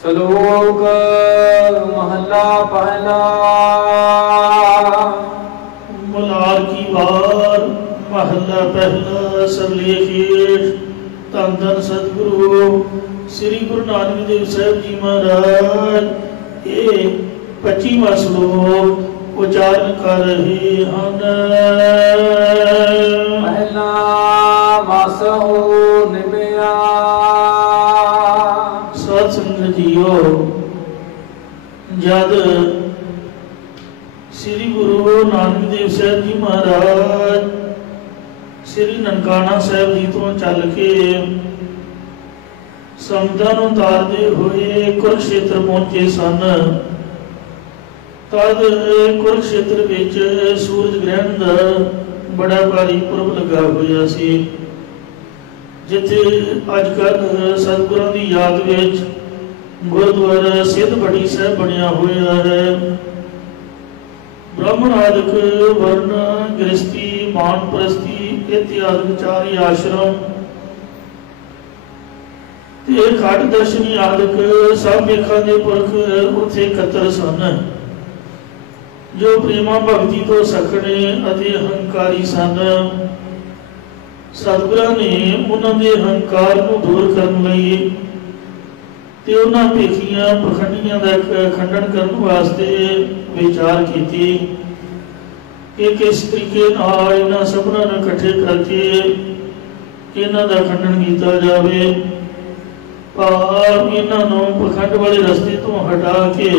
श्लोक महला पहला। मलार की बार महला पहला सबलेखेश। धन धन सतगुरु श्री गुरु नानक देव साहब जी महाराज ये 25वां श्लोक उच्चारण कर रहे हैं। पहला वासो निमया। सत संगत जीओ, जद श्री गुरु नानक देव साहब जी महाराज श्री ननकाना साहब जी तो चल के समझा तारते हुए कुरुक्षेत्र पहुंचे सन, तद कुरुक्षेत्र विच सूरज ग्रहण का बड़ा भारी पुरब लगा हुआ सी, जिथे अजकल सतगुरां दी याद विच गुरुद्वारा सिद्ध बड़ी साहब बनया हुआ है। ब्राह्मण आदिक वर्ण गृहस्थी मानप्रस्थी इत्यादि 4 आश्रम ते खट दर्शनी आदिक सब मेखा के पुरख उत्थे इकत्र सन, जो प्रेमा भगती तो सखने अते हंकारी सन। सतगुरां ने उन्होंने हंकार को दूर करने लई ते उन्हां भेखियां पखंडियां दा खंडन करने वास्ते विचार कीती कि किस तरीके नाल इन्हां सबनां नूं इकट्ठे करके इन्हां दा खंडन कीता जावे, भाव इन्हां नूं पखंड वाले रस्ते तो हटा के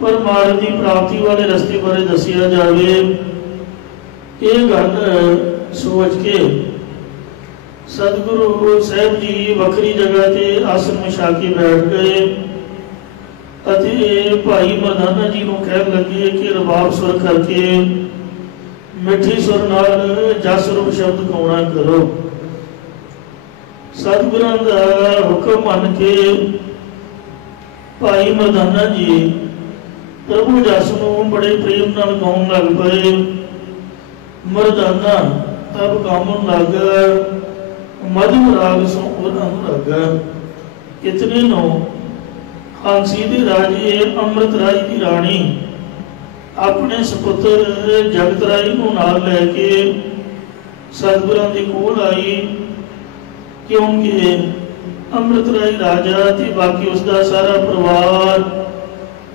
परमार्थ की प्राप्ति वाले रस्ते बारे दसिया जावे। ये गल सोच के सतगुरु साहब जी वखरी जगह ते आसन विछा के बैठ गए अते भाई मरदाना जी को कह लगे कि रबाब सुर करके मिठी सुर नाल जस रूप शब्द गाउणा करो। सतगुरां दा हुक्म मन के भाई मरदाना जी प्रभु जस नूं बड़े प्रेम नाल गाउण लग पए। मरदाना तब गावन लगा, मधुर राग सो लगा। इतने नो हांसी दे राजे अमृत राय की राणी अपने सपुत्र जगत राय नूं नाल लैके सतगुरां दे कोल आई, क्योंकि अमृत राय राजा ते बाकी उसका सारा परिवार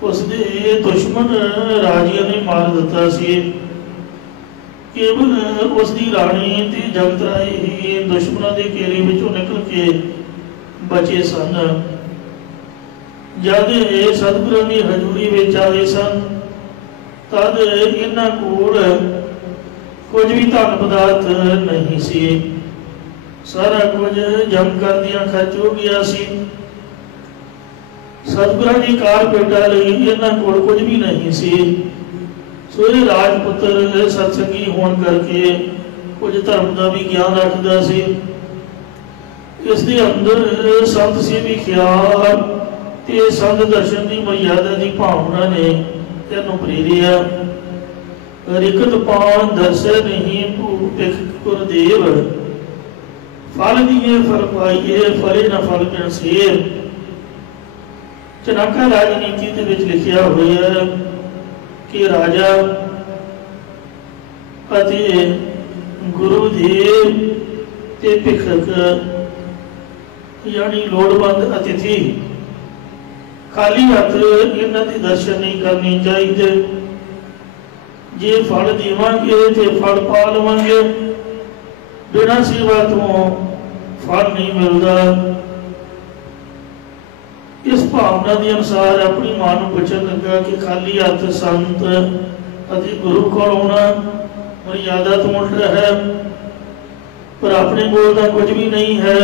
उसके दुश्मन राजिया ने मार दिता सी। केवल उसकी राणी ते जगत राय ही दुश्मनों के घेरे विचों निकल के बचे सन। जद सतगुरां की हजूरी विच आए सन तद इन्हां कोल कुछ भी धन पदार्थ नहीं सी, सारा कुछ जम कर दियां खर्च हो गया सी। सतगुरां की कार पेटा लई इन्हां कोल कुछ भी नहीं सी। सो ये राजपुत्र सत्संगी होने करके कुछ धर्म का भी ज्ञान रखता सी। इसके अंदर संत से भी ख्याल ते संत दर्शन की मर्यादा की भावना ने तेनों प्रेरिया। रिकत पान दर्शे नहीं भूपिख गुरदेव, फल दिए फल पाइए फले न फल बिन सेव। चनाका राजनीति के विच लिखिया हुआ है कि राजा अते गुरुदेव ते भिखक यानी लोड़वंद अतिथि खाली हथ इन्हां दे दर्शन नहीं करने चाहिए। जे फल देवांगे तो फल पा लवांगे, बिना सेवा तो फल नहीं मिलता। इस भावना के अनुसार अपनी मां को पुछन लगा कि खाली हथ संत अति गुरु को आना मर्यादा तो उल्टा है, पर अपने कोल तो कुछ भी नहीं है।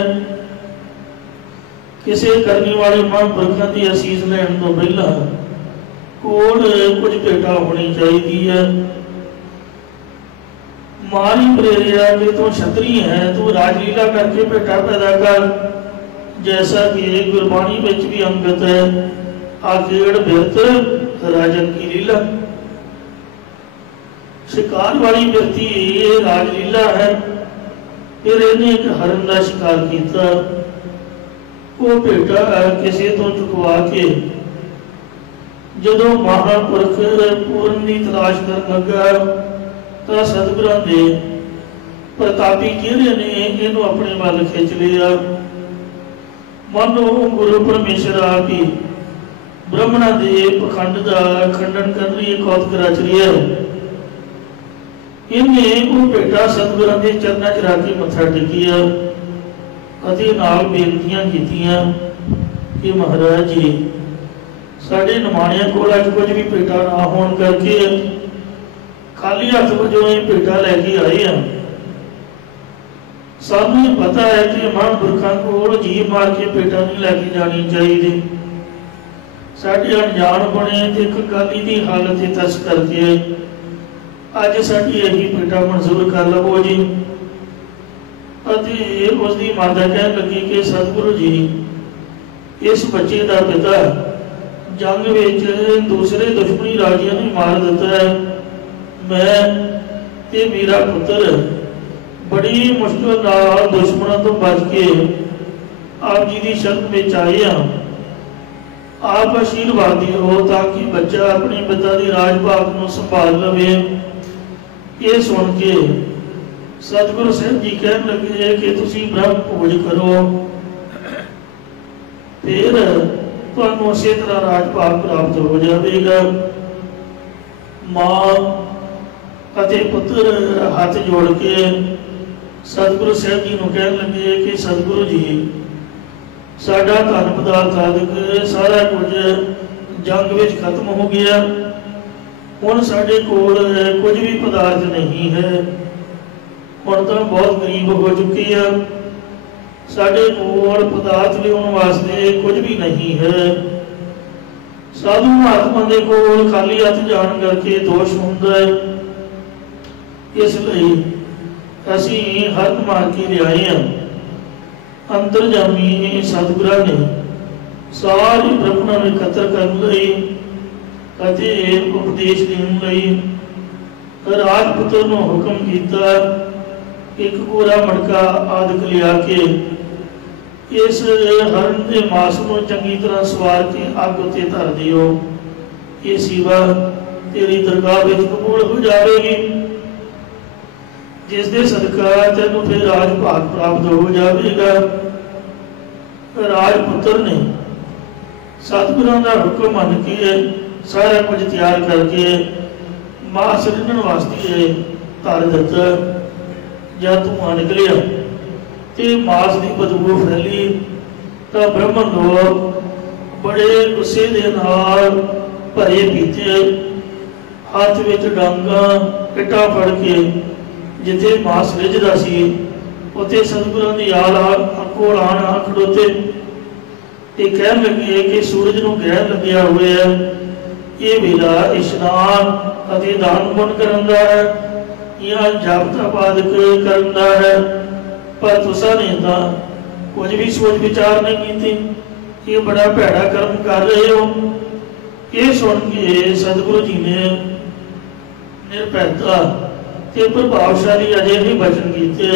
किसी करने वाले महापुरखों की असीस लैन तो पहला कोल कुछ भेटा होनी चाहिए है। मां ही प्रेरिया कि तू क्षत्रिय है, तू राजलीला करके भेटा पैदा कर, जैसा कि गुरबाणी में भी अंगत है आखेड़ बिरत राजन की लीला। शिकार वाली बिरती ये राजलीला है। फिर इन्हें एक हरण का शिकार किया वो भेटा किसी तो चुकवा के जदों महापुरख पूर्ण की तलाश कर लगा तो सतगुरां दे प्रतापी चेहरे ने इन्हू अपने वाल खिंच लिया। मानो गुरु परमेश्वर आप ही ब्राह्मणा के पखंड का खंडन कर रही कौतक रच रही है। इन्हें वो बेटा सतगुरां के चरणों च रख के मत्था टेकिया अते नाल बेनतियां कीतियां कि महाराज जी साडे निमाणियां कोल अज कुछ भी भेटा ना होने करके खाली हथ वजों ये भेटा लैके आए हैं। सानू पता है कि महापुरखों को जी मार के भेटा नहीं लैके जानी चाहिए। साडे अनजान बने तो एक गाली की हालत तरस करके अज साडी यही भेटा मंजूर कर लवो जी। उसकी माता कह लगी कि सतगुरु जी इस बच्चे का पिता जंग विच दूसरे दुश्मनी राजियां ने मार दिता है। मैं ते मेरा पुत्र बड़ी मुश्किल नाल दुश्मनों तो बच के आप जी की शरण में आए हाँ। आप आशीर्वादी हो ताकि बच्चा अपने पिता की राजभाग को संभाल लवे। ये सुन के सतगुरु साहब जी कह लगे कि तुसी ब्रह्म भोज करो फिर तुहानू उसे तरह राजभाग प्राप्त हो जाएगा। मां अते पुत्र हाथ जोड़ के सतगुरु साहब जी को कह लगे कि सतगुरु जी साडा धन पदार्थ आदि सारा कुछ जंग विच खत्म हो गया। हुण साडे कोल कुछ भी पदार्थ नहीं है। हुण तो बहुत गरीब हो चुके हैं। साडे कोल पदार्थ लियाउण वास्ते कुछ भी नहीं है। साधु महात्मा दे कोल खाली हथ जाण करके दोष हुंदा है। इसलिए असीं हथ मार के लिआए हैं। अंतरजामी सतगुरां ने सारे ब्रह्मणां नूं इकत्र करन लई अते उपदेश देण लई राजपुत्र नूं हुक्म कीता एक पूरा मटका आदि लिया के इस हरण के मांस को चंगी तरह सवार के अग उत्ते धर दियो। ये सेवा तेरी दरगाह में कबूल हो जाएगी जिस दे सदका तेनू फिर राजभाग प्राप्त हो जाएगा। राजपुत्र ने सतगुरां दा हुक्म मन के सारा कुछ तैयार करके मांस रिन्हण वास्ते धर दिता। जब धुआं निकलिया तो मांस की बदबू फैली तो ब्राह्मण लोग बड़े गुस्से दे नाल भरे पीते हाथ विच डांगा इट्टां फड़ के जिथे मांस रिझदा सी उत्थे सतगुरां दी कोल आण खड़ोते ते कहण लगे कि सूरज नूं ग्रहण लग्या होया है। ये वेला इशनान अते दान पुण्य करन दा है या जप तप आदि करन दा है। पर तुसां ने तां कुछ भी सोच विचार नहीं की। ये बड़ा भैड़ा कर्म कर रहे हो। ये सुन के सतगुरु जी ने निर्भयता ते प्रभावशाली अजिहे वचन कीते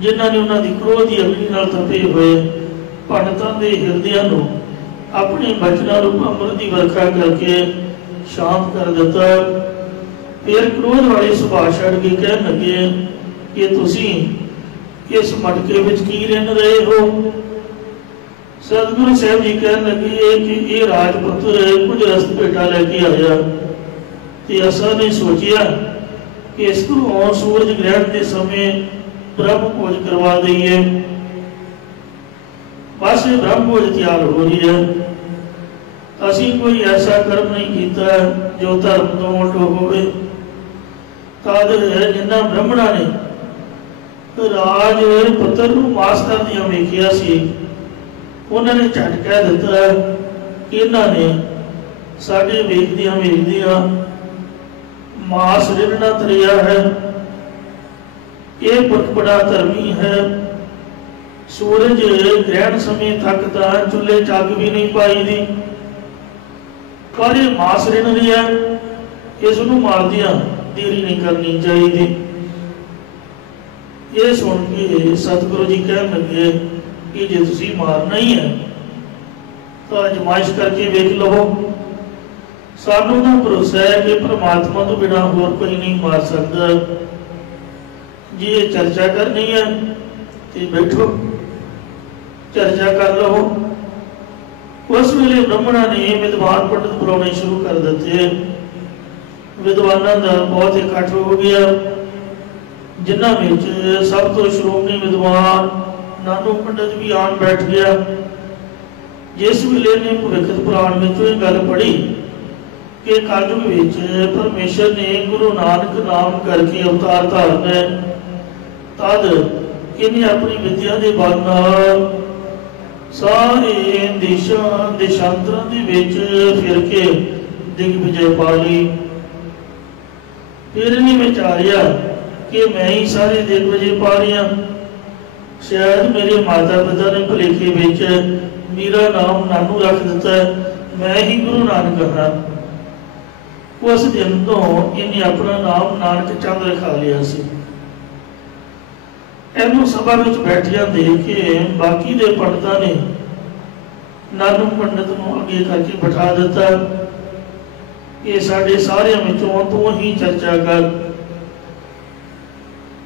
जिन्हां ने उन्हां दी क्रोध की अग्नि नाल तपे हुए पंडितां दे हिरदियां नूं अपने वचनां रूप अमृत की वर्खा करके शांत कर दिता। फिर क्रोध वाले सुभाव छड़ के कहन लगे कि तुसीं इस मटके विच की रिन रहे हो। सतगुरु साहब जी कहन लगे कि ये राजपुत्र कुछ रस्त भेटा लैके आया ते असां ने सोचिया कि इसको सूरज ग्रहण के समय ब्रह्म भोज करवा दईए। बस ब्रह्म भोज तैयार हो रही है। असी कोई ऐसा कर्म नहीं किया जो धर्म तो उल्ट होवे। तद जिन्हां ब्राह्मणां ने राज पुत्र नूं मास करदियां वेखिया सी उन्होंने झट कह दिता कि इन्हां ने साडे वेखदियां वेखदियां मास रिन्हना तरिया है। ये पुरख बड़ा धर्मी है। सूरज ग्रहण समय तक तो चुल्हे च अग भी नहीं पाई दी पर ये मास रिन रही है। इसनूं मारदियां देरी नहीं करनी चाहिए। ये सुन के सतगुरु जी कहन लगे कि जे तुसी मारना ही है तो आजमाइश करके वेख लवो। सानू तो भरोसा है कि परमात्मा तो बिना होर कोई नहीं मार सकता। जे चर्चा करनी है तो बैठो चर्चा कर लो। उस वेले ब्राह्मणा ने विद्वान पंडित बुलाने शुरू कर दिते। विद्वानों का बहुत इकट्ठ हो गया, जिन्हां विच सब तो श्रोमणी विद्वान नानू पंडित भी आन बैठ गया। जिस वेले ने भविष्य पुराण में यह गल पढ़ी कि कलयुग विच परमेश्वर ने गुरु नानक नाम करके अवतार धारना है, तद इन्हें अपनी विद्या के बल नाल सारे देशांतरां दे विच फिर के दिग्विजय पा ली। फिर इन्हें विचारिया कि मैं ही सारे दिग्विजय पा लिया, शायद मेरे माता पिता ने भुलेखे विच मेरा नाम नानू रख दिता है, मैं ही गुरु नानक हाँ। उस दिन तो इन्हें अपना नाम नानक चंद रखा लिया सी। इनू सभा में बैठिया देख के बाकी दे पंडितां ने नानू पंडित को अगे करके बिठा दिता कि साडे सारियां विचों तू ही चर्चा कर।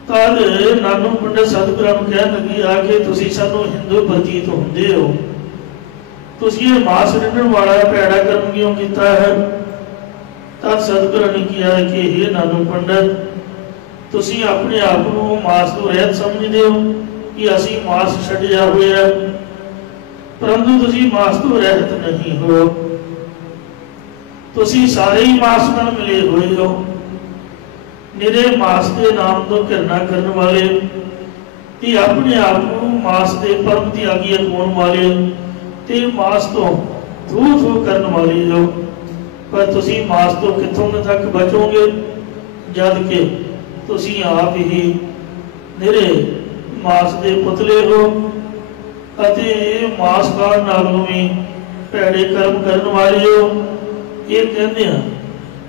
तद नानू पंडित सतगुरां नूं कहण लगे आके तुसीं सानूं हिंदू प्रतीत हुंदे हो, तुसीं ये मास रिन्हण वाला भैड़ा कर्म क्यों कीता है? तद सतगुरां ने कहा कि हे नानू पंडित, तुसीं अपने आप को मास तो रहत समझते हो कि असी मास छड्डिया होया, परंतु तुसीं मास तो रहत नहीं हो, तुसीं सारे ही मास नाल मिले हुए हो। निरे मास के नाम तो घृणा करने वाले ते अपने आप को मास के परम त्यागी अखवाउण वाले ते मास तो थू थू करने वाले हो। पर तुसीं मास तो कित्थों तक बचोगे जद के तुसीं आप ही निरे मास के पुतले हो अते मास खाण नालों भी भैड़े कर्म करने वाले हो। ये कहते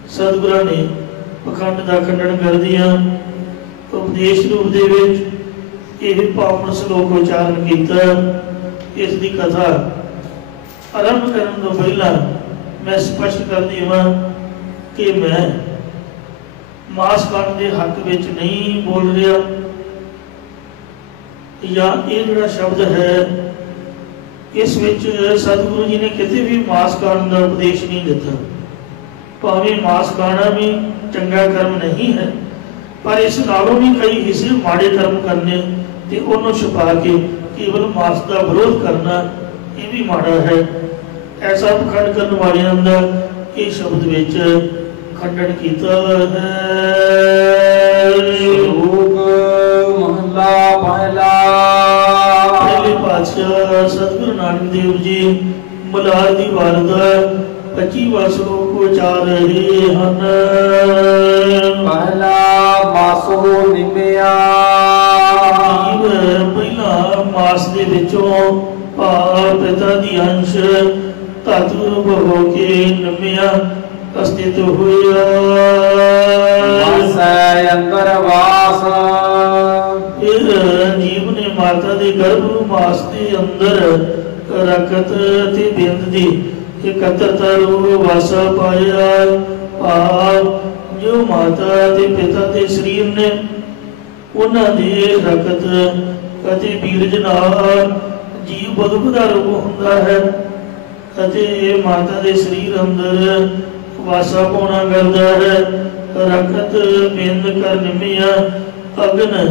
सतगुरां ने पखंड का खंडन कर दिया। उपदेश रूप दे विच यह पावन श्लोक उच्चारण किया। इसकी कथा आरंभ करने तो पहला मैं स्पष्ट कर देवां कि मैं मास खाण के हक विच नहीं बोल रहा, या ये जिहड़ा शब्द है इस विच सतगुरु जी ने किते भी मास खाण का उपदेश नहीं दिता। भावें मास खाना भी चंगा कर्म नहीं है, पर इस नालों भी कई हिस्से माड़े कर्म करने ते उन्होंने छुपा के केवल मास का विरोध करना ये भी माड़ा है। ऐसा पखंड करने वालियां दा ये शब्द विच खंडन किया है। श्लोक महला पहला। पहले पातशाह सतगुरु नानक देव जी मलार दी वारदा 25वां श्लोक उचार रहे हन। पहला मासो निमिया। पहला मास दे विचों भाव पिता दी अंश धातु रूप हो के निमिया अस्तित्व होया। अंदर वास। जीव ने माता दे गर्भ मास के अंदर रखत ते बिंद दी एकत्रता रूप वासा पाया। भाव जो माता ते पिता के शरीर ने उन्हां दे रखत अते बीरज नाल जीव बदबू का रूप हुंदा है अते माता के शरीर अंदर वासा पाउणा करदा है। रखत बिंद कर निमिया अग्न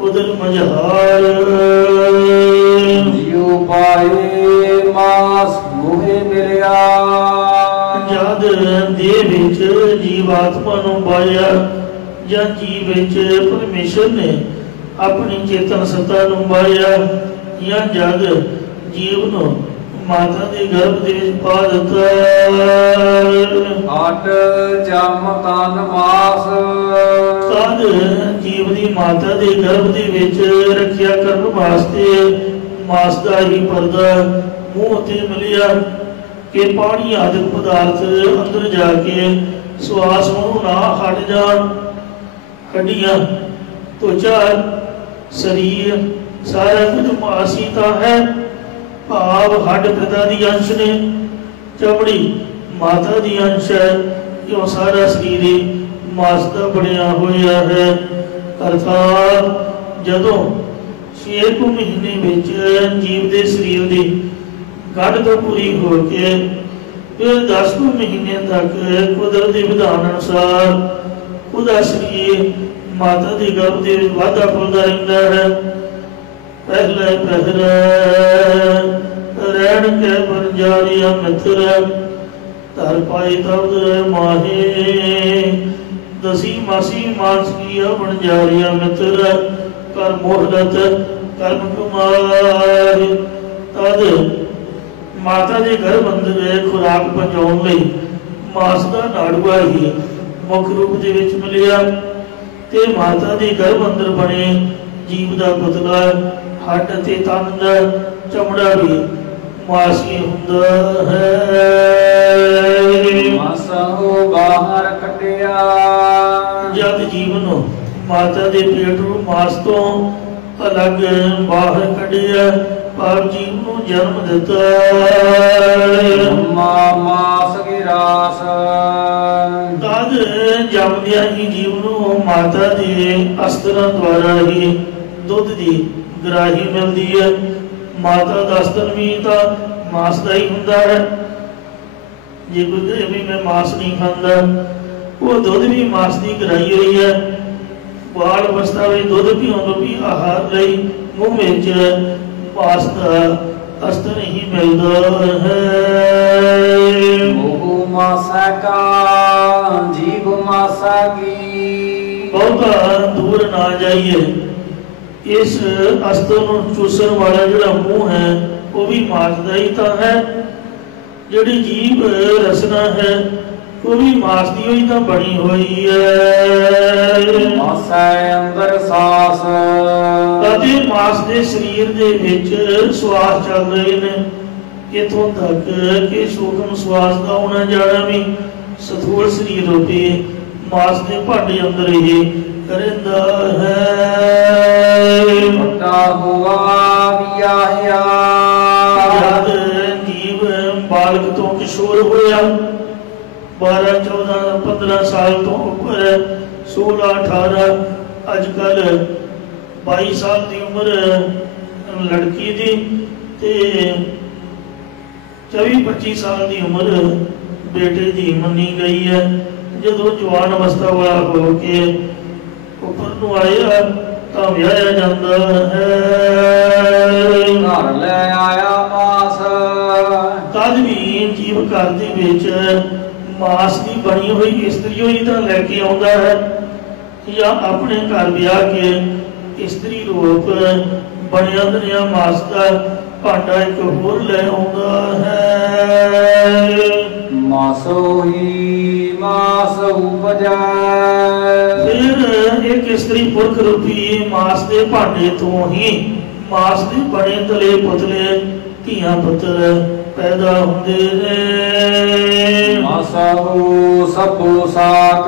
उदल मझार। जीव पाए मास मोहे मिलिया। जद देह विच जीवात्मा नूं पाया जां जीव विच परमेश्वर ने अपनी चेतन सत्ता नूं पाया, या जद जीव नूं माता दे गर्भ दे विच पा दिता। अट जम तन मास। तद जीव दी माता दे गर्भ दे विच रखिया करन वास्ते मास दा ही पर्दा मूँह ते मिलिया कि पानी आदि पदार्थ अंदर जाके श्वास वालों ना हट जान। हड्डियां त्वचा शरीर सारा कुछ मास ही तो है। भाव हड्ड पिता दी अंश ने, चमड़ी माता दी अंश है, क्यों सारा शरीर ही मास का बनया होया है। अर्थात जदों 6 महीने विच जीव के शरीर की गढ़ तो पूरी होके फिर 10 महीने तक कुदरती विधान अनुसार उसका शरीर माता की गर्भ के वाधा फुलता रहता है। पहले पहले रैन के बंजारिया मित्र धर पाई तब माहे दसी मासी मास की बंजारिया मित्र कर मोहलत कर्म कुमार। तद माता के गर्भ अंदर खुराक पहुँचाने लई मास का नाड़ुआ ही मुख रूप के मिलिया ते माता के गर्भ अंदर बने जीव का पुतला हड्ड ते तन दा चमड़ा भी मास ही हुंदा है। मासो बाहर कटिया जद जीव नूं माता के पेटों मास तो अलग बाहर कढ़िया पाप जीव नूं जन्म दिता। मास की रास तद जमदिया ही जीव नूं माता के अस्त्रां द्वारा ही दुध की ग्राही मिलती है। माता का अस्तर भी तो मास का ही हुंदा है। जे कोई कहे भी मैं मास नहीं खाता, वो दुध भी मास की ग्राही हुई है। बाल अवस्था में दुध पीने भी आहार लई मुँह में मास का अस्तर ही मिलता है। मोह मासा का जीव मासा की बहुता दूर ना जाइए। इस अस्तर को चूसन वाला जो मुँह है वो भी मास का ही तो है। जिहड़ी जीभ रसना है वो भी मास की ही तो बनी हुई है। मासा अंदर सास कदे मास के शरीर के विच श्वास चल रहे हैं। इथों तक कि सूक्ष्म श्वास का आना जाना भी स्थूल शरीर होते मास के भांडे अंदर ही रहिंदा है। बड़ा हुआ वियाहिया जद जीव बालक तो किशोर होया 12, 14, 15 साल तो ऊपर 16, 18 अजकल 22 साल की उम्र लड़की की ते 24-25 साल की उम्र बेटे की मनी गई है। जो जवान अवस्था वाला होके ऊपर नूं आया तो विआया जाता है। घर ले आया मास तद भी जीव घर दे विच मास की बनी हुई स्त्री ही तो लैके आउंदा है या अपने घर ब्याह के स्त्री रूप बनिया बनिया मास का भांडा एक होर ले आउंदा है। मासो ही मास उपजा फिर एक स्त्री पुरख रूपी मास के भांडे तो ही मास के बने तले पुतले धियां पुत्र पैदा होंदे ने। मासो सबो साक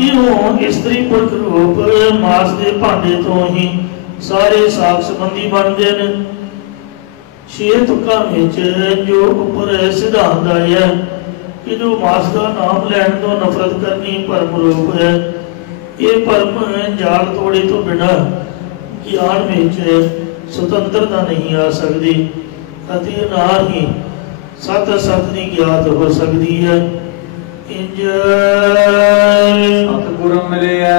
इहों स्त्री पुरख रूप मास के भांडे तो ही सारे साख संबंधी बनते हैं। 6 तुकां विच जो उपर सिद्धांत आया कि जो मास का नाम लैन तो नफरत करनी परम रूप है। ये परम जाल तोड़े तो बिना ज्ञान में स्वतंत्रता नहीं आ सकती अति ना ही सत सत की ज्ञात हो सकती है। इंज सतगुर मिलिया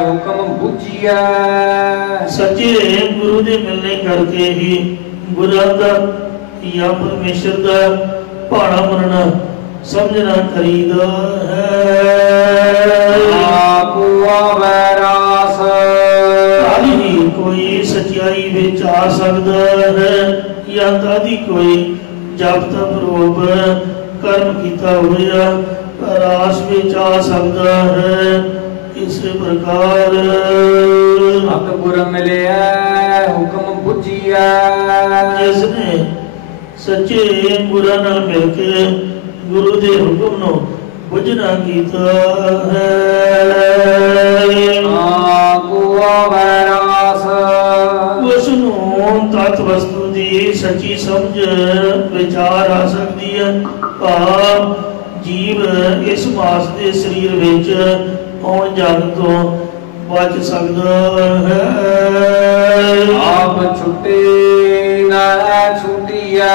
हुक्म बुझिया सच्चे गुरु के मिलने करके ही गुरु का या परमेश्वर का भाड़ा मनना समझना खरीदा है। आपुआ वैरास ताली ही कोई सच्चाई विच आ सकता है या तादी कोई जब तक रूप कर्म किया होया रास विच आ सकता है। इस प्रकार सतगुर मिलिया हुक्म बुझिया जिसने सच्चे गुरु नाल मिलके गुरु के हुक्म नो बुझना कीता है। आपुआ वैरास सच्ची समझ विचार आ सकती है। भाव जीव इस मास के शरीर विच आउण जाण तो बच सकता है। आप छुट्टे न छूटिया।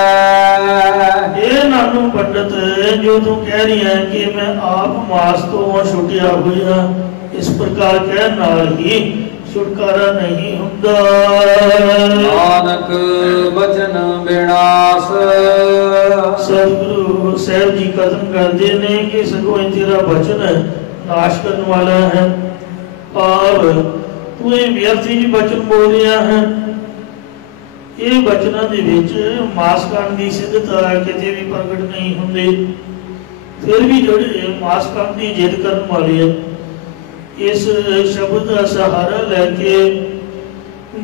ये नानू पंडित जो तू कह रही है कि मैं आप मास तो छुटिया हुआ, इस प्रकार कहने नाल ही छुटकारा नहीं हुंदा। नानक बचन विनाश। सतगुरु साहब जी कथन करते ने कि सगों तेरा वचन नाश करने वाला है। भाव तू ये व्यर्थ ही वचन बोल रहा है। ये वचनों के विच मास खाण की सिद्धता किते भी प्रगट नहीं हुंदी। फिर भी जोड़े मास खाण की जिद करने वाले है, इस शब्द का सहारा लैके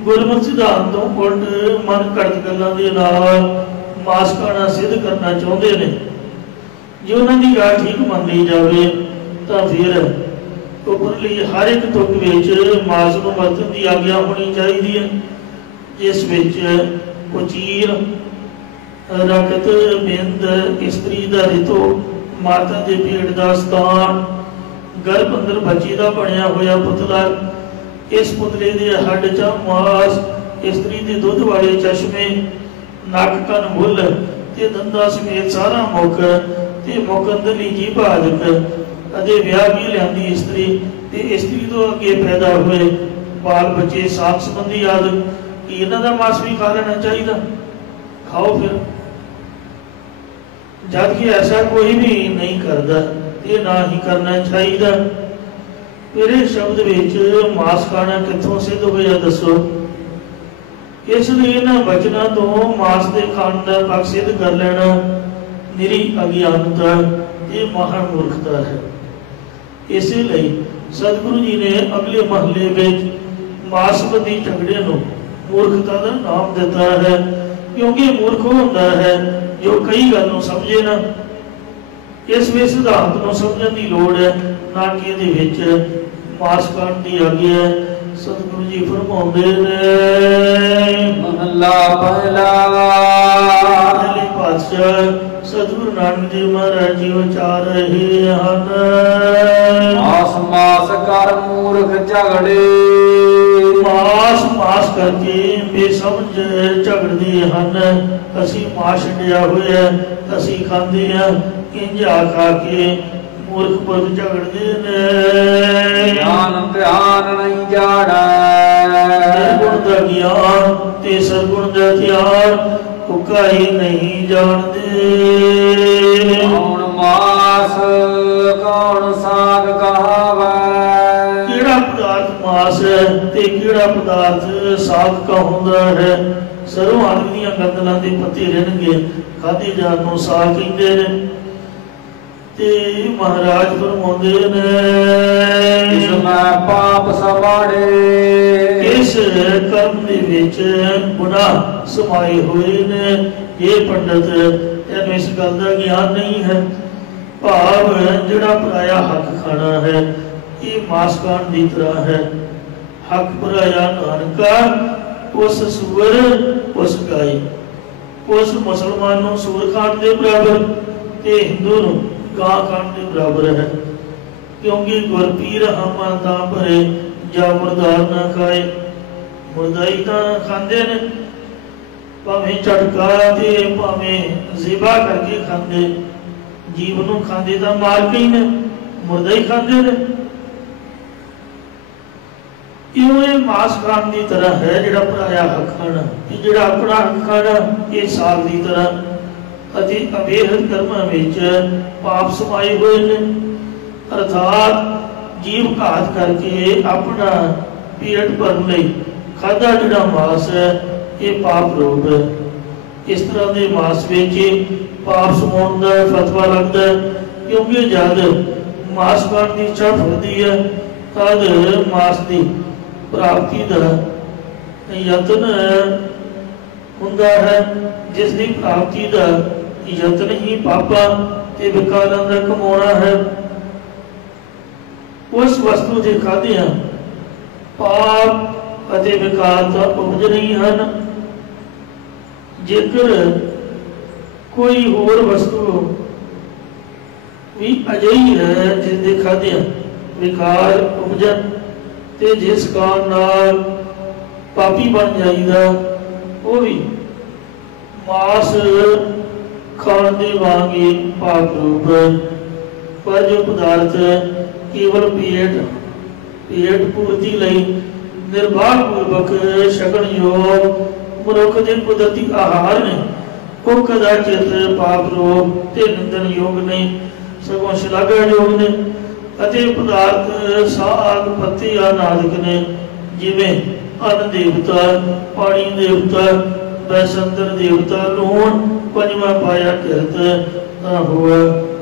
गुरमत सिद्धांत तो उल्ट मन घड़त गल्लां दे नाल मास खाना सिद्ध करना चाहते हैं। जो उन्होंने गल ठीक मान ली जाए तो फिर उपरली हर एक तुक विच मास को वरतन की आग्या होनी चाहिए है, जिस विच कुचीर रकत बिंद इस्त्री का रितो माता के पेट का स्थान गर्भ अंदर बच्ची का बनया होया पुतला, इस पुतले के हड्ड च मास इस्त्री के दुध वाले चश्मे नक कन मुल ते दंदा समेत सारा मुख ते मुख अंदरली जीभ आदक अदे विआह भी लियांदी इस्त्री ते इस्त्री तो अगे पैदा हुए बाल बच्चे साथ संबंधी आदि कि इन्हां दा मास भी खा लेना चाहिए। खाओ फिर, जबकि ऐसा कोई भी नहीं करता, ये ना ही करना चाहिए। मेरे शब्द विच मास खाना कित्थों सिद्ध होया दसो। इसलिए इन्हां वचनां तो मास के खाण का पक्ष सिद्ध कर लेना निरी अज्ञानता ये महान मूर्खता है। इसलिए सतगुरु जी ने अगले महले में मास संबंधी झगड़े को मूर्खता का नाम दिता है, क्योंकि मूर्ख होता है जो कई गलों समझे ना। इस वे सिद्धांत को समझने की लोड़ है, ना कि ये मास खाण की आज्ञा है। सतगुरु जी फरमाउंदे ने महला पहला। पहले पातशाह सतगुरु नानक देव महाराज जी उचार रहे हैं, मास मास कर मूर्ख झगड़े। मास मास करके बेसमझ झगड़ते हैं। असी मास छड्या होया असी खांदे हैं, इंज खा के मूर्ख मूर्ख झगड़ते ने। ज्ञान ध्यान नहीं जाना। निर्गुण का ज्ञान ते सरगुण का ध्यान उका ही नहीं जानते। कौन मास कौन साग कहावै। केड़ा पदार्थ मास है ते केड़ा पदार्थ साग का हुंदा है। सरों आदि दीयां गंदलां दे पत्ते रहणगे खाधे जाण नूं साग कहिंदे ने। ते महाराज फरमाउंदे ने इसमें पाप समाड़े। इस कर्म दे विच गुनाह समाए हुए ने। ये पंडित तैनूं इस गल का ज्ञान नहीं है। भाव जिहड़ा पराया हक खाना है ये मास खाण की तरह है। हक पराया नानका उस सूअर उस गाय उस मुसलमान नूं सूअर खाण दे बराबर ते हिंदू नूं गां खाण दे बराबर है। क्योंकि गुरपीर हामा तां भरे जा मुर्दार ना खाए। मुर्दाई तां खांदे ने, भावें झटका ते भावें ज़िबा करके खांदे। जीव नूं खांदे तां मार के ही ने, मुर्दा ही खांदे ने। इउं ये मास खाण की तरह है जिहड़ा पराया हक खाना, जिहड़ा अपना हक खाना ये साग की तरह अति अबेहद कर्मां विच पाप समाए हुए ने। अर्थात जीव घात करके अपना पेट भरने लई खाधा जिहड़ा मास है ये पाप रूप है। इस तरह के मास विच पाप समाउण दा फतवा लगता है, क्योंकि जद मास खाण की इच्छा फुरदी है तद मास की प्राप्ति का यतन हुंदा है। जिसकी प्राप्ति का यतन ही पापा ते विकारां दा कमाउणा है। उस वस्तु के खादियां पाप अते विकार तो उपज नहीं हैं। जेकर कोई होर वस्तु भी अजिही है जिसके खाद्या विकार उपजन ते जिस कारण नाल पापी बन जाइदा वो भी मांस खाण दे वांग ही पाप रूप। पर जो पदार्थ केवल पेट पूर्ति लई निर्वाह पूर्वक छकण योग मनुख के कुदरती आहार ने वो कदाचित पाप रूप ते निंदन योग नहीं सगों शलाघा योग ने। अते पदार्थ साग पत्ते आनादिक ने जिवें अन्न देवता पानी देवता वैसंतर देवता लूण पंजवा पाया किरत होवे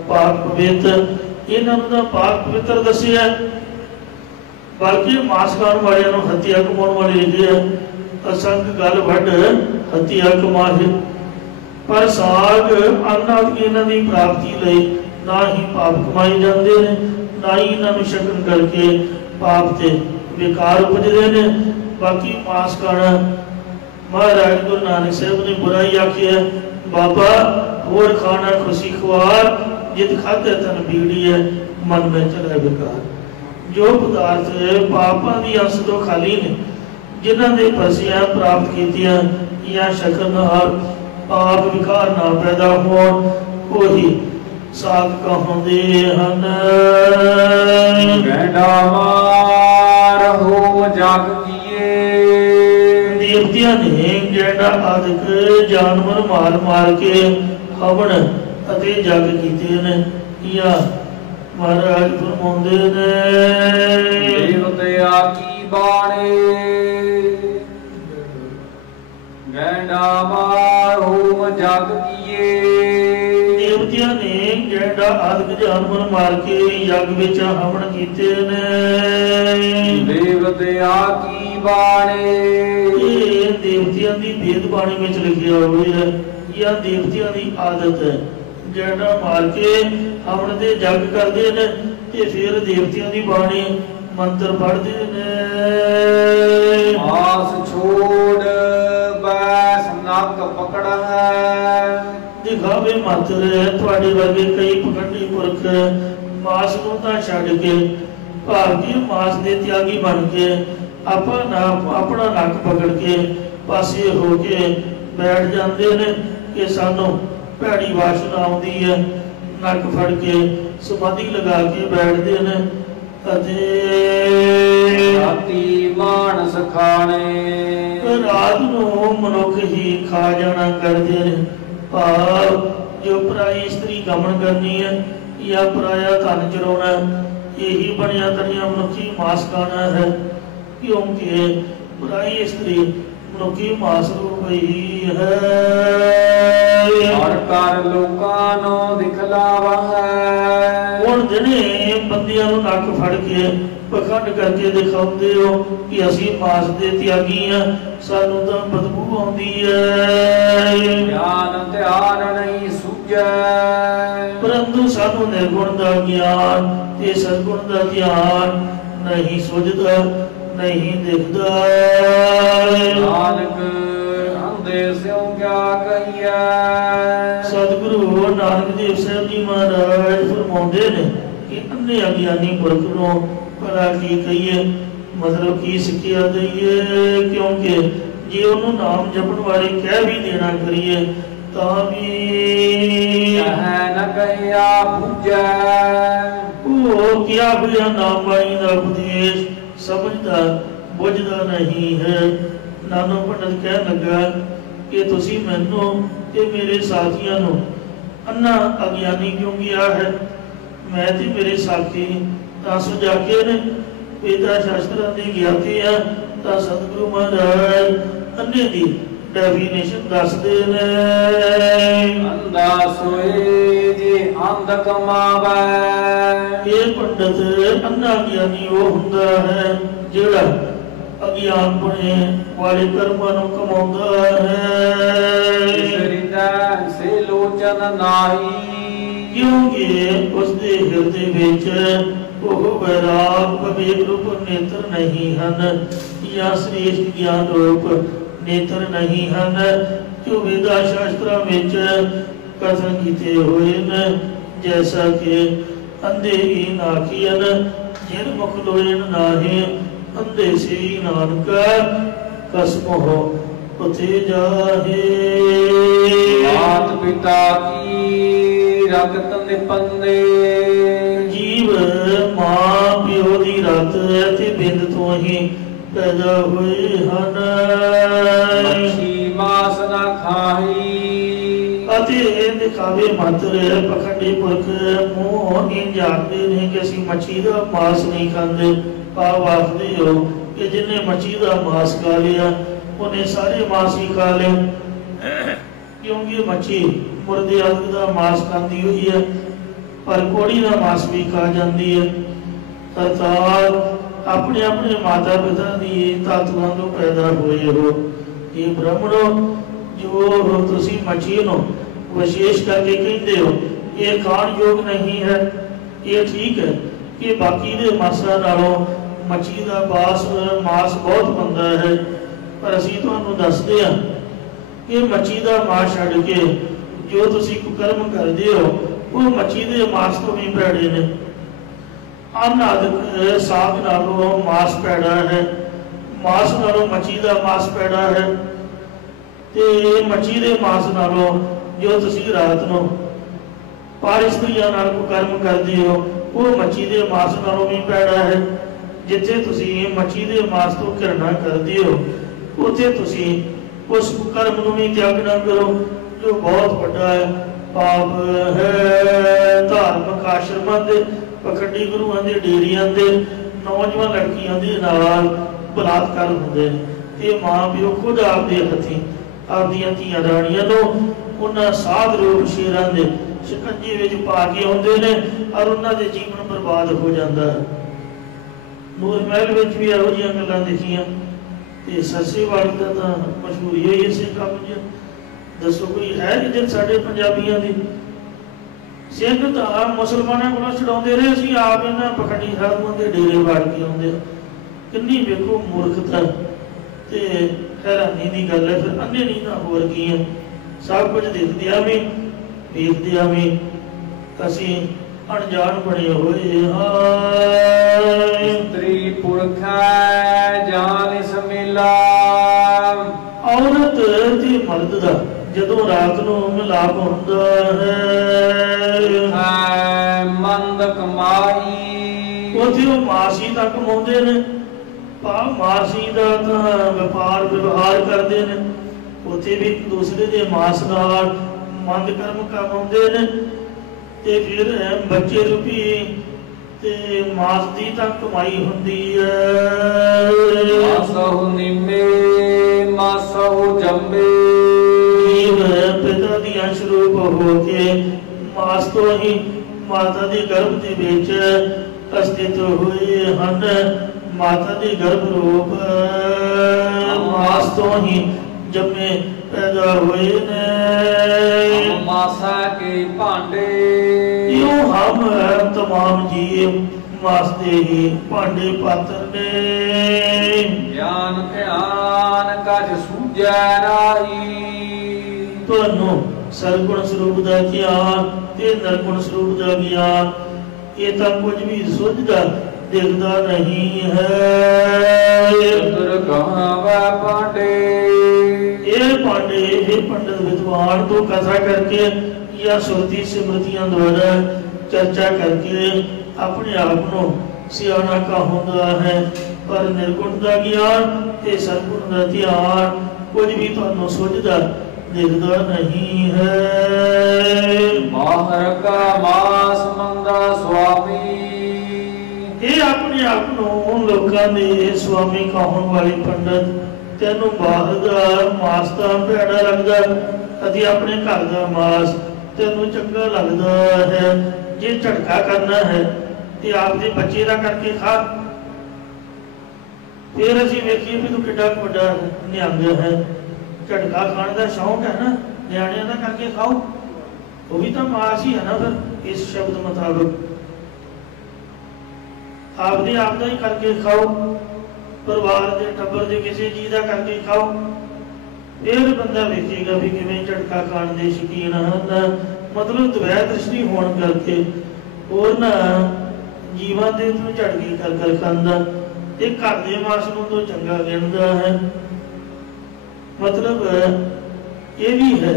पाक पवित्र इन्हां नूं तां पाक पवित्र दस्सिया बल्कि मांस खाण वालियां नूं हत्या कमाउण वाले लिखे असंख गल वढ हत्या कमाहे। पर साग अन्न आदि इन्हां दी प्राप्ति लई ना ही पाप कमाए जाते हैं ना ही इन्हों शकन करके पाप से बेकार उपजते हैं। बाकी मांस खाना महाराज गुरु नानक साहब ने बुराई आखी है बाबा होर खाना खुशी खुआर जित खाते तन बीड़ी है मन में चला बेकार। जो पदार्थ पापां दी अंश तो खाली ने जिन्हां दे फसियां प्राप्त कीतियां या शकन नाल पाप विकार ना पैदा होण वही साग कहते हन। गैंडा मार हो जग किए देवतियां ने गैंडा आदिक जानवर मार मार के हवन अते जग कीते ने या महाराज फरमाउंदे ने देवतिया की बाणे गैंडा मार हो जग किए। देवतियां ने गैंडा आदिक जानवर मार के यज्ञ विच हवन कीते ने। देवतिया की बाणे ये देवतियां दी वेद बाणी विच लिखिया हुआ है या देवतियां दी आदत है गैंडा मार के हवन दे यज्ञ करते हैं ते फिर देवतियां दी बाणी मंत्र पढ़ते ने। आस छोड़ बैस नक पकड़ है दिखावे मात्र थोड़े वर्गे कई पखंडी पुरख मास को तां छड्ड के भारतीय मास के त्यागी बन के अपना नक पकड़ के पासे होके बैठ जाते हैं कि सानू भैड़ी वासना आउंदी है नक फड़ के समाधि लगा के बैठते हैं। राती मानस खाने रात नूं मनुख ही खा जाना करते हैं। भाव जो पराई स्त्री गमन करनी है या पराया धन चुराना यही बनिया तनिया मनुखी मांस खाना है क्योंकि पराई स्त्री मनुखी मांस रूप ही है। हर कर लोकां नूं दिखलावा है हुण जिहने बंदियां नूं नक फड़ के पखंड करके दिखाते हो कि असी मांस दे त्यागी हैं सानू तां बदबू आउंदी है ज्ञान ध्यान नहीं सूझै परंतु सानू निर्गुण दा ज्ञान ते सदगुण दा ध्यान नहीं सुझदा नहीं दिखदा। नानक अंधे स्यों क्या कहिए सतगुरु नानक देव साहब जी महाराज फरमाउंदे ने कि अन्ने अज्ञानी पुरख नूं भला की कहिए मतलब की सिक्ख्या दईए क्योंकि जे उन्होंने नाम जपण वाले कह भी देना करिए तां भी न कहिया पूजै वो क्या हुआ नाम बाणी का उपदेश समझदा बुझदा नहीं है। नानो पंडित कह लगा कि तुसी मैनू ते मेरे साथियों नूं अन्ना अज्ञानी क्यों किया है। मैं ते मेरे साथी तां सुजाके ने वेदा शास्त्रां दे ज्ञाते आ तां सतगुरु महाराज अन्ने दी डेफिनेशन दसदे ने। अंधा सोए जे अंध कमावै ये पंडित अन्ना ज्ञानी वो हुंदा है जिहड़ा अज्ञान बने वाले कर्मां नूं कमाउंदा है। हृदय से लोचन नाही क्योंकि उसके हृदय विच ਉਹ ਵੈਰਾਗ ਵਿਵੇਕ ਰੂਪ ਨੇਤਰ ਨਹੀਂ ਹਨ ਜਾਂ ਸ੍ਰੇਸ਼ਟ ਗਿਆਨ ਰੂਪ नेत्र नहीं हन जो वेदा शास्त्रा विच कथन किए हुए न, जैसा कि अंधे ही नाखियन जिन मुख लोयन नाहे, अंधे से ही नानका कसम हो उथे जाहे। मात पिता की रगत निपन्ने, जीव मां प्यो दी रत ते बिंद तो ही पैदा हुए हन। मच्छी मास न खाही, ਅਤੇ ਇਹ ਦਿਖਾਵੇ ਮਾਤਰ ਪਖੰਡੀ ਪੁਰਖ ਮੂੰਹ ਇੰਝ ਆਖਦੇ ਨੇ ਕਿ ਅਸੀਂ ਮੱਛੀ ਦਾ ਮਾਸ ਨਹੀਂ ਖਾਂਦੇ। ਭਾਵ ਆਖਦੇ ਹੋ ਕਿ ਜਿਹਨੇ ਮੱਛੀ ਦਾ ਮਾਸ ਖਾ ਲਿਆ ਉਹਨੇ ਸਾਰੇ ਮਾਸ ਹੀ ਖਾ ਲਏ, ਕਿਉਂਕਿ ਮੱਛੀ ਮੁਰਦੇ ਆਦਿ ਦਾ ਮਾਸ ਖਾਂਦੀ ਹੋਈ ਹੈ, ਪਰ ਕੋੜੀ ਦਾ ਮਾਸ ਵੀ ਖਾ ਜਾਂਦੀ ਹੈ। ਅਰਥਾਤ ਆਪਣੇ ਆਪਣੇ ਮਾਤਾ ਪਿਤਾ ਦੀ ਤਾਤੂਆਂ ਤੋਂ ਪੈਦਾ ਹੋਏ ਹੋ। ਇਹ ਬ੍ਰਾਹਮਣੋ, ਜੋ ਤੁਸੀਂ ਮੱਛੀ ਨੂੰ ਵਿਸ਼ੇਸ਼ ਕਰਕੇ ਕਹਿੰਦੇ ਹੋ ਇਹ ਖਾਣ ਯੋਗ ਨਹੀਂ ਹੈ, ਇਹ ਠੀਕ ਹੈ ਕਿ ਬਾਕੀ ਦੇ ਮਾਸਾਂ ਨਾਲੋਂ ਮੱਛੀ ਦਾ ਮਾਸ ਬਹੁਤ ਬਣਦਾ ਹੈ, ਪਰ ਅਸੀਂ ਤੁਹਾਨੂੰ ਦੱਸਦੇ ਹਾਂ ਕਿ ਮੱਛੀ ਦਾ ਮਾਸ ਛੱਡ ਕੇ ਜੋ ਤੁਸੀਂ ਕੁਕਰਮ ਕਰਦੇ ਹੋ ਉਹ ਮੱਛੀ ਦੇ ਮਾਸ ਤੋਂ ਵੀ ਭੈੜੇ ਨੇ। ਅਨਾਦਿਕ ਸਾਗ ਨਾਲੋਂ ਮਾਸ ਭੈੜਾ ਹੈ, ਮਾਸ ਨਾਲੋਂ ਮੱਛੀ ਦਾ ਮਾਸ ਭੈੜਾ ਹੈ, ਤੇ ਮੱਛੀ ਦੇ ਮਾਸ ਨਾਲੋਂ ਜੋ ਤੁਸੀਂ ਰਾਤ ਨੂੰ ਪਰ ਇਸਤਰੀਆਂ ਨਾਲ ਕੁਕਰਮ ਕਰਦੇ ਹੋ ਉਹ ਮੱਛੀ ਦੇ ਮਾਸ ਨਾਲੋਂ ਵੀ ਭੈੜਾ ਹੈ। ਜਿੱਥੇ ਤੁਸੀਂ ਮੱਛੀ ਦੇ ਮਾਸ ਤੋਂ ਘਿਰਣਾ ਕਰਦੇ ਹੋ ਉੱਥੇ ਤੁਸੀਂ ਉਸ ਕੁਕਰਮ ਨੂੰ ਵੀ ਤਿਆਗ ਨਾ ਕਰੋ ਜੋ ਬਹੁਤ ਵੱਡਾ ਹੈ, ਪਾਪ ਹੈ। ਧਾਰਮਿਕ ਆਸ਼ਰਮਾਂ ਦੇ ਪਖੰਡੀ ਗੁਰੂਆਂ ਦੇ ਡੇਰਿਆਂ ਦੇ ਨੌਜਵਾਨ ਲੜਕੀਆਂ ਦੇ ਨਾਲ ਬਲਾਤਕਾਰ ਹੁੰਦੇ ਨੇ ਤੇ ਮਾਂ ਪਿਓ ਖੁਦ ਆਪਦੇ ਹੱਥੀਂ ਆਪਦੀਆਂ ਧੀਆਂ ਰਾਣੀਆਂ ਨੂੰ ਉਹਨਾਂ ਸਾਧ ਰੂਪ ਸ਼ੇਰਾਂ ਦੇ ਸ਼ਿਕੰਜੇ ਵਿੱਚ ਪਾ ਕੇ ਆਉਂਦੇ ਨੇ ਔਰ ਉਹਨਾਂ ਦੇ ਜੀਵਨ ਬਰਬਾਦ ਹੋ ਜਾਂਦਾ ਹੈ। ਨੂਰ ਮਹਿਲ ਵਿੱਚ ਵੀ ਇਹੋ ਜਿਹੀਆਂ ਗੱਲਾਂ ਦੇਖੀਆਂ ਤੇ ਸੱਸੇ ਵਾਲੀ ਦਾ ਤਾਂ ਮਸ਼ਹੂਰੀ ਹੋਈ ਇਸੇ ਕੰਮ 'ਚ। ਦੱਸੋ ਕੋਈ ਹੈ ਇੱਜ਼ਤ ਸਾਡੇ ਪੰਜਾਬੀਆਂ ਦੀ? ਸਿੰਘ ਤਾਂ ਮੁਸਲਮਾਨਾਂ ਕੋਲੋਂ ਛਡਾਉਂਦੇ ਰਹੇ, ਅਸੀਂ ਆਪ ਇਹਨਾਂ ਪਖੰਡੀ ਸਾਧੂਆਂ ਦੇ ਡੇਰੇ ਵਾੜ ਕੇ ਆਉਂਦੇ। ਕਿੰਨੀ ਵੇਖੋ ਮੂਰਖਤਾ ਤੇ हैरानी की गल है। फिर अन्य नहीं ना होर की है, सब कुछ देखदिया भी ਵੇਖਦਿਆਂ ਵੀ ਅਸੀਂ ਅਣਜਾਣ ਬਣੇ ਹੋਏ ਹਾਂ। ਇਸਤਰੀ ਪੁਰਖੈ ਜਾਨ ਸਮੇਲਾ, ਔਰਤ ਤੇ ਮਰਦ ਦਾ ਜਦੋਂ ਰਾਤ ਨੂੰ ਮਿਲਾਪ ਹੁੰਦਾ ਹੈ ਮੰਦ ਕਮਾਈ, ਉੱਥੇ ਉਹ ਮਾਸੀ ਤੱਕ ਕਮਾਉਂਦੇ ਨੇ। ਮਾਸੀ ਦਾ ਤਾਂ ਵਪਾਰ ਵਿਵਹਾਰ ਕਰਦੇ ਨੇ, ਉੱਥੇ ਵੀ ਇੱਕ ਦੂਸਰੇ ਦੇ ਮਾਸ ਨਾਲ ਮੰਦ ਕਰਮ ਕਮਾਉਂਦੇ ਨੇ ਤੇ ਫਿਰ ਬੱਚੇ ਰੂਪੀ ਤੇ ਮਾਸ ਦੀ ਤਾਂ ਕਮਾਈ ਹੁੰਦੀ ਹੈ। ਮਾਸਹੁ ਨਿਮੇ ਮਾਸਹੁ ਜੰਬੇ, ਪਿਤਾ ਦੀ ਅੰਸ਼ ਰੂਪ ਹੋ ਕੇ ਮਾਸ ਤੋਂ ਹੀ ਮਾਤਾ ਦੇ ਗਰਭ ਦੇ ਵਿੱਚ ਅਸਥਿਤ ਹੋਏ ਹਨ। ਮਾਤਾ ਦੇ ਗਰਭ ਰੂਪ ਮਾਸ ਤੋਂ ਹੀ ਜੰਮੇ ਪੈਦਾ ਹੋਏ ਨੇ। ਮਾਸਾ ਕੇ ਭਾਂਡੇ, ਇਉਂ ਹਮ ਤਮਾਮ ਜੀਵ ਮਾਸ ਦੇ ਹੀ ਭਾਂਡੇ ਪਾਤਰ ਨੇ। ਗਿਆਨ ਧਿਆਨ ਕਜ ਸੂਝੈ ਨਾਹੀ, ਤੁਹਾਨੂੰ ਸਰਗੁਣ ਸਰੂਪ ਦਾ ਗਿਆਨ ਤੇ ਨਿਰਗੁਣ ਸਰੂਪ ਦਾ ਗਿਆਨ ਇਹ ਤਾਂ ਕੁਝ ਵੀ ਸੁਝਦਾ ਦਿਖਦਾ ਨਹੀਂ ਹੈ। ਦੁਰਗਾਵਾ ਪਾਂਡੇ, ਇਹ ਪਾਂਡੇ ਇਹ ਪੰਡਤ ਵਿਦਵਾਨ ਤੋਂ ਕਥਾ ਕਰਕੇ ਜਾਂ ਸੁਰਤੀ ਸਿਮਰਤੀਆਂ ਦੁਆਰਾ ਚਰਚਾ ਕਰਕੇ ਆਪਣੇ ਆਪ ਨੂੰ ਸਿਆਣਾ ਕਹਾਉਂਦਾ ਹੈ, ਪਰ ਨਿਰਗੁਣ ਦਾ ਗਿਆਨ ਤੇ ਸਰਗੁਣ ਦਾ ਧਿਆਨ ਕੁਝ ਵੀ ਤੁਹਾਨੂੰ ਸੁਝਦਾ ਦਿਖਦਾ ਨਹੀਂ ਹੈ। ਮਾਹਰ ਕਾ ਮਾਸ ਮੰਦਾ ਸੁਆਮੀ, ਇਹ ਆਪਣੇ ਆਪ ਨੂੰ ਲੋਕਾਂ ਦੇ ਸੁਆਮੀ ਕਹਾਉਣ ਵਾਲੇ ਪੰਡਤ, ਤੈਨੂੰ ਬਾਹਰ ਦਾ ਮਾਸ ਤਾਂ ਭੈੜਾ ਲੱਗਦਾ ਅਤੇ ਆਪਣੇ ਘਰ ਦਾ ਮਾਸ ਤੈਨੂੰ ਚੰਗਾ ਲੱਗਦਾ ਹੈ। ਜੇ ਝਟਕਾ ਕਰਨਾ ਹੈ ਤੇ ਆਪਦੇ ਬੱਚੇ ਦਾ ਕਰਕੇ ਖਾ, ਫਿਰ ਅਸੀਂ ਵੇਖੀਏ ਵੀ ਤੂੰ ਕਿੱਡਾ ਵੱਡਾ ਨਿਹੰਗ ਹੈ। ਝਟਕਾ ਖਾਣ ਦਾ ਸ਼ੌਂਕ ਹੈ ਨਾ, ਨਿਆਣਿਆਂ ਦਾ ਕਰਕੇ ਖਾਓ, ਉਹ ਵੀ ਤਾਂ ਮਾਸ ਹੀ ਹੈ ਨਾ। ਫਿਰ ਇਸ ਸ਼ਬਦ ਮੁਤਾਬਕ ਆਪਦੇ ਆਪ ਦਾ ਹੀ ਕਰਕੇ ਖਾਓ, ਪਰਿਵਾਰ ਦੇ ਟੱਬਰ ਦੇ ਕਿਸੇ ਚੀਜ਼ ਦਾ ਕਰਕੇ ਖਾਓ, ਫਿਰ ਬੰਦਾ ਵੇਖੇਗਾ ਵੀ ਕਿਵੇਂ ਝਟਕਾ ਖਾਣ ਦੇ ਸ਼ੌਕੀਨ ਹਨ। ਮਤਲਬ ਦਵੈ ਦ੍ਰਿਸ਼ਟੀ ਹੋਣ ਕਰਕੇ ਉਹਨਾਂ ਜੀਵਾਂ ਦੇ ਤੋਂ ਝਟਕੀ ਕਰ ਖਾਂਦਾ, ਇਹ ਘਰ ਦੇ ਮਾਸ ਨੂੰ ਤੋਂ ਚੰਗਾ ਗਿਣਦਾ ਹੈ। ਮਤਲਬ ਇਹ ਵੀ ਹੈ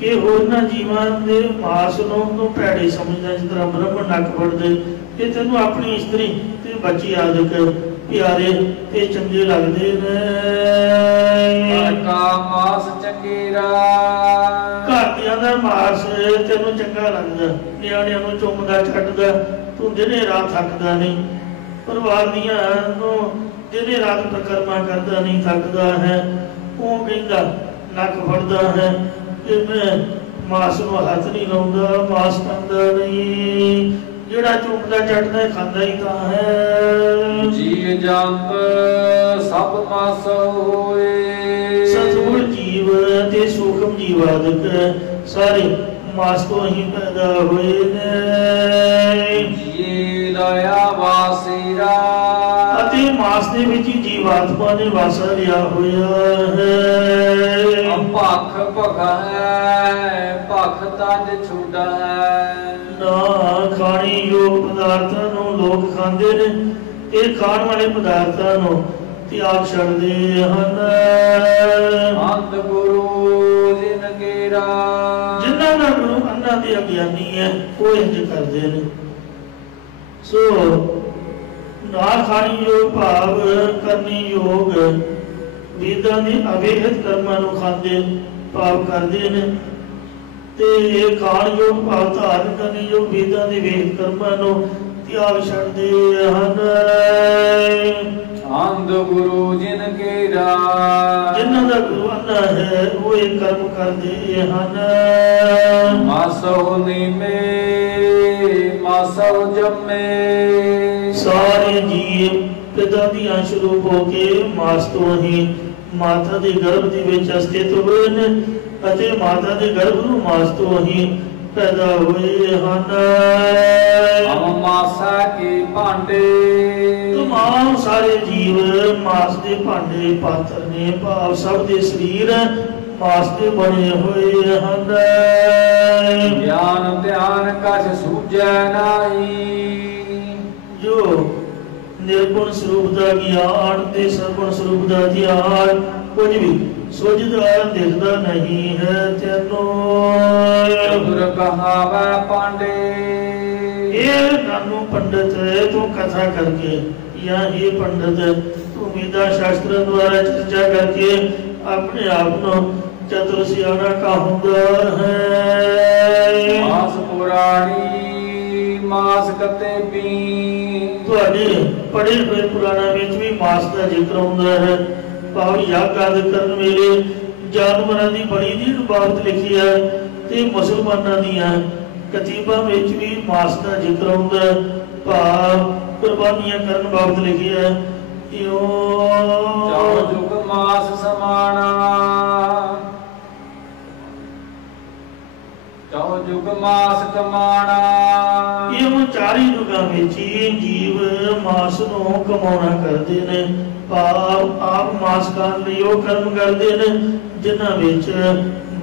ਕਿ ਹੋਰਨਾਂ ਜੀਵਾਂ ਦੇ ਮਾਸ ਨੂੰ ਤੋਂ ਭੈੜੇ ਸਮਝਦਾ, ਜਿਸ ਤਰ੍ਹਾਂ ਬ੍ਰਹਮਣ ਨੱਕ ਫੜਦੇ, ਇਹ ਤੈਨੂੰ ਆਪਣੀ ਇਸਤਰੀ ਤੇ ਬੱਚੀ ਆਦਿਕ ਪਿਆਰੇ ਤੇ ਚੰਗੇ ਲੱਗਦੇ ਨੇ। ਘਰ ਕਾ ਮਾਸ ਚੰਗੇਰਾ, ਘਰਦਿਆਂ ਦਾ ਮਾਸ ਤੈਨੂੰ ਚੰਗਾ ਲੱਗਦਾ, ਨਿਆਣਿਆਂ ਨੂੰ ਚੁੰਮਦਾ ਛੱਡਦਾ, ਤੂੰ ਦਿਨੇ ਰਾਤ ਥੱਕਦਾ ਨਹੀਂ, ਪਰਿਵਾਰ ਦੀਆਂ ਨੂੰ ਦਿਨੇ ਰਾਤ ਪ੍ਰਕਰਮਾ ਕਰਦਾ ਨਹੀਂ ਥੱਕਦਾ ਹੈ। ਉਹ ਕਹਿੰਦਾ ਨੱਕ ਫੜਦਾ ਹੈ ਕਿ ਮੈਂ ਮਾਸ ਨੂੰ ਹੱਥ ਨਹੀਂ ਲਾਉਂਦਾ, ਮਾਸ ਖਾਂਦਾ ਨਹੀਂ, ਜਿਹੜਾ ਚੁੰਮਦਾ ਚੱਟਦਾ ਖਾਂਦਾ ਹੀ ਤਾਂ ਹੈ। ਜੀ ਜੰਤ ਸਭ ਮਾਸ ਹੋਏ, ਸਤਿਗੁਰ ਜੀਵ ਤੇ ਸੂਖਮ ਜੀਵ ਆਦਿਕ ਸਾਰੇ ਮਾਸ ਤੋਂ ਹੀ ਪੈਦਾ ਹੋਏ ਨੇ। ਜੀ ਲਾਇਆ ਵਾਸੀਰਾ, ਅਤੇ ਮਾਸ ਦੇ ਵਿੱਚ ਹੀ ਜੀਵਾਤਮਾ ਨੇ ਵਾਸਾ ਲਿਆ ਹੋਇਆ ਹੈ। ਭਖ ਭਖਾ ਹੈ, ਭਖ ਤਜ ਛੁਡਾ ਹੈ। ਨਾ ਖਾਣੇ ਯੋਗ ਪਦਾਰਥਾਂ ਨੂੰ ਲੋਕ ਖਾਂਦੇ ਨੇ, ਇਹ ਖਾਣ ਵਾਲੇ ਪਦਾਰਥਾਂ ਨੂੰ ਤਿਆਗ ਛੱਡਦੇ ਹਨ। ਅੰਧ ਗੁਰੂ ਜਿਨ ਕੇਰਾ, ਜਿਨ੍ਹਾਂ ਦਾ ਗੁਰੂ ਅੰਨਾਂ ਦੇ ਅਗਿਆਨੀ ਹੈ ਉਹ ਇੰਝ ਕਰਦੇ ਨੇ। ਸੋ ਨਾ ਖਾਣੀ ਯੋਗ ਭਾਵ ਕਰਨੀ ਯੋਗ ਵੇਦਾਂ ਦੇ ਅਵੇਹਿਤ ਕਰਮਾਂ ਨੂੰ ਖਾਂਦੇ ਭਾਵ ਕਰਦੇ ਨੇ, ਤੇ ਖਾਣ ਯੋਗ ਭਾਵ ਧਾਰਨ ਕਰਨੀ ਯੋਗ ਵੇਦਾਂ ਦੇ ਵੇਦ ਕਰਮਾਂ ਨੂੰ ਤਿਆਗ ਛੱਡਦੇ ਹਨ। ਅੰਧ ਗੁਰੂ ਜਿਨ ਕੇਰਾ, ਜਿਨ੍ਹਾਂ ਦਾ ਗੁਰੂ ਅੰਨਾ ਹੈ ਉਹ ਇਹ ਕਰਮ ਕਰਦੇ ਹਨ। ਮਾਸੋ ਨੀਮੇ ਮਾਸੋ ਜੰਮੇ, ਸਾਰੇ ਜੀਵ ਪਿਤਾ ਦੀ ਅੰਸ਼ ਰੂਪ ਹੋ ਕੇ ਮਾਸ ਤੋਂ ਹੀ ਮਾਤਾ ਦੇ ਗਰਭ ਦੇ ਵਿੱਚ ਸਥਿਤ ਹੋਏ ਨੇ, ਅਤੇ ਮਾਤਾ ਦੇ ਗਰਭ ਨੂੰ ਮਾਸ ਤੋਂ ਹੀ ਪੈਦਾ ਹੋਏ ਹਨ। ਹਮ ਮਾਸਾ ਕੇ ਭਾਂਡੇ, ਤਮਾਮ ਸਾਰੇ ਜੀਵ ਮਾਸ ਦੇ ਭਾਂਡੇ ਪਾਤਰ ਨੇ, ਭਾਵ ਸਭ ਦੇ ਸਰੀਰ ਮਾਸ ਦੇ ਬਣੇ ਹੋਏ ਹਨ। ਗਿਆਨ ਧਿਆਨ ਕਛ ਸੂਝੈ ਨਾਹੀ, ਜੋ ਨਿਰਗੁਣ ਸਰੂਪ ਦਾ ਗਿਆਨ ਤੇ ਸਰਗੁਣ ਸਰੂਪ ਦਾ ਧਿਆਨ ਕੁਝ ਵੀ ਸੋਝਦਾ ਦਿਸਦਾ ਨਹੀਂ ਹੈ ਤੈਨੂੰ। ਗੁਰ ਕਹਾਵੈ ਪਾਂਡੇ, ਇਹ ਨਾਨੂੰ ਪੰਡਤ ਤੂੰ ਕਥਾ ਕਰਕੇ ਜਾਂ ਇਹ ਪੰਡਤ ਤੂੰ ਵੇਦਾਂ ਸ਼ਾਸਤਰਾਂ ਦੁਆਰਾ ਚਰਚਾ ਕਰਕੇ ਆਪਣੇ ਆਪ ਨੂੰ ਚਤੁਰ ਸਿਆਣਾ ਕਹਾਉਂਦਾ ਹੈ। ਮਾਸ ਪੁਰਾਣੀ ਮਾਸ ਕਤੇ ਪੀ, ਤੁਹਾਡੇ ਪੜ੍ਹੇ ਹੋਏ ਪੁਰਾਣਾਂ ਵਿੱਚ ਵੀ ਮਾਸ ਦਾ ਜ਼ਿਕਰ ਹੁੰਦਾ ਹੈ, ਭਾਵ ਯੱਗ ਆਦਿ ਕਰਨ ਵੇਲੇ ਜਾਨਵਰਾਂ ਦੀ ਬੜੀ ਦੀ ਬਾਬਤ ਲਿਖੀ ਹੈ, ਤੇ ਮੁਸਲਮਾਨਾਂ ਦੀਆਂ ਕਤੀਬਾਂ ਵਿੱਚ ਵੀ ਮਾਸ ਦਾ ਜ਼ਿਕਰ ਹੁੰਦਾ ਹੈ, ਭਾਵ ਕੁਰਬਾਨੀਆਂ ਕਰਨ ਬਾਬਤ ਲਿਖੀ ਹੈ। ਚਾਉ ਜੁਗ ਮਾਸ ਸਮਾਣਾ, ਚਾਉ ਜੁਗ ਮਾਸ ਕਮਾਣਾ, ਇਹ ਚਾਰੀ ਯੁਗਾਂ ਵਿੱਚ ਹੀ ਜੀਵ ਮਾਸ ਨੂੰ ਕਮਾਉਣਾ ਕਰਦੇ ਨੇ, ਭਾਵ ਆਪ ਮਾਸ ਖਾਣ ਲਈ ਉਹ ਕਰਮ ਕਰਦੇ ਨੇ ਜਿਨ੍ਹਾਂ ਵਿੱਚ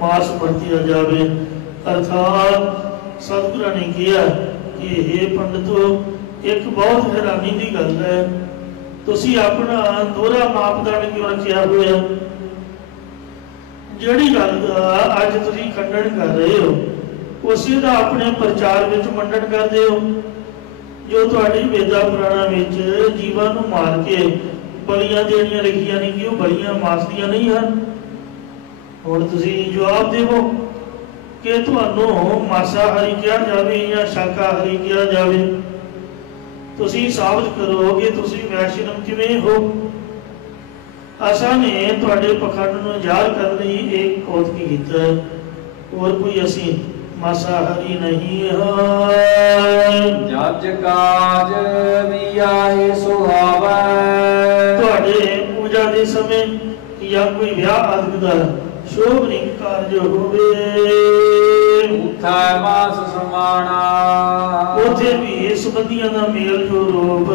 ਮਾਸ ਵਰਤਿਆ ਜਾਵੇ। ਅਰਥਾਤ ਸਤਿਗੁਰਾਂ ਨੇ ਕਿਹਾ ਕਿ ਇਹ ਪੰਡਤੋ ਇੱਕ ਬਹੁਤ ਹੈਰਾਨੀ ਦੀ ਗੱਲ ਹੈ, ਤੁਸੀਂ ਆਪਣਾ ਦੋਹਰਾ ਮਾਪਦੰਡ ਕਿਉਂ ਰੱਖਿਆ ਹੋਇਆ? ਜਿਹੜੀ ਗੱਲ ਦਾ ਅੱਜ ਤੁਸੀਂ ਖੰਡਨ ਕਰ ਰਹੇ ਹੋ ਉਸੇ ਦਾ ਆਪਣੇ ਪ੍ਰਚਾਰ ਵਿੱਚ ਮੰਡਨ ਕਰਦੇ ਹੋ। ਜੋ ਤੁਹਾਡੀ ਵੇਦਾਂ ਪੁਰਾਣਾਂ ਵਿੱਚ ਜੀਵਾਂ ਨੂੰ ਮਾਰ ਕੇ ਬਲੀਆਂ ਦੇਣੀਆਂ ਲਿਖੀਆਂ ਨੇ ਕਿ ਉਹ ਬਲੀਆਂ ਮਾਸ ਦੀਆਂ ਨਹੀਂ ਹਨ। ਹੁਣ ਤੁਸੀਂ ਜਵਾਬ ਦੇਵੋ ਕਿ ਤੁਹਾਨੂੰ ਮਾਸਾਹਾਰੀ ਕਿਹਾ ਜਾਵੇ ਜਾਂ ਸ਼ਾਕਾਹਾਰੀ ਕਿਹਾ ਜਾਵੇ। ਤੁਸੀਂ ਸਾਬਤ ਕਰੋ ਕਿ ਤੁਸੀਂ ਵੈਸ਼ਨਵ ਕਿਵੇਂ ਹੋ। ਅਸਾਂ ਨੇ ਤੁਹਾਡੇ ਪਖੰਡ ਨੂੰ ਜ਼ਾਹਰ ਕਰਨ ਲਈ ਇੱਕ ਕੌਤਕੀ ਕੀਤਾ, ਹੋਰ ਕੋਈ ਅਸੀਂ ਮਾਸਾਹਾਰੀ ਨਹੀਂ ਹਾਂ। ਜਜ ਕਾਜ ਵੀ ਆਏ ਸੁਹਾਵੈ, ਤੁਹਾਡੇ ਪੂਜਾ ਦੇ ਸਮੇਂ ਜਾਂ ਕੋਈ ਵਿਆਹ ਆਦਿ ਦਾ ਸ਼ੋਭਨੀ ਕਾਰਜ ਹੋਵੇ, ਉਥੈ ਮਾਸ ਸਮਾਣਾ, ਉਥੇ ਵੀ ਸੰਬੰਧੀਆਂ ਦਾ ਮੇਲ ਜੋ ਰੂਪ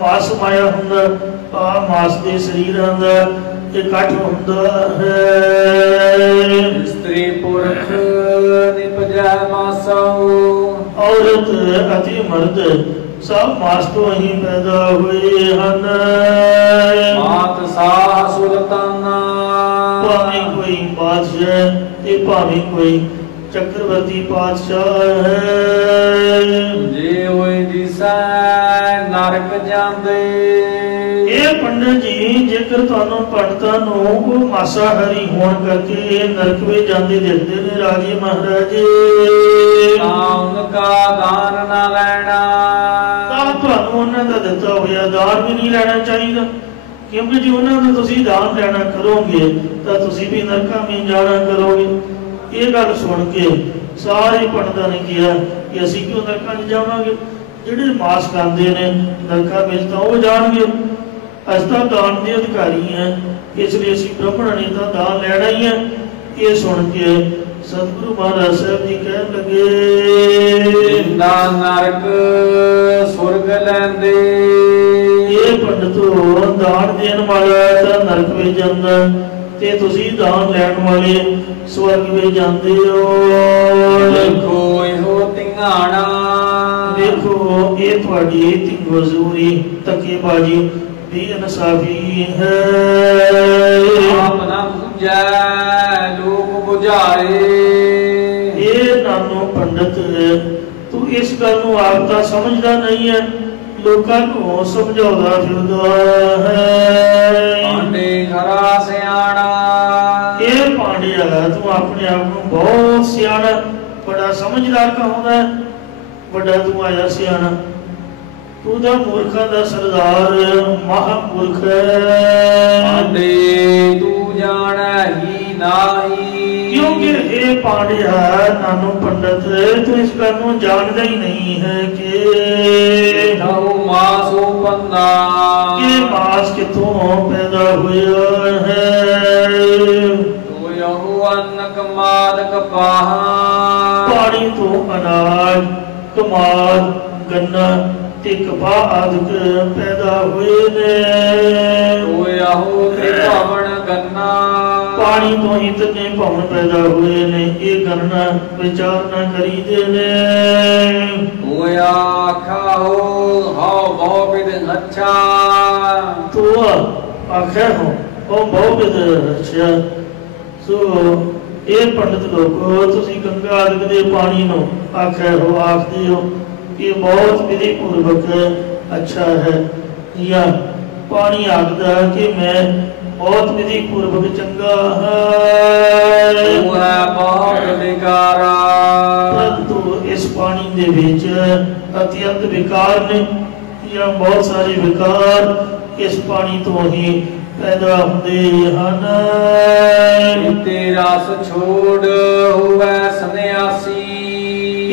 ਮਾਸ ਮਾਇਆ ਹੁੰਦਾ, ਆ ਮਾਸ ਦੇ ਸਰੀਰਾਂ ਦਾ ਇਕੱਠ ਹੁੰਦਾ ਹੈ। ਇਸਤਰੀ ਪੁਰਖ ਨਿਪਜੈ ਮਾਸਉ, ਔਰਤ ਅਤੇ ਮਰਦ ਸਭ ਮਾਸ ਤੋਂ ਹੀ ਪੈਦਾ ਹੋਏ ਹਨ। ਮਾਤ ਸਾਹ ਸੁਲਤਾਨਾ, ਭਾਵੇਂ ਕੋਈ ਬਾਦਸ਼ਾਹ ਤੇ ਭਾਵੇਂ ਕੋਈ ਚੱਕਰਵਰਤੀ ਪਾਤਸ਼ਾਹ ਹੈ। ਜੇ ਹੋਏ ਦਿਸੈ ਨਰਕ ਜਾਂਦੇ। ਇਹ ਪੰਡਤ ਜੀ, ਜੇਕਰ ਤੁਹਾਨੂੰ ਪੰਡਤਾਂ ਨੂੰ ਉਹ ਮਾਸਾਹਾਰੀ ਹੋਣ ਕਰਕੇ ਨਰਕ ਵਿੱਚ ਜਾਂਦੇ ਦਿਖਦੇ ਨੇ ਰਾਜੇ ਮਹਾਰਾਜੇ, ਤਾਂ ਉਨਕਾ ਦਾਨ ਨਾ ਲੈਣਾ। ਤਾਂ ਤੁਹਾਨੂੰ ਉਹਨਾਂ ਦਾ ਦਿੱਤਾ ਹੋਇਆ ਦਾਨ ਵੀ ਨਹੀਂ ਲੈਣਾ ਚਾਹੀਦਾ, ਕਿਉਂਕਿ ਜੇ ਉਹਨਾਂ ਦਾ ਤੁਸੀਂ ਦਾਨ ਲੈਣਾ ਕਰੋਗੇ ਤਾਂ ਤੁਸੀਂ ਵੀ ਨਰਕਾਂ ਵਿੱਚ ਜਾਣਾ ਕਰੋਗੇ। ਇਹ ਗੱਲ ਸੁਣ ਕੇ ਸਾਰੇ ਪੰਡਤਾਂ ਨੇ ਕਿਹਾ ਕਿ ਅਸੀਂ ਕਿਉਂ ਨਰਕਾਂ 'ਚ ਜਾਵਾਂਗੇ, ਜਿਹੜੇ ਮਾਸ ਖਾਂਦੇ ਨੇ ਨਰਕਾਂ ਵਿੱਚ ਤਾਂ ਉਹ ਜਾਣਗੇ, ਅਸੀਂ ਤਾਂ ਦਾਨ ਦੇ ਅਧਿਕਾਰੀ ਹਾਂ, ਇਸ ਲਈ ਅਸੀਂ ਬ੍ਰਾਹਮਣਾਂ ਨੇ ਤਾਂ ਦਾਨ ਲੈਣਾ ਹੀ ਹੈ। ਇਹ ਸੁਣ ਕੇ ਸਤਿਗੁਰੂ ਮਹਾਰਾਜ ਸਾਹਿਬ ਜੀ ਕਹਿਣ ਲੱਗੇ, ਜਿੰਦਾ ਨਰਕ ਸੁਰਗ ਲੈਂਦੇ। ਇਹ ਪੰਡਤੋ, ਦਾਨ ਦੇਣ ਵਾਲਾ ਤਾਂ ਨਰਕ ਵਿੱਚ ਜਾਂਦਾ ਤੇ ਤੁਸੀਂ ਦਾਨ ਲੈਣ ਵਾਲੇ ਸਵਰਗ ਵਿੱਚ ਜਾਂਦੇ ਹੋ। ਦੇਖੋ ਇਹੋ ਧਿਆਣਾ, ਦੇਖੋ ਇਹ ਤੁਹਾਡੀ ਧਿੰਗਜ਼ੂਰੀ ਧੱਕੇਬਾਜ਼ੀ ਬੇਇਨਸਾਫੀ ਹੈ। ਆਪ ਨਾ ਬੁਝੈ ਲੋਕ ਬੁਝਾਏ। ਇਹ ਨਾਨੋ ਪੰਡਤ, ਤੂੰ ਇਸ ਗੱਲ ਨੂੰ ਆਪ ਤਾਂ ਸਮਝਦਾ ਨਹੀਂ ਹੈ, ਲੋਕਾਂ ਨੂੰ ਸਮਝਾਉਂਦਾ ਫਿਰਦਾ ਹੈ। ਪਾਂਡੇ ਖਰਾ ਸਿਆਣਾ, ਇਹ ਪਾਂਡਿਆ, ਤੂੰ ਆਪਣੇ ਆਪ ਨੂੰ ਬਹੁਤ ਸਿਆਣਾ ਬੜਾ ਸਮਝਦਾਰ ਕਹਾਉਂਦਾ, ਵੱਡਾ ਤੂੰ ਆਇਆ ਸਿਆਣਾ। ਤੂੰ ਤਾਂ ਮੂਰਖਾਂ ਦਾ ਸਰਦਾਰ ਮਹਾਂਪੁਰਖ ਹੈ। ਪਾਂਡੇ ਤੂੰ ਜਾਣੈ ਹੀ ਨਾਹੀ। ਕਿਉਂਕਿ ਇਹ ਪਾਂਡਿਆ ਨਾਨੂ ਪੰਡਤ, ਤੂੰ ਇਸ ਗੱਲ ਨੂੰ ਜਾਣਦਾ ਹੀ ਨਹੀਂ ਹੈ ਕਿ ਨਉ ਮਾਸੋ ਪੰਨਾ, ਇਹ ਮਾਸ ਕਿੱਥੋਂ ਪੈਦਾ ਹੋਇਆ ਹੈ। ਤੋ ਯਹੂ ਅੰਨ ਕਮਾਦ ਕਪਾਹ, ਪਾਣੀ ਤੋਂ ਅਨਾਜ, ਕਮਾਦ, ਗੰਨਾ ਤੇ ਕਪਾਹ ਆਦਿਕ ਪੈਦਾ ਹੋਏ ਨੇ। ਤੋ ਯਹੂ ਤ੍ਰਿਭਵਨ ਗੰਨਾ, ਪਾਣੀ ਤੋਂ ਹੀ ਤਿੰਨੇ ਭਵਨ ਪੈਦਾ ਹੋਏ ਨੇ। ਇਹ ਗਣਨਾ ਵਿਚਾਰ ਨਾ ਕਰੀਦੇ ਨੇ। ਹੋਇਆ ਆਖਾਓ ਹਉ ਬਹੁ ਵਿਦ ਅੱਛਾ, ਤੋ ਆਖਿਆ ਹੋ ਉਹ ਬਹੁ ਵਿਦ ਅੱਛਾ। ਸੋ ਇਹ ਪੰਡਤ ਲੋਕੋ, ਤੁਸੀਂ ਗੰਗਾ ਆਦਿਕ ਦੇ ਪਾਣੀ ਨੂੰ ਆਖਿਆ ਹੋ, ਆਖਦੇ ਹੋ ਕਿ ਬਹੁਤ ਵਿਧੀ ਪੂਰਵਕ ਅੱਛਾ ਹੈ, ਜਾਂ ਪਾਣੀ ਆਖਦਾ ਕਿ ਮੈਂ ਬਹੁਤ ਵਿਧੀ ਪੂਰਵਕ ਚੰਗਾ ਹੈ। ਉਹ ਹੈ ਬਹੁਤ ਵਿਕਾਰਾ, ਪਰੰਤੂ ਇਸ ਪਾਣੀ ਦੇ ਵਿੱਚ ਅਤਿਅੰਤ ਵਿਕਾਰ ਨੇ, ਜਾਂ ਬਹੁਤ ਸਾਰੇ ਵਿਕਾਰ ਇਸ ਪਾਣੀ ਤੋਂ ਹੀ ਪੈਦਾ ਹੁੰਦੇ ਹਨ। ਤੇ ਰਸ ਛੋੜ ਹੋਵੇ ਸੰਨਿਆਸੀ,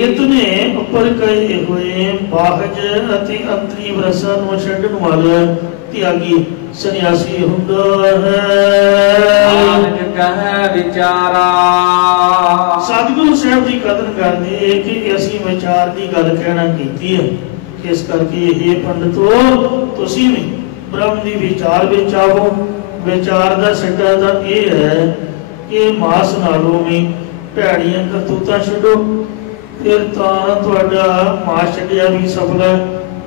ਇਤਨੇ ਉੱਪਰ ਕਹੇ ਹੋਏ ਬਾਹਜ ਅਤੇ ਅੰਤਰੀ ਰਸਾਂ ਨੂੰ ਛੱਡਣ ਵਾਲਾ ਤਿਆਗੀ ਸੰਨਿਆਸੀ ਹੁੰਦਾ ਹੈ। ਨਾਨਕ ਕਹੈ ਵਿਚਾਰਾ, ਸਤਿਗੁਰੂ ਸਾਹਿਬ ਦੀ ਕਦਰ ਕਰਦੇ ਕਿ ਅਸੀਂ ਵਿਚਾਰ ਦੀ ਗੱਲ ਕਹਿਣਾ ਕੀਤੀ ਹੈ। ਇਸ ਕਰਕੇ ਇਹ ਪੰਡਤੋ, ਤੁਸੀਂ ਵੀ ਬ੍ਰਹਮ ਦੀ ਵਿਚਾਰ ਵਿੱਚ ਆਵੋ। ਵਿਚਾਰ ਦਾ ਸਿੱਟਾ ਤਾਂ ਇਹ ਹੈ ਕਿ ਮਾਸ ਨਾਲੋਂ ਵੀ ਭੈੜੀਆਂ ਕਰਤੂਤਾਂ ਛੱਡੋ, ਫਿਰ ਤਾਂ ਤੁਹਾਡਾ ਮਾਸ ਛੱਡਿਆ ਵੀ ਸਫਲ ਹੈ।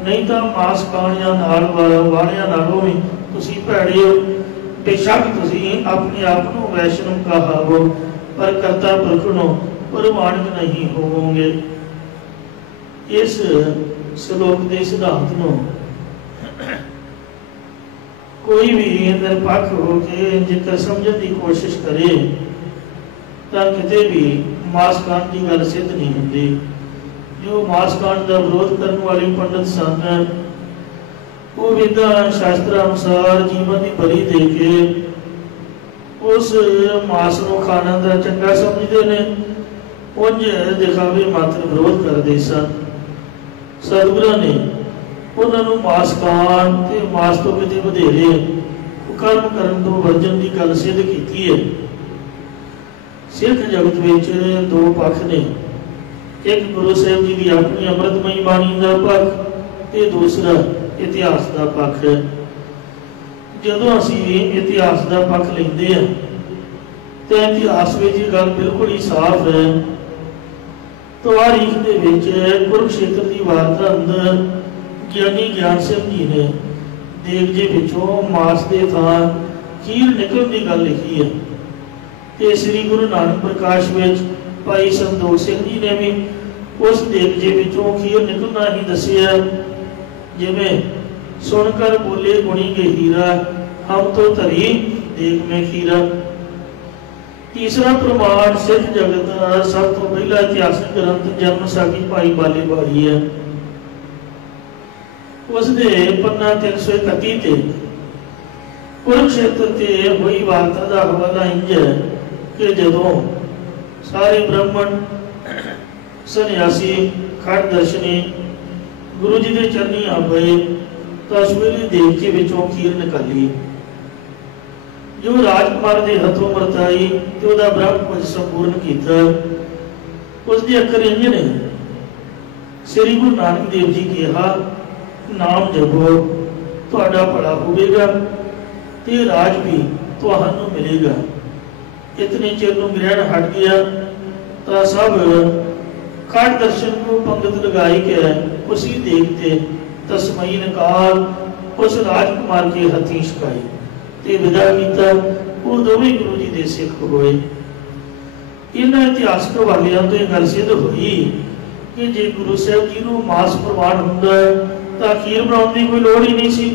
ਨਹੀਂ ਤਾਂ ਮਾਸ ਖਾਣਿਆਂ ਨਾਲ ਵਾਲਿਆਂ ਨਾਲੋਂ ਵੀ ਤੁਸੀਂ ਭੈੜੇ ਹੋ। ਬੇਸ਼ੱਕ ਤੁਸੀਂ ਆਪਣੇ ਆਪ ਨੂੰ ਵੈਸ਼ਨਵ ਕਹਾਵੋ, ਪਰ ਕਰਤਾ ਪੁਰਖ ਨੂੰ ਪ੍ਰਮਾਣਿਤ ਨਹੀਂ ਹੋਵੋਗੇ। ਇਸ ਸ਼ਲੋਕ ਦੇ ਸਿਧਾਂਤ ਨੂੰ ਕੋਈ ਵੀ ਨਿਰਪੱਖ ਹੋ ਕੇ ਜੇਕਰ ਸਮਝਣ ਦੀ ਕੋਸ਼ਿਸ਼ ਕਰੇ ਤਾਂ ਕਿਤੇ ਵੀ ਮਾਸ ਖਾਣ ਦੀ ਗੱਲ ਸਿੱਧ ਨਹੀਂ ਹੁੰਦੀ। ਜੋ ਮਾਸ ਖਾਣ ਦਾ ਵਿਰੋਧ ਕਰਨ ਵਾਲੇ ਪੰਡਤ ਸਨ, ਉਹ ਵੇਦਾਂ ਸ਼ਾਸਤਰਾਂ ਅਨੁਸਾਰ ਜੀਵਨ ਦੀ ਬਲੀ ਦੇ ਕੇ ਉਸ ਮਾਸ ਨੂੰ ਖਾਣਾ ਦਾ ਚੰਗਾ ਸਮਝਦੇ ਨੇ, ਉਂਝ ਦਿਖਾਵੇ ਮਾਤਰ ਵਿਰੋਧ ਕਰਦੇ ਸਨ। ਸਤਿਗੁਰਾਂ ਨੇ ਉਹਨਾਂ ਨੂੰ ਮਾਸ ਖਾਣ ਤੇ ਮਾਸ ਤੋਂ ਕਿਤੇ ਵਧੇਰੇ ਕੁਕਰਮ ਕਰਨ ਤੋਂ ਵਰਜਨ ਦੀ ਗੱਲ ਸਿੱਧ ਕੀਤੀ ਹੈ। ਸਿੱਖ ਜਗਤ ਵਿੱਚ ਦੋ ਪੱਖ ਨੇ, ਇੱਕ ਗੁਰੂ ਸਾਹਿਬ ਜੀ ਦੀ ਆਪਣੀ ਅੰਮ੍ਰਿਤਮਈ ਬਾਣੀ ਦਾ ਪੱਖ ਤੇ ਦੂਸਰਾ ਇਤਿਹਾਸ ਦਾ ਪੱਖ ਹੈ। ਜਦੋਂ ਅਸੀਂ ਇਤਿਹਾਸ ਦਾ ਪੱਖ ਲੈਂਦੇ ਹਾਂ तो इतिहास में ये गल बिल्कुल ही साफ है। तवारीख दे विच कुरुक्षेत्र की वारता अंदर ज्ञानी ज्ञान सिंह जी ने देवजे विचों मास के थां खीर निकलने की गल लिखी है। तो श्री गुरु नानक प्रकाश विच भाई संतोख सिंह जी ने भी उस देवजे विचों खीर निकलना ही दसिया, जिवें सुनकर बोले गुणी के हीरा, हम तो धरी देख में खीरा। तीसरा प्रमाण सिख जगत का सब तो पहला इतिहासिक ग्रंथ जन्म साखी भाई बाले बाड़ी है। उसदे पन्ना 331 ते कुरुक्षेत्र ते हुई वार्ता का हवाला इंज है कि जदों सारे ब्राह्मण सन्यासी खड़ दर्शनी गुरु जी के चरनी आ गए तो उस वेले देवके विचों खीर निकाली, जो राजकुमार के हथों वरताई तो वह ब्रह्म कुछ संपूर्ण किया। उसके अखर इंज ने, श्री गुरु नानक देव जी कहा, नाम जपो तुहाडा भला होवेगा ते राज भी तुहानू मिलेगा। इतने चिर नूं ग्रहण हट गया तो सब खड़ दर्शन को पंगत लगाई के उसी देखते तस्मई नकाल उस राजकुमार के हथी छकाई ते विदा किया। वो दोवें गुरु जी के सिख होए। इन्हां इतिहासक हवालियां तो गल सिद्ध हुई कि जे गुरु साहब जी नूं मास प्रवान हुंदा तां खीर बनाउण दी कोई लोड़ ही नहीं सी,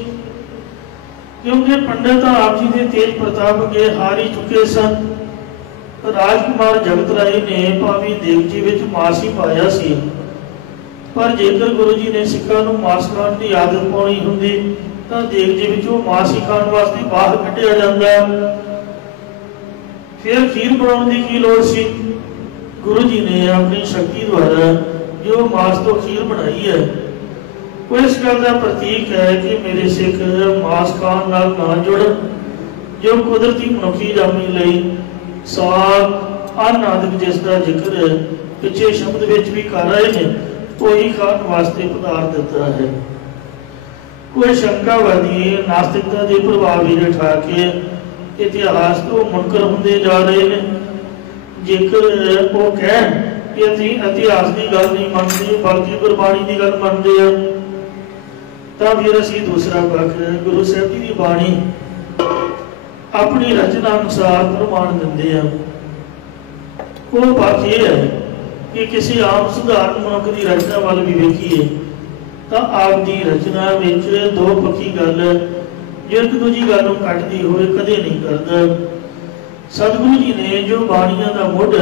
क्योंकि पंडित आप जी के तेज प्रताप अगे हार ही चुके सन। राजकुमार जगत राय ने भावी देवजी विच मास ही पाया सी, पर जेकर गुरु जी ने सिखां नूं मास खाण की आदत पाउणी हुंदी तो देवजे विचों मास ही खाण वास्ते बाहर कढ़िया जांदा, फिर खीर बनाउण दी की लोड़ सी। गुरु जी ने अपनी शक्ति द्वारा जो मास तो खीर बनाई है वो इस गल का प्रतीक है कि मेरे सिख मास खाण नाल ना जुड़, जो कुदरती मनुखी जामी लई साग अन्न आदि जिसका जिक्र पिछे शब्द विच भी कर रहे हैं वही खाण वास्ते पदार्थ दिता है। कोई शंकावादी नास्तिकता के प्रभाव ही उठा के इतिहास तो मुनकर होंदे जा रहे हैं। जेकर वो कह कि इतिहास की गल नहीं मनते बल्कि गुरबाणी की गल मनते हैं तो फिर असीं दूसरा पक्ष गुरु साहब जी की बाणी अपनी रचना अनुसार प्रमाण दिंदे हैं। वो पक्ष यह है कि किसी आम सुधारण मनुख की रचना वाल भी वेखीए तो आपकी रचना में दो पक्की गल जो एक दूजी गल कटती हुए कदे नहीं करता। सतगुरु जी ने जो बाणियां का मुढ़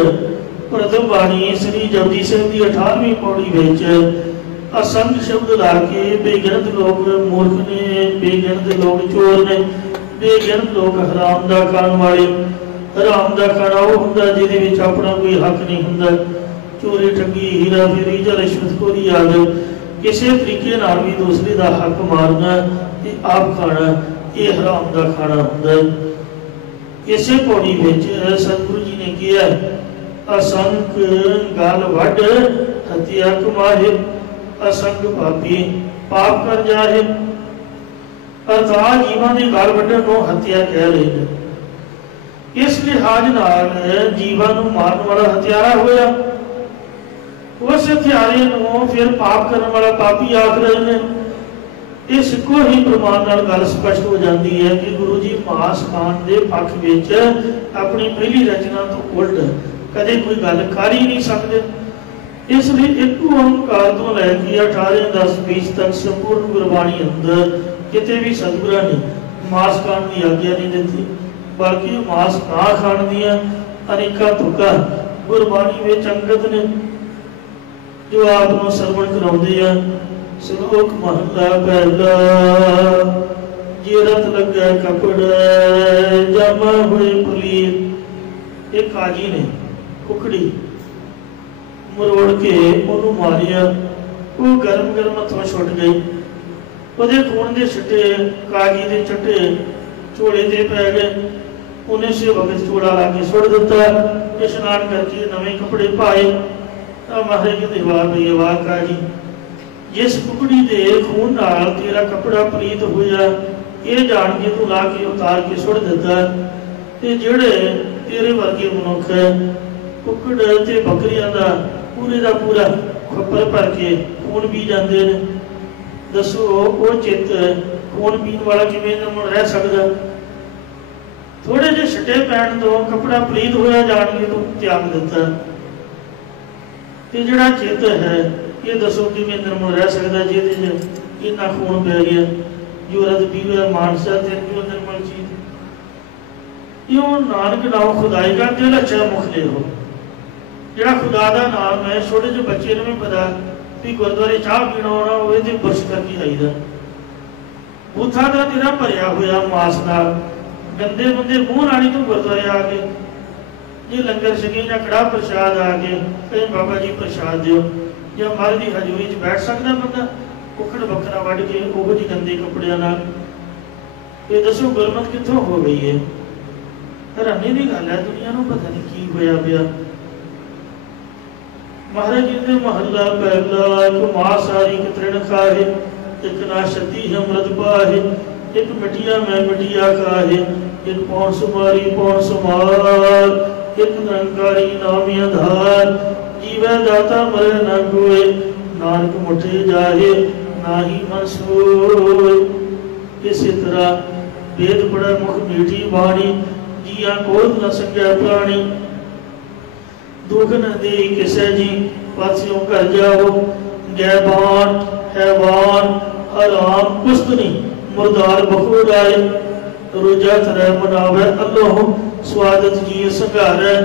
प्रथम बाणी श्री जपजी साहिब की 18वीं पौड़ी विच असंख्य शब्द ला के बेगिनत लोग मूर्ख ने, बेगिनत लोग चोर ने, बेगिनत लोग हराम दा खाण वाले। हराम दा खाना वो हुंदा जिहदे विच अपना कोई हक नहीं हुंदा। चोरी ठगी हीरा फेरी जां रिश्वतखोरी आदि किसी तरीके नाल भी दूसरे का हक मारना ते आप खाना ये हराम का खाना हुंदा। इसे पौड़ी विच सतगुरु जी ने किया, असंख गल वड हत्या कमाहे, असंख पापी पाप कर जाए। अर्थात जीवां दी गल वड्डण नूं हत्या कह रहे हैं। इस लिहाज नाल जीवां नूं मारन वाला हत्यारा होया, उस हत्यारे नूं फिर पाप करने वाला पापी आख रहे हैं। इस को ही प्रमाण नाल गल स्पष्ट हो जाती है कि गुरु जी मास खाण के पक्ष विच अपनी पहली रचना तो उल्ट कदे कोई गल कर ही नहीं सकते। इसलिए एक ओंकार तो लैके 18 10 20 तक संपूर्ण गुरबाणी अंदर किते भी सतगुरां ने मास खाण की आग्या नहीं दी, बल्कि मास ना खाण दियां अनेकां तुकां गुरबाणी विच अंगत ने जो आपनों सरवण कराउंदे आ। श्लोक महला पहला, जे रत लगे कपड़ जमा हुए पुलीर। एक काजी ने कुकड़ी मरोड़ के ओनू मारिया, वो गर्म गर्म हथों छुट गई। ਉਹਦੇ खून के छिट्टे काजी के छट्टे झोले ते पै गए। उन्हें सेवक झोला ला के सुट दिता। इशनान करके नवे कपड़े पाए। महाराज कहते वाह भई वाह काजी, जिस कुकड़ी के खून नाल तेरा कपड़ा प्रीत होया ये जान के तू ला के उतार के सुट दिता। ते जेड़े तेरे वर्गे मनुख है कुकड़ ते बकरियां दा पूरा खप्पर भर के खून पी जाते हैं। दसो वो चित्त खून पीण वाला किवें निर्मल रह सकदा? थोड़े जे छटे पैण तो कपड़ा पलीत होया जान के तू त्याग दिता। ते जिहड़ा चित्त है ये दसो किवें निर्मल रह सकदा जिहदे च इन्ना खून पै गया? जो रत पीवे मानसा ते जो निर्मल चीज यो नानक नाम खुदाई का दिल अच्छा मुख ले हो। जिहड़ा खुदा दा नाम है छोटे जो बच्चे नूं भी पता भी गुरुद्वारे चाह पीण आउणा होवे ते बुरश करके आईदा। बूथा दा तेरा भरिया होया मास नाल गंदे बंदे मूँह नाली तू गुरुद्वारे आ के जे लंगर छके या कड़ा प्रसाद आ के कहीं बाबा जी प्रसाद दिओ या महाराज की हजूरी च बैठ सकदा बंदा कुकड़ बकरा वढ़ के ओहो जी गंदे कपड़ियां नाल? ये दसो गुरमत कित्थों हो गई है? हैरानी की गल है, दुनिया नूं पता नहीं की होया पिया। महाराज जी ने महला पहला एक मां सारी एक तृण खाए, एक ना छती अमृत पाहे, एक मिटिया मैं मिटिया खाए, एक पौन सुमारी पौन सुमार, एक निरंकारी नामी आधार, जीवै दाता मरे न कोय, नानक मुठे जाहे नाही मन सोय। इसी तरह वेद पढ़े मुख मीठी बाणी, जिया कोद न संग्या प्राणी, दुख न दे किसे जी पासियों कर जाओ, गैबान हैवान हराम कुस्तनी मुर्दार बखुराए, रोजा तरह मनावे अल्लाह स्वादत जी संघारे,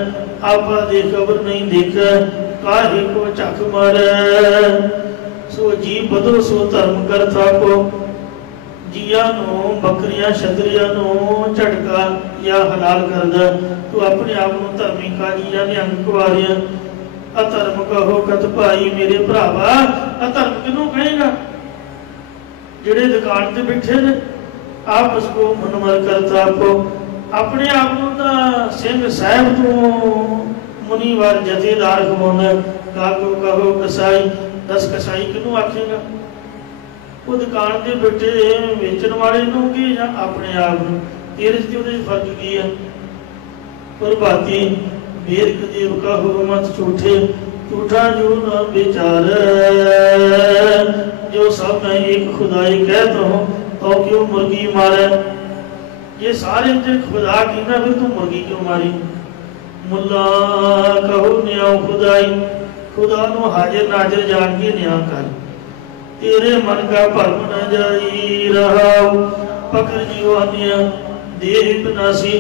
आपा दे खबर नहीं देखे काहे को झक मारे। सो जी बदो सो धर्म कर थाको, जिया नो बकरियां छतरियां नो झटका या हलाल कर दे। तू अपने आप को धर्मी काजी या निहंग कुआरियां अधर्म कहो कत भाई मेरे भरावा। अधर्म किनू कहेगा? जेड़े दुकान ते बैठे ने आपस को मनमर करता को अपने आप को सिंह साहब तो मुनीवर जथेदार खवाउंदा। काको कहो कसाई, दस कसाई किनू आखेगा? वो दुकान ते बैठे वेचण वाले नूं कि या अपने आप नूं? तेरे च उहदे च फर्क की है? प्रभाती वेद कदेव कहो मत झूठे, झूठा जो न विचार, जो सब मैं एक खुदाई कहता हूँ तो क्यों मुर्गी मारे? ये सारे जो खुदा की ना फिर तू मुर्गी क्यों मारी? मुल्ला कहो न्याय खुदाई, खुदा नो हाजिर नाजिर जान के न्याय कर, तेरे मन का भरम न जाई रहा। पकड़ जीवानिया देह विनाशी,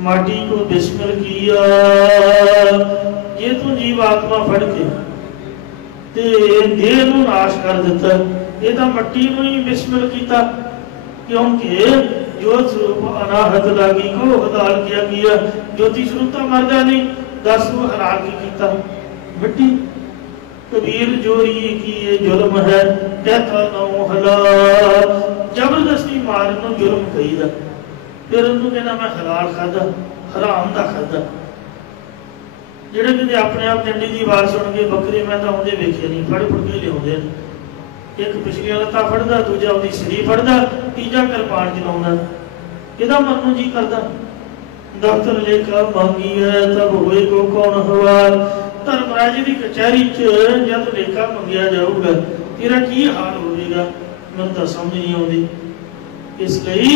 माटी को बिस्मिल किया। ये तू जीव आत्मा फड़ के ते देह नूं नाश कर दिता, ये तो मट्टी नूं ही बिस्मिल कीता। क्योंकि ज्योत स्वरूप अनाहत लागी को हलाल किया गया, ज्योति स्वरूप तो मर जा नहीं, दस को हलाल की कीता मिट्टी। कबीर जोरी की ये जुल्म है, कहता नौ हलाल, जबरदस्ती मारन जुल्म कहीदा। फिर उन्होंने कहना मैं हलाल खादा, हराम का खादा। ਜਿਹੜੇ ਕਿਤੇ ਆਪਣੇ ਆਪ ਡੰਡੀ ਦੀ ਆਵਾਜ਼ ਸੁਣ ਕੇ ਬੱਕਰੇ ਮੈਂ ਤਾਂ ਆਉਂਦੇ ਵੇਖੇ ਨਹੀਂ, ਫੜ ਫੜ ਕੇ ਲਿਆਉਂਦੇ ਨੇ। ਇੱਕ ਪਿਛਲੀਆਂ ਲੱਤਾਂ ਫੜਦਾ, ਦੂਜਾ ਉਹਦੀ ਸਿਰੀ ਫੜਦਾ, ਤੀਜਾ ਕਿਰਪਾਨ ਚਲਾਉਂਦਾ। ਇਹਦਾ ਮਨ ਨੂੰ ਜੀ ਕਰਦਾ ਦਫ਼ਤਰ ਲੇਖਾ ਮੰਗੀ ਹੈ ਤਬ ਹੋਏ ਕੋ ਕੌਣ ਹਵਾਲ। ਧਰਮਰਾਜ ਦੀ ਕਚਹਿਰੀ 'ਚ ਜਦ ਲੇਖਾ ਮੰਗਿਆ ਜਾਊਗਾ ਤੇਰਾ ਕੀ ਹਾਲ ਹੋਵੇਗਾ? ਮੈਨੂੰ ਤਾਂ ਸਮਝ ਨਹੀਂ ਆਉਂਦੀ। ਇਸ ਲਈ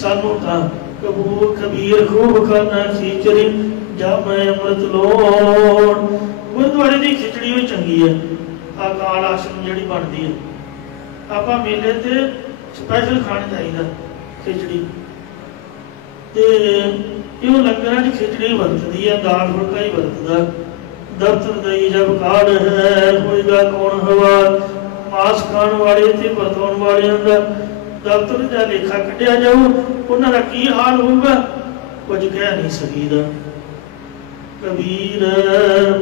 ਸਾਨੂੰ ਤਾਂ ਕਬੀਰ ਖੂਬ ਖਾਨਾ ਖੀਚਰੀ जा मैं अमृत लोड़। गुरुद्वारे की खिचड़ी भी चंगी है, अकाल आश्रम जी बनती है, आप मेले से स्पैशल खाने चाहिए खिचड़ी। तो यो लंगर च खिचड़ी वरतदी है, दाल फुलका ही वरतदा। दफ्तर दई जब काड़ है होएगा कौन हवाल, मास खाण वाले ते वरताउण वालियां दा दफ्तर दा लेखा कढ़िया जाऊ, उन्हां दा की हाल होगा कुछ कह नहीं सकीदा। कबीर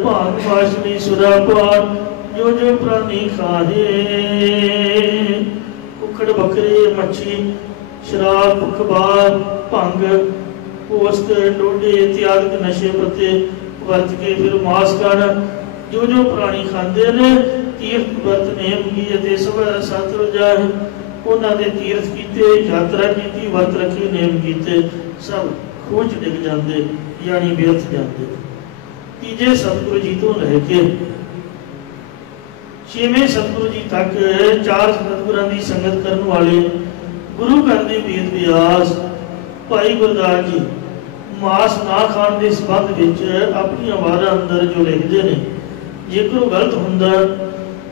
भाग वासनी सुरापान, जो जो प्राणी खाहे, कुकड़ बकरे मच्छी शराब कबाब भंग पोस्त डोडे इत्यादि नशे पत्ते वरत के फिर मांस खाना, जो जो प्राणी खाते ने तीर्थ व्रत नेम की सवै सत जाए। उन्होंने तीर्थ किए, यात्रा की, वर्त रखे, नेम किए, सब खूह च डिग जाते, यानी व्यर्थ जाते। तीजे सतगुरु जी तो लैके छेवें सतगुरु जी तक 4 सतगुरां की संगत करने वाले गुरु घर के वेद व्यास भाई गुरदास जी मांस ना खाण के संबंध में अपनी वारां अंदर जो लिखते हैं, जेकर गलत हुंदा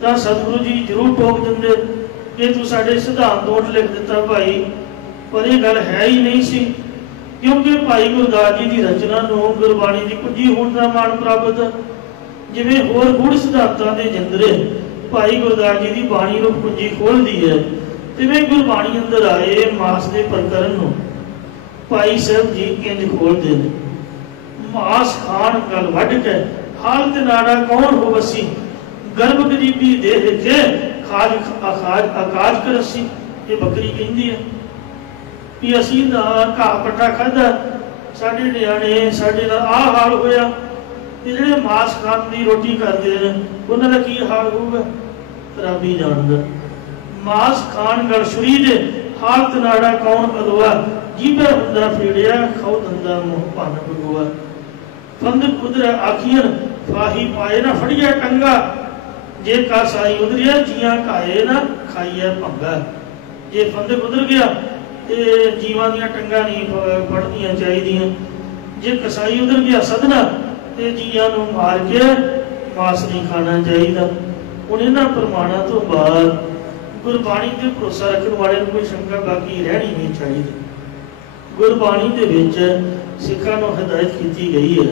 तां सतगुरु जी जरूर टोक दिंदे कि तू साडे सिद्धांत नोट लिख दिता भाई, पर यह गल है ही नहीं सी, क्योंकि भाई गुरदास जी की रचना नूं गुरबाणी की कुंजी होण दा मान प्राप्त। जिवें होर गूढ़ सिद्धांतां दे जंदरे भाई गुरदास जी की बाणी नूं कुंजी खोलदी है, तिवें गुरबाणी अंदर आए मास के प्रकरण नूं भाई साहब जी इंज खोलते हैं। मास खाण गल वढ के हालत नाड़ा कौन हो बसी, गर्भ गरीबी देह के खाज अखाज अकाज कर रसी। ये बकरी कहती है कि असी ना घाह पट्टा खाधा, साडे नियाणे साडे नाल आ हाल होया, ते जिहड़े मास खाण दी रोटी करदे ने उन्हां दा की हाल होऊगा, रब ही जानदा। मास खाण गल छुरी दे हालत नाड़ा कौन अदवा, जीभे हुंदा फेड़िया खाओ दंदा मुंह भन बगोआ। फंद कुदर आखियन फाही पाए ना फड़िया टंगा, जे का साई उधरिया जियां खाए ना खाइए भंगा। जे फंद उधर गया तो जीवां दियां टंगा नहीं फड़नियां चाहिए, जे कसाई उधर गया सदना तो जियां नूं मार के मास नहीं खाना चाहिए। हुण इन्हां प्रमाणां तो बाद गुरबाणी ते भरोसा रखने वाले कोई शंका बाकी रहनी नहीं चाहिए। गुरबाणी दे विच सिखां नूं हिदायत की गई है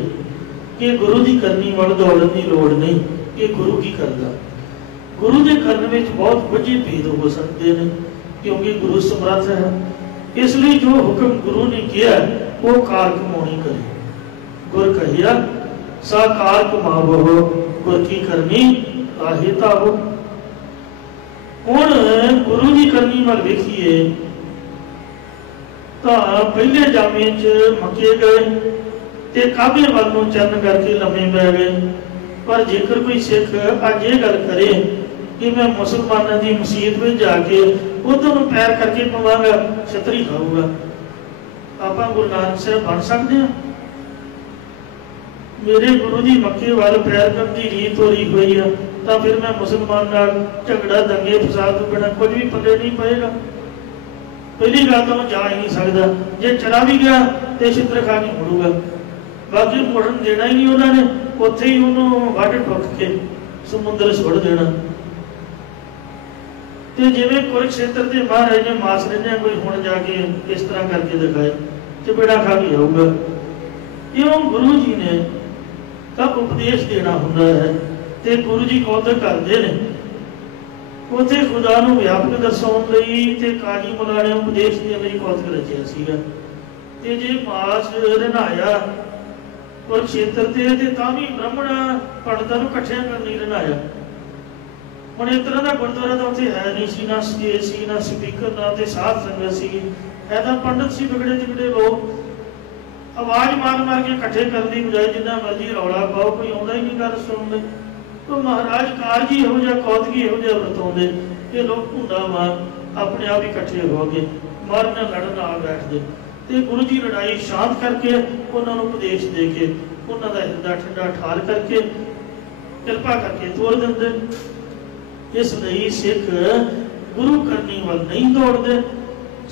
कि गुरु की करनी वाल दौड़न की लोड़ नहीं, कि गुरु की करदा। गुरु के करने में बहुत वड्डे भेद हो सकते हैं, क्योंकि गुरु समर्थ है। इसलिए जो हुक्म गुरु ने किया वो कार कमानी करे। गुर कहिया सा कार कमावो, गुर की करनी ताहि तावो। हुण गुरु की करनी वाल वेखिए तां पहले जामे च मके गए ते काबे वाल नूं चरण करके लम्मे पै गए। पर जेकर कोई सिख अज ये गल करे कि मैं मुसलमानों की मसीत में जाके उधर पैर करके पवांगा, छतरी खाऊंगा, आप गुरु नानक साहब बन सकते हैं? मेरे गुरु जी मक्के वाल पैर करने की रीत हो रही हुई है, तो फिर मैं मुसलमान नाल झगड़ा दंगे फसाद तो बिना कुछ भी पल्ले नहीं पएगा। पहली गल तो मैं जा ही नहीं सकता, जे चला भी गया तो छित्र खा नहीं मुड़ूगा। बाकी मुड़न देना ही नहीं उन्होंने, उत्थे ही उन्होंने वढ़ ठुक के समुद्र सुट देना। तो जिवें कुरुक्षेत्र के महाराज ने मास रहिंदे कोई हुण जाके इस तरह करके दिखाए तो बेड़ा खा के आऊगा। क्यों गुरु जी ने तब उपदेश देना हुंदा है, ते गुरु जी कौतक करते हैं। उत्थे खुदा नूं व्यापक दर्शाउण लई ते काजी मुला ने उपदेश देण लई कौतक रचिया सीगा। ते जे मास रनाया कुरुक्षेत्र ते तां भी ब्राह्मण पंडितां नूं इकट्ठियां करनी रनाया। हुण इस तरह का गुरुद्वारा तो उत्थे है नहीं सी, ना स्टेज सी, ना स्पीकर, ना ते साध संगत सी, है तां पंडित सी बिगड़े तिगड़े लोग। आवाज मार मार के इकट्ठे करने की बजाय जिन्ना मर्जी रौला पाओ, कोई आउंदा ही नहीं गल सुणदे। तो महाराज कारज ही इहो जिहा कौतकी इहो जिहा वरताउंदे कि लोग भुंडा मार अपने आप ही इकट्ठे हो गए, मरन लड़न आ बैठदे। ते गुरु जी लड़ाई शांत करके उन्होंने उपदेश दे के उन्हों का हिरदा ठंडा ठार करके कृपा करके तोड़ देंगे। इसलिए सिख गुरु करनी वाल नहीं दौड़ते,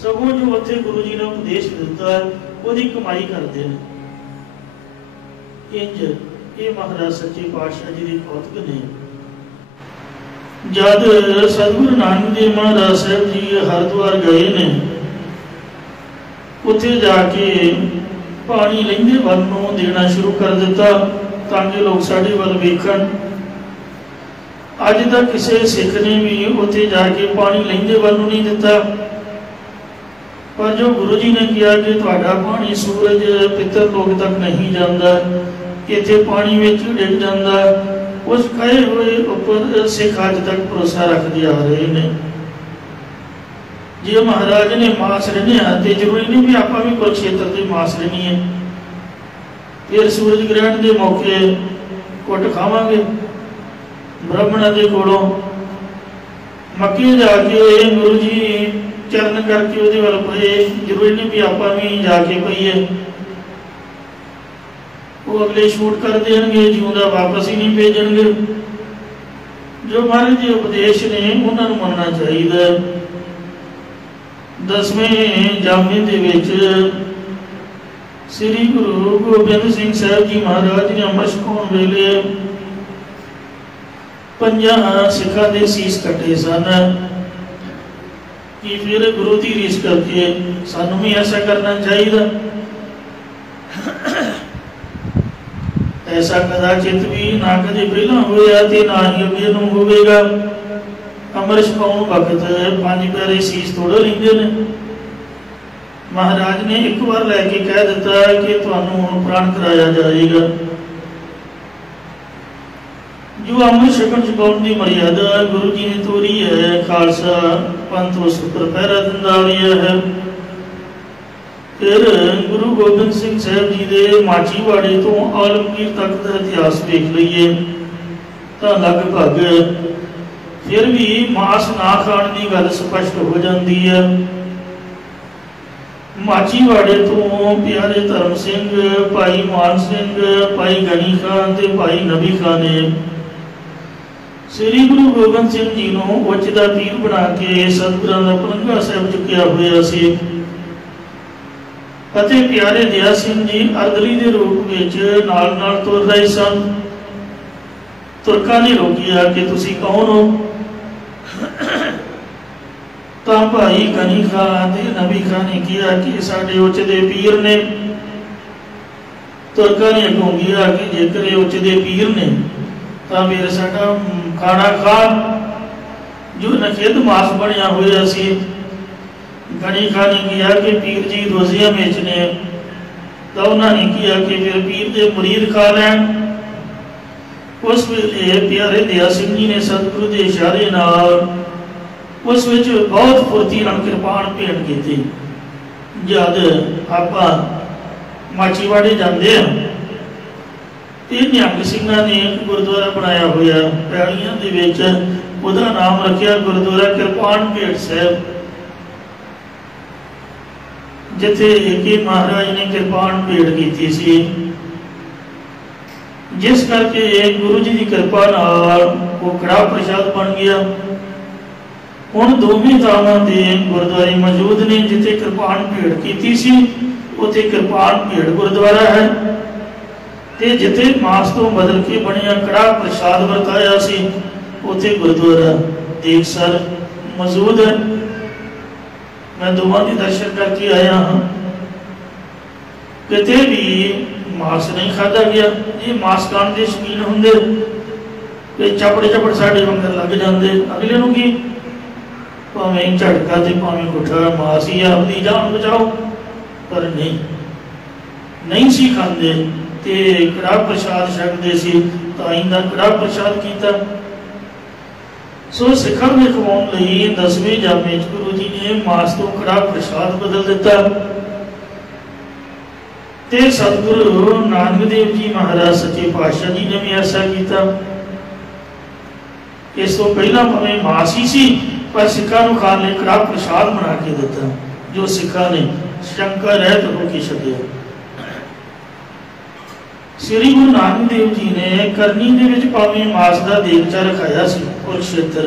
सगों जो उत्थे गुरु जी ने उपदेश दिता है वो कमाई करते हैं। इंज ये महाराज सच्चे पातशाह जी की कौतक ने। जब सतगुरु नानक देव महाराज साहब जी हरिद्वार गए ने, उत्थे जाके पानी लैंदे वल नूं देना शुरू कर दिता ताकि लोग साडे वल वेखण। अज तक किसी सिख ने भी उत्थे जाके पानी लैंदे वल नूं नहीं दिता, पर जो गुरु जी ने किया कि तुहाडा पानी सूरज पितर लोक तक नहीं जाता, इत्थे पानी विच डिग जाता, उस कहे हुए उपर सिख अज तक भरोसा रखते आ रहे हैं। जे महाराज ने मास रनिया तो जरूरी नहीं भी आप भी कुरुक्षेत्र से मास रनी है। फिर सूरज ग्रहण के मौके कुट खावांगे ब्राह्मणों के कोलों। मक्के जाके गुरु जी चरण करके ਉਹਦੇ ਵੱਲ ਪਏ। ਜ਼ਰੂਰੀ ਨਹੀਂ ਵੀ ਆਪਾਂ ਵੀ ਜਾ ਕੇ ਪਈਏ। ਉਹ ਅਗਲੇ ਛੂਟ ਕਰ ਦੇਣਗੇ, ਜਿਉਂਦਾ ਵਾਪਸ ਹੀ ਨਹੀਂ ਭੇਜਣਗੇ। ਜੋ ਮਹਾਰਾਜ ਜੀ ਉਪਦੇਸ਼ ਨੇ ਉਹਨਾਂ ਨੂੰ ਮੰਨਣਾ ਚਾਹੀਦਾ। 10ਵੇਂ ਜਾਮੇ ਦੇ ਵਿੱਚ ਸ੍ਰੀ ਗੁਰੂ ਗੋਬਿੰਦ ਸਿੰਘ ਸਾਹਿਬ ਜੀ ਮਹਾਰਾਜ ਨੇ ਅੰਮ੍ਰਿਤ ਛਕਾਉਣ ਵੇਲੇ 5 ਸਿੱਖਾਂ ਦੇ ਸੀਸ ਕੱਟੇ ਸਨ ਕਿ ਫਿਰ ਗੁਰੂ ਦੀ ਰੀਸ ਕਰਕੇ ਸਾਨੂੰ ਵੀ ਐਸਾ ਕਰਨਾ ਚਾਹੀਦਾ। ऐसा कदाचित भी ना कदे पहला होया ते ना ही अगे नूं होवेगा। अमृत छकाउण वक्त 5 प्यारे सीस थोड़ा लैंदे ने। महाराज ने एक बार लैके कह दिता कि तुहानूं हुण प्राण कराया जाएगा। जो अमृत छकण छकाउण की मर्यादा गुरु जी ने तोरी है, खालसा पंथ उस पर पहरा दिंदा आया है। फिर गुरु गोबिंद सिंह साहब जी के माचीवाड़े तो आलमगीर तक का इतिहास देख लीए तो लगभग फिर भी मांस ना खाने की गल स्पष्ट हो जाती है। माचीवाड़े तो प्यारे धर्म सिंह, भाई मान सिंह, भाई गनी खान ते भाई नबी खान ने श्री गुरु गोबिंद सिंह जी को उच्च का पीर बना के सतगुरां दा पलंघा साहब चुकिया हुआ सी। ਅਤੇ ਪਿਆਰੇ ਦਇਆ ਸਿੰਘ ਜੀ ਅਰਦਲੀ ਦੇ ਰੂਪ ਵਿੱਚ ਨਾਲ ਨਾਲ ਤੁਰ ਰਹੇ ਸਨ। ਤੁਰਕਾਂ ਨੇ ਰੋਕਿਆ ਕਿ ਤੁਸੀਂ ਕੌਣ ਹੋ? ਤਾਂ ਭਾਈ ਗਨੀ ਖਾਨ ਤੇ ਨਬੀ ਖਾਨ ਨੇ ਕਿਹਾ ਕਿ ਸਾਡੇ ਉੱਚ ਦੇ ਪੀਰ ਨੇ। ਤੁਰਕਾਂ ਨੇ ਅੱਗੋਂ ਕਿਹਾ ਕਿ ਜੇਕਰ ਇਹ ਉੱਚ ਦੇ ਪੀਰ ਨੇ ਤਾਂ ਫਿਰ ਸਾਡਾ ਖਾਣਾ ਖਾਣ ਜੋ ਨਖੇਦ ਮਾਸ ਬਣਿਆ ਹੋਇਆ ਸੀ। गणी खान ने किया कि पीर जी रोजियां बेचने, तो उन्होंने किया कि फिर पीर के मुरीद खा लैन। उस वेले प्यारे दया सिंह जी ने सतगुरु के इशारे नाल उस विच बहुत फुर्ती नाल किरपान भेंट की। जद आपां माचीवाड़े जाते हैं तो निहंग सिंह ने एक गुरुद्वारा बनाया हुआ पैड़ियां दे विच, उहदा नाम रखिया गुरुद्वारा किरपान भेंट साहब, जिथे एक महाराज ने किरपान भेंट की सी। जिस करके गुरु जी की कृपा नाल वो कड़ा प्रसाद बन गया। हुण दोवें थावां ते गुरुद्वारे मौजूद ने। जिथे किरपान भेंट की सी उत्थे किरपान भेंट गुरुद्वारा है, ते जिथे मास तो बदल के बनिया कड़ा प्रसाद वरताया सी उत्थे गुरुद्वारा देखसर मौजूद है। मैं दोवां के दर्शन करके आया हाँ। किते भी मांस नहीं खाता गया। ये मांस खाने के शौकीन होंगे ते चपड़ चपड़ साडे वंगर लग जाते। अगले नूं की भावें झटका ते भावें गुठा मांस ही आपकी जान बचाओ, पर नहीं सी खाते ते कड़ा प्रसाद छकते सी। ताई दा कड़ा प्रसाद कीता। सो सिखा ने खवाउण लई 10वें जामे गुरु जी ने मास तो कड़ा प्रसाद बदल दिता। ते सतगुरु नानक देव जी महाराज सच्चे पातशाह जी ने भी ऐसा किया। इस तो पहला भावें मास ही सी, पर सिखा नूं खाण लई कड़ा प्रसाद बना के दिता, जो सिखा ने शंका रहत होके छड्डिया। श्री गुरु नानक देव जी ने करनी दे विच भावें मास का देगचा रखाया सी कुरुक्षेत्र,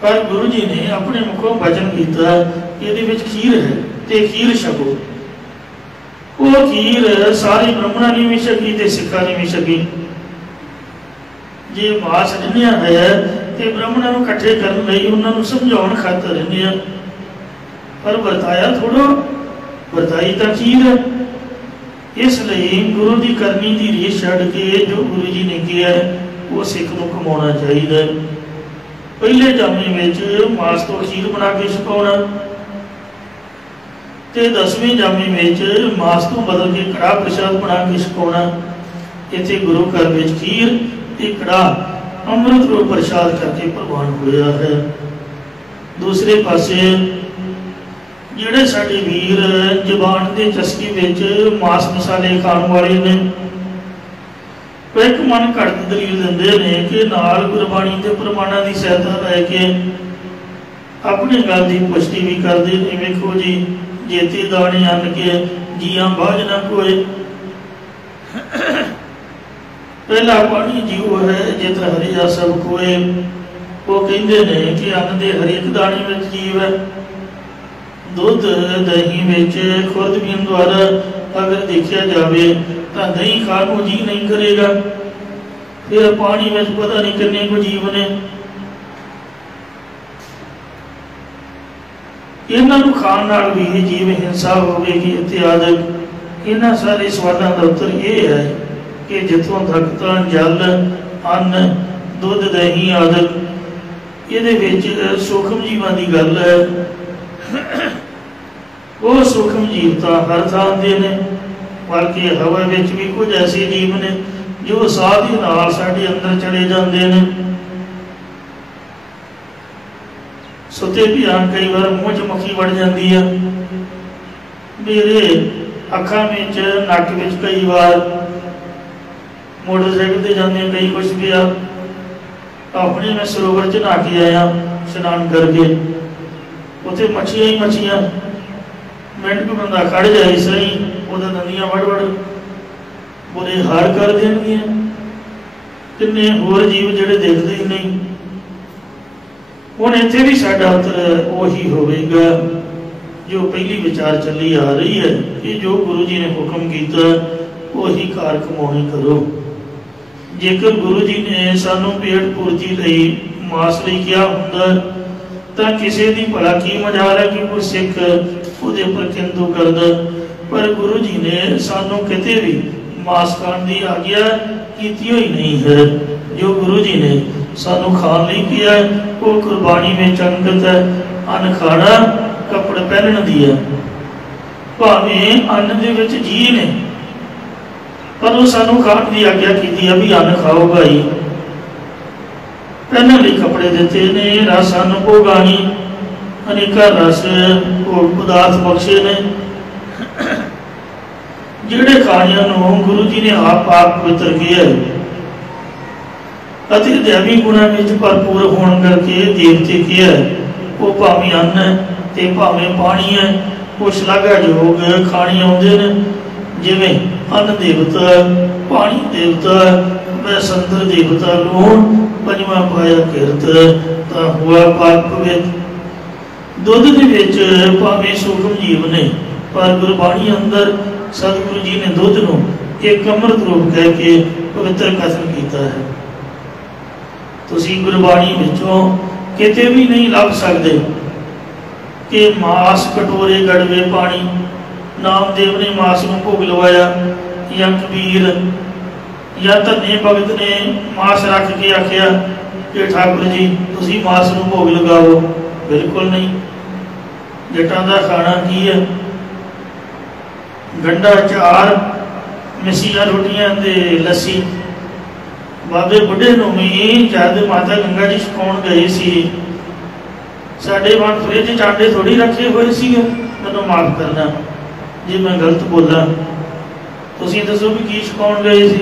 पर गुरु जी ने अपने मुखों वचन किया इहदे विच खीर है ते खीर छको। वो खीर सारे ब्राह्मणा ने भी छकी ते सिखा ने भी छकी। जे मास रिन्निया है तो ब्राह्मणा नूं इकट्ठे करन लई उन्हां नूं समझाउण खातर रिन्निया, पर वरताया थोड़ो, वरताई तां खीर है। इसलिए गुरु की करनी की रीस छड़ के जो गुरु जी ने किया वो सिख को कमाना चाहिए। पहले जामे में मास तो खीर बना के छकाउणा ते 10वें जामे में मास तो बदल के कड़ा प्रसाद बना के छकाउणा। इत्थे गुरु घर में खीर ते कड़ा अमृत रूप प्रसाद करके प्रवान होया है। दूसरे पासे ਜਿਹੜੇ ਸਾਡੇ ਵੀਰ ਜ਼ਬਾਨ ਦੇ ਚਸਕੀ ਵਿੱਚ ਮਾਸ ਮਸਾਲੇ ਖਾਣ ਵਾਲੇ ਨੇ, ਇੱਕ ਮਨ ਘੜਤ ਦਲੀਲ ਦਿੰਦੇ ਨੇ ਕਿ ਨਾਲ ਗੁਰਬਾਣੀ ਤੇ ਪ੍ਰਮਾਣਾਂ ਦੀ ਸਹਾਇਤਾ ਲੈ ਕੇ अपनी गल की पुष्टि भी करते हैं। वेखो जी, जेती दाने अन्न के जिया बाझ ना कोई, पहला पानी जीव है जित हरिया सब कोए। वो कहते हैं कि अन्न के हरेक दाने में जीव है। दुध दही में खुद पीने द्वारा अगर देखा जाए तो दही खाने को जी नहीं करेगा, फिर पानी में पता नहीं कितने को जीव ने। इन्हों खाण नाल भी जीव हिंसा होगी इत्यादि। इन्होंने सारे सवालों का उत्तर यह है कि जितों तक तो जल अन्न दुध दही आदि ये सूक्ष्म जीवों की गल है। वो सूक्ष्म जीव तो हर थान के ने, बल्कि हवा विच भी कुछ ऐसे जीव ने जो साह के नाल साडे अंदर चले जाते हैं। सुते भी आन कई बार मूँह च मक्खी वड़ जाती है, मेरे अखा में नक में कई बार, मोटरसाइकिल से जाते कई कुछ भी आ। अपने मैं सरोवर च नहा के आया स्नान करके, उत्थे मच्छियां ही मच्छियां, मिनट को बंदा खड़ जाए सही वो दंदियां वड़ वड़ बुरे हाल कर देंगे। किन्ने होर जीव जिहड़े देखते ही नहीं। हुण इत्थे भी साडा उत्तर उही होवेगा जो पहली विचार चली आ रही है कि जो गुरु जी ने हुक्म किया वही कार कमाई करो। जेकर गुरु जी ने सानू पेट पूर्ति लई मास लई क्या हुंदा तां किसी दी भला की मजाल है कि कोई सिख उहदे पर किंतु करदा, पर गुरु जी ने सानू किते भी मास खाण दी आग्या कीती हुई नहीं है। जो गुरु जी ने सानू खाण लई किया वो कुर्बानी में अंकित है। अन्न खाना कपड़े पहनने दी है, भावें अन्न दे विच जी ने, पर वो सानू खाण की आग्या की भी अन्न खाओ भाई। पहनने लिए कपड़े देते ने, रस अन्न भोगानी अनेका रस भोग पदार्थ बख्शे ने, जिहड़े खाणियां नूं गुरु जी ने आप पवित्र किया अति दैवी गुणों में भरपूर होने करके देवते किया। वो भावें अन्न ते भावें पानी है, वो शलाघायोग खाने आउंदे ने। जिवें अन्न देवता, पानी देवता, वैसंतर देवता लूण, पंजवां पाया किरत तां हुआ पाक पवित्र। दुध दे विच भावें सूक्ष्म जीव ने, पर गुरबाणी अंदर सतगुरु जी ने दुध नूं एक अमृत रूप कह के पवित्र कथन किया है। तुसीं गुरबाणी विचों किते भी नहीं लभ सकते कि मास कटोरे गड़वे पानी। नामदेव ने मास में भोग लवाया, या कबीर या धन्ने भगत ने मास रख के आख्या कि ठाकुर जी तुसीं मास में भोग लगाओ। बिल्कुल नहीं। जटां दा खाना की है? गंढा चार, मिसियां रोटियां ते लस्सी। बाबे बुढ़े नूं भी जद माता गंगा जी छकाउण गए सी, साडे वांग फ्रिज च आंडे थोड़ी रखे हुए सी। मैनूं माफ करना जे मैं गलत बोला, तुसीं दसो भी की छकाउण गए सी?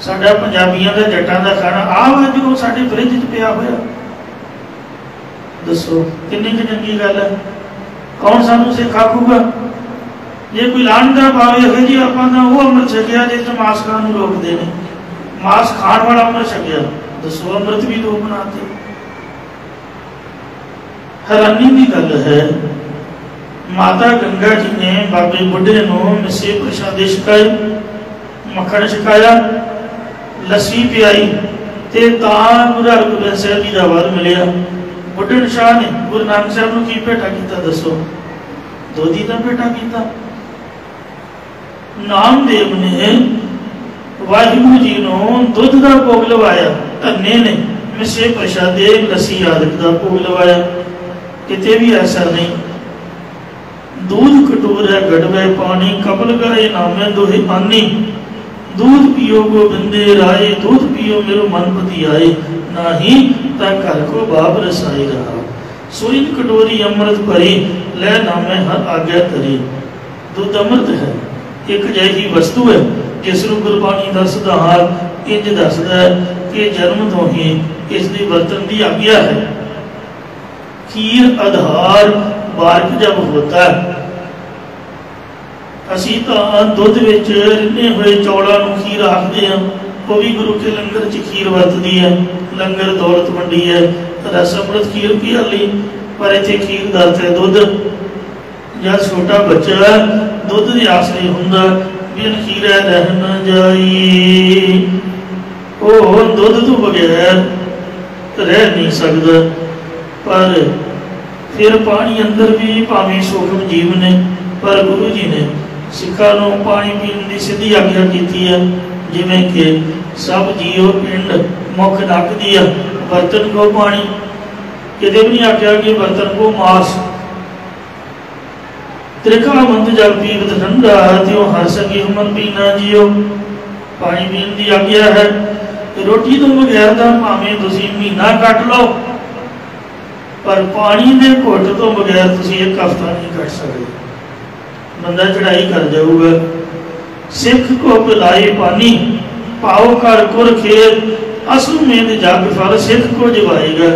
साडा पंजाबियां दा जट्टां दा खाना आ वा जो साडे फ्रिज च पिया होया। दसो किन्नी क चंगी गल है? कौन सानू सिख आखूगा? जे कोई लाणता पावे है जी आपां तां वो अमृत छकिया जिस मास खाण नूं रोकदे ने। मास खाण वाला अमृत छकिया, दसो अमृत भी लोग बनाते। हैरानी की गल है, माता गंगा जी ने बाबे बुढ़े नूं मिसे प्रसादे छकाए, मक्खण छकाया, लस्सी पियाई, ते तां गुरु हरगोबिंद साहिब जी दा वर मिलिया। बुढ़न शाह ने गुरु नानक साहब नूं की भेटा कीता? दसो दोधी दा भेटा कीता। नामदेव ने वाहिगुरु जी नूं दुध दा भोग लवाया, धन्ने ने मिसे प्रसादे लस्सी आदि का भोग लवाया। किते भी ऐसा नहीं। दूध कटोरा गड़वे पानी, कपल गाए नामे दोहे पानी। दूध पियो गोबिंदे राय, दूध पियो मेरो मन पति आए, नाही ता घर को बाप रसाई रहा। सोइन कटोरी अमृत भरी, ले नामे हर आज्ञा तरी। दूध अमृत है, एक जैसी वस्तु है जिसनूं गुरबाणी दा सिद्धांत इंज दसदा है कि जन्म तो ही इसकी वरतन की आज्ञा है। खीर आधार बारक जब होता है। असी तो दुध विच रिन्ने हुए चौलों नूं खीर आखते हैं, वो भी गुरु के लंगर च खीर वरतदी है। लंगर दौलत मंडी है, रस अमृत खीर पियाली, पर इत्थे खीर दा अर्थ है दुध। जब छोटा बच्चा दुध के आसरे हुंदा, बिन खीरै रह न जाई, वो दुध तो बगैर रह नहीं सकता। पर फिर पानी अंदर भी भावें सूक्ष्म जीव ने, पर गुरु जी ने सिखा नूं पानी पीने की सीधी आग्या की है। जिमें कि सब जीव पिंड मुख नक दिया, बर्तन को पानी, किते भी नहीं आख्या कि बर्तन को मास। त्रिखा मंद जल पीवत ठंडा, त्यो हर सकी मन पीना जियो। पानी पीने की आग्या है। रोटी तो बगैर का भावें तुसीं महीना कट लो, पर पानी के घुट तो बगैर तुसीं एक हफ्ता नहीं कट सकते। बंदा चढ़ाई कर जाऊगा। सिख को पिलाए पानी, पाओ कर कुर खेत, असु में जग फल सिख को जवाएगा।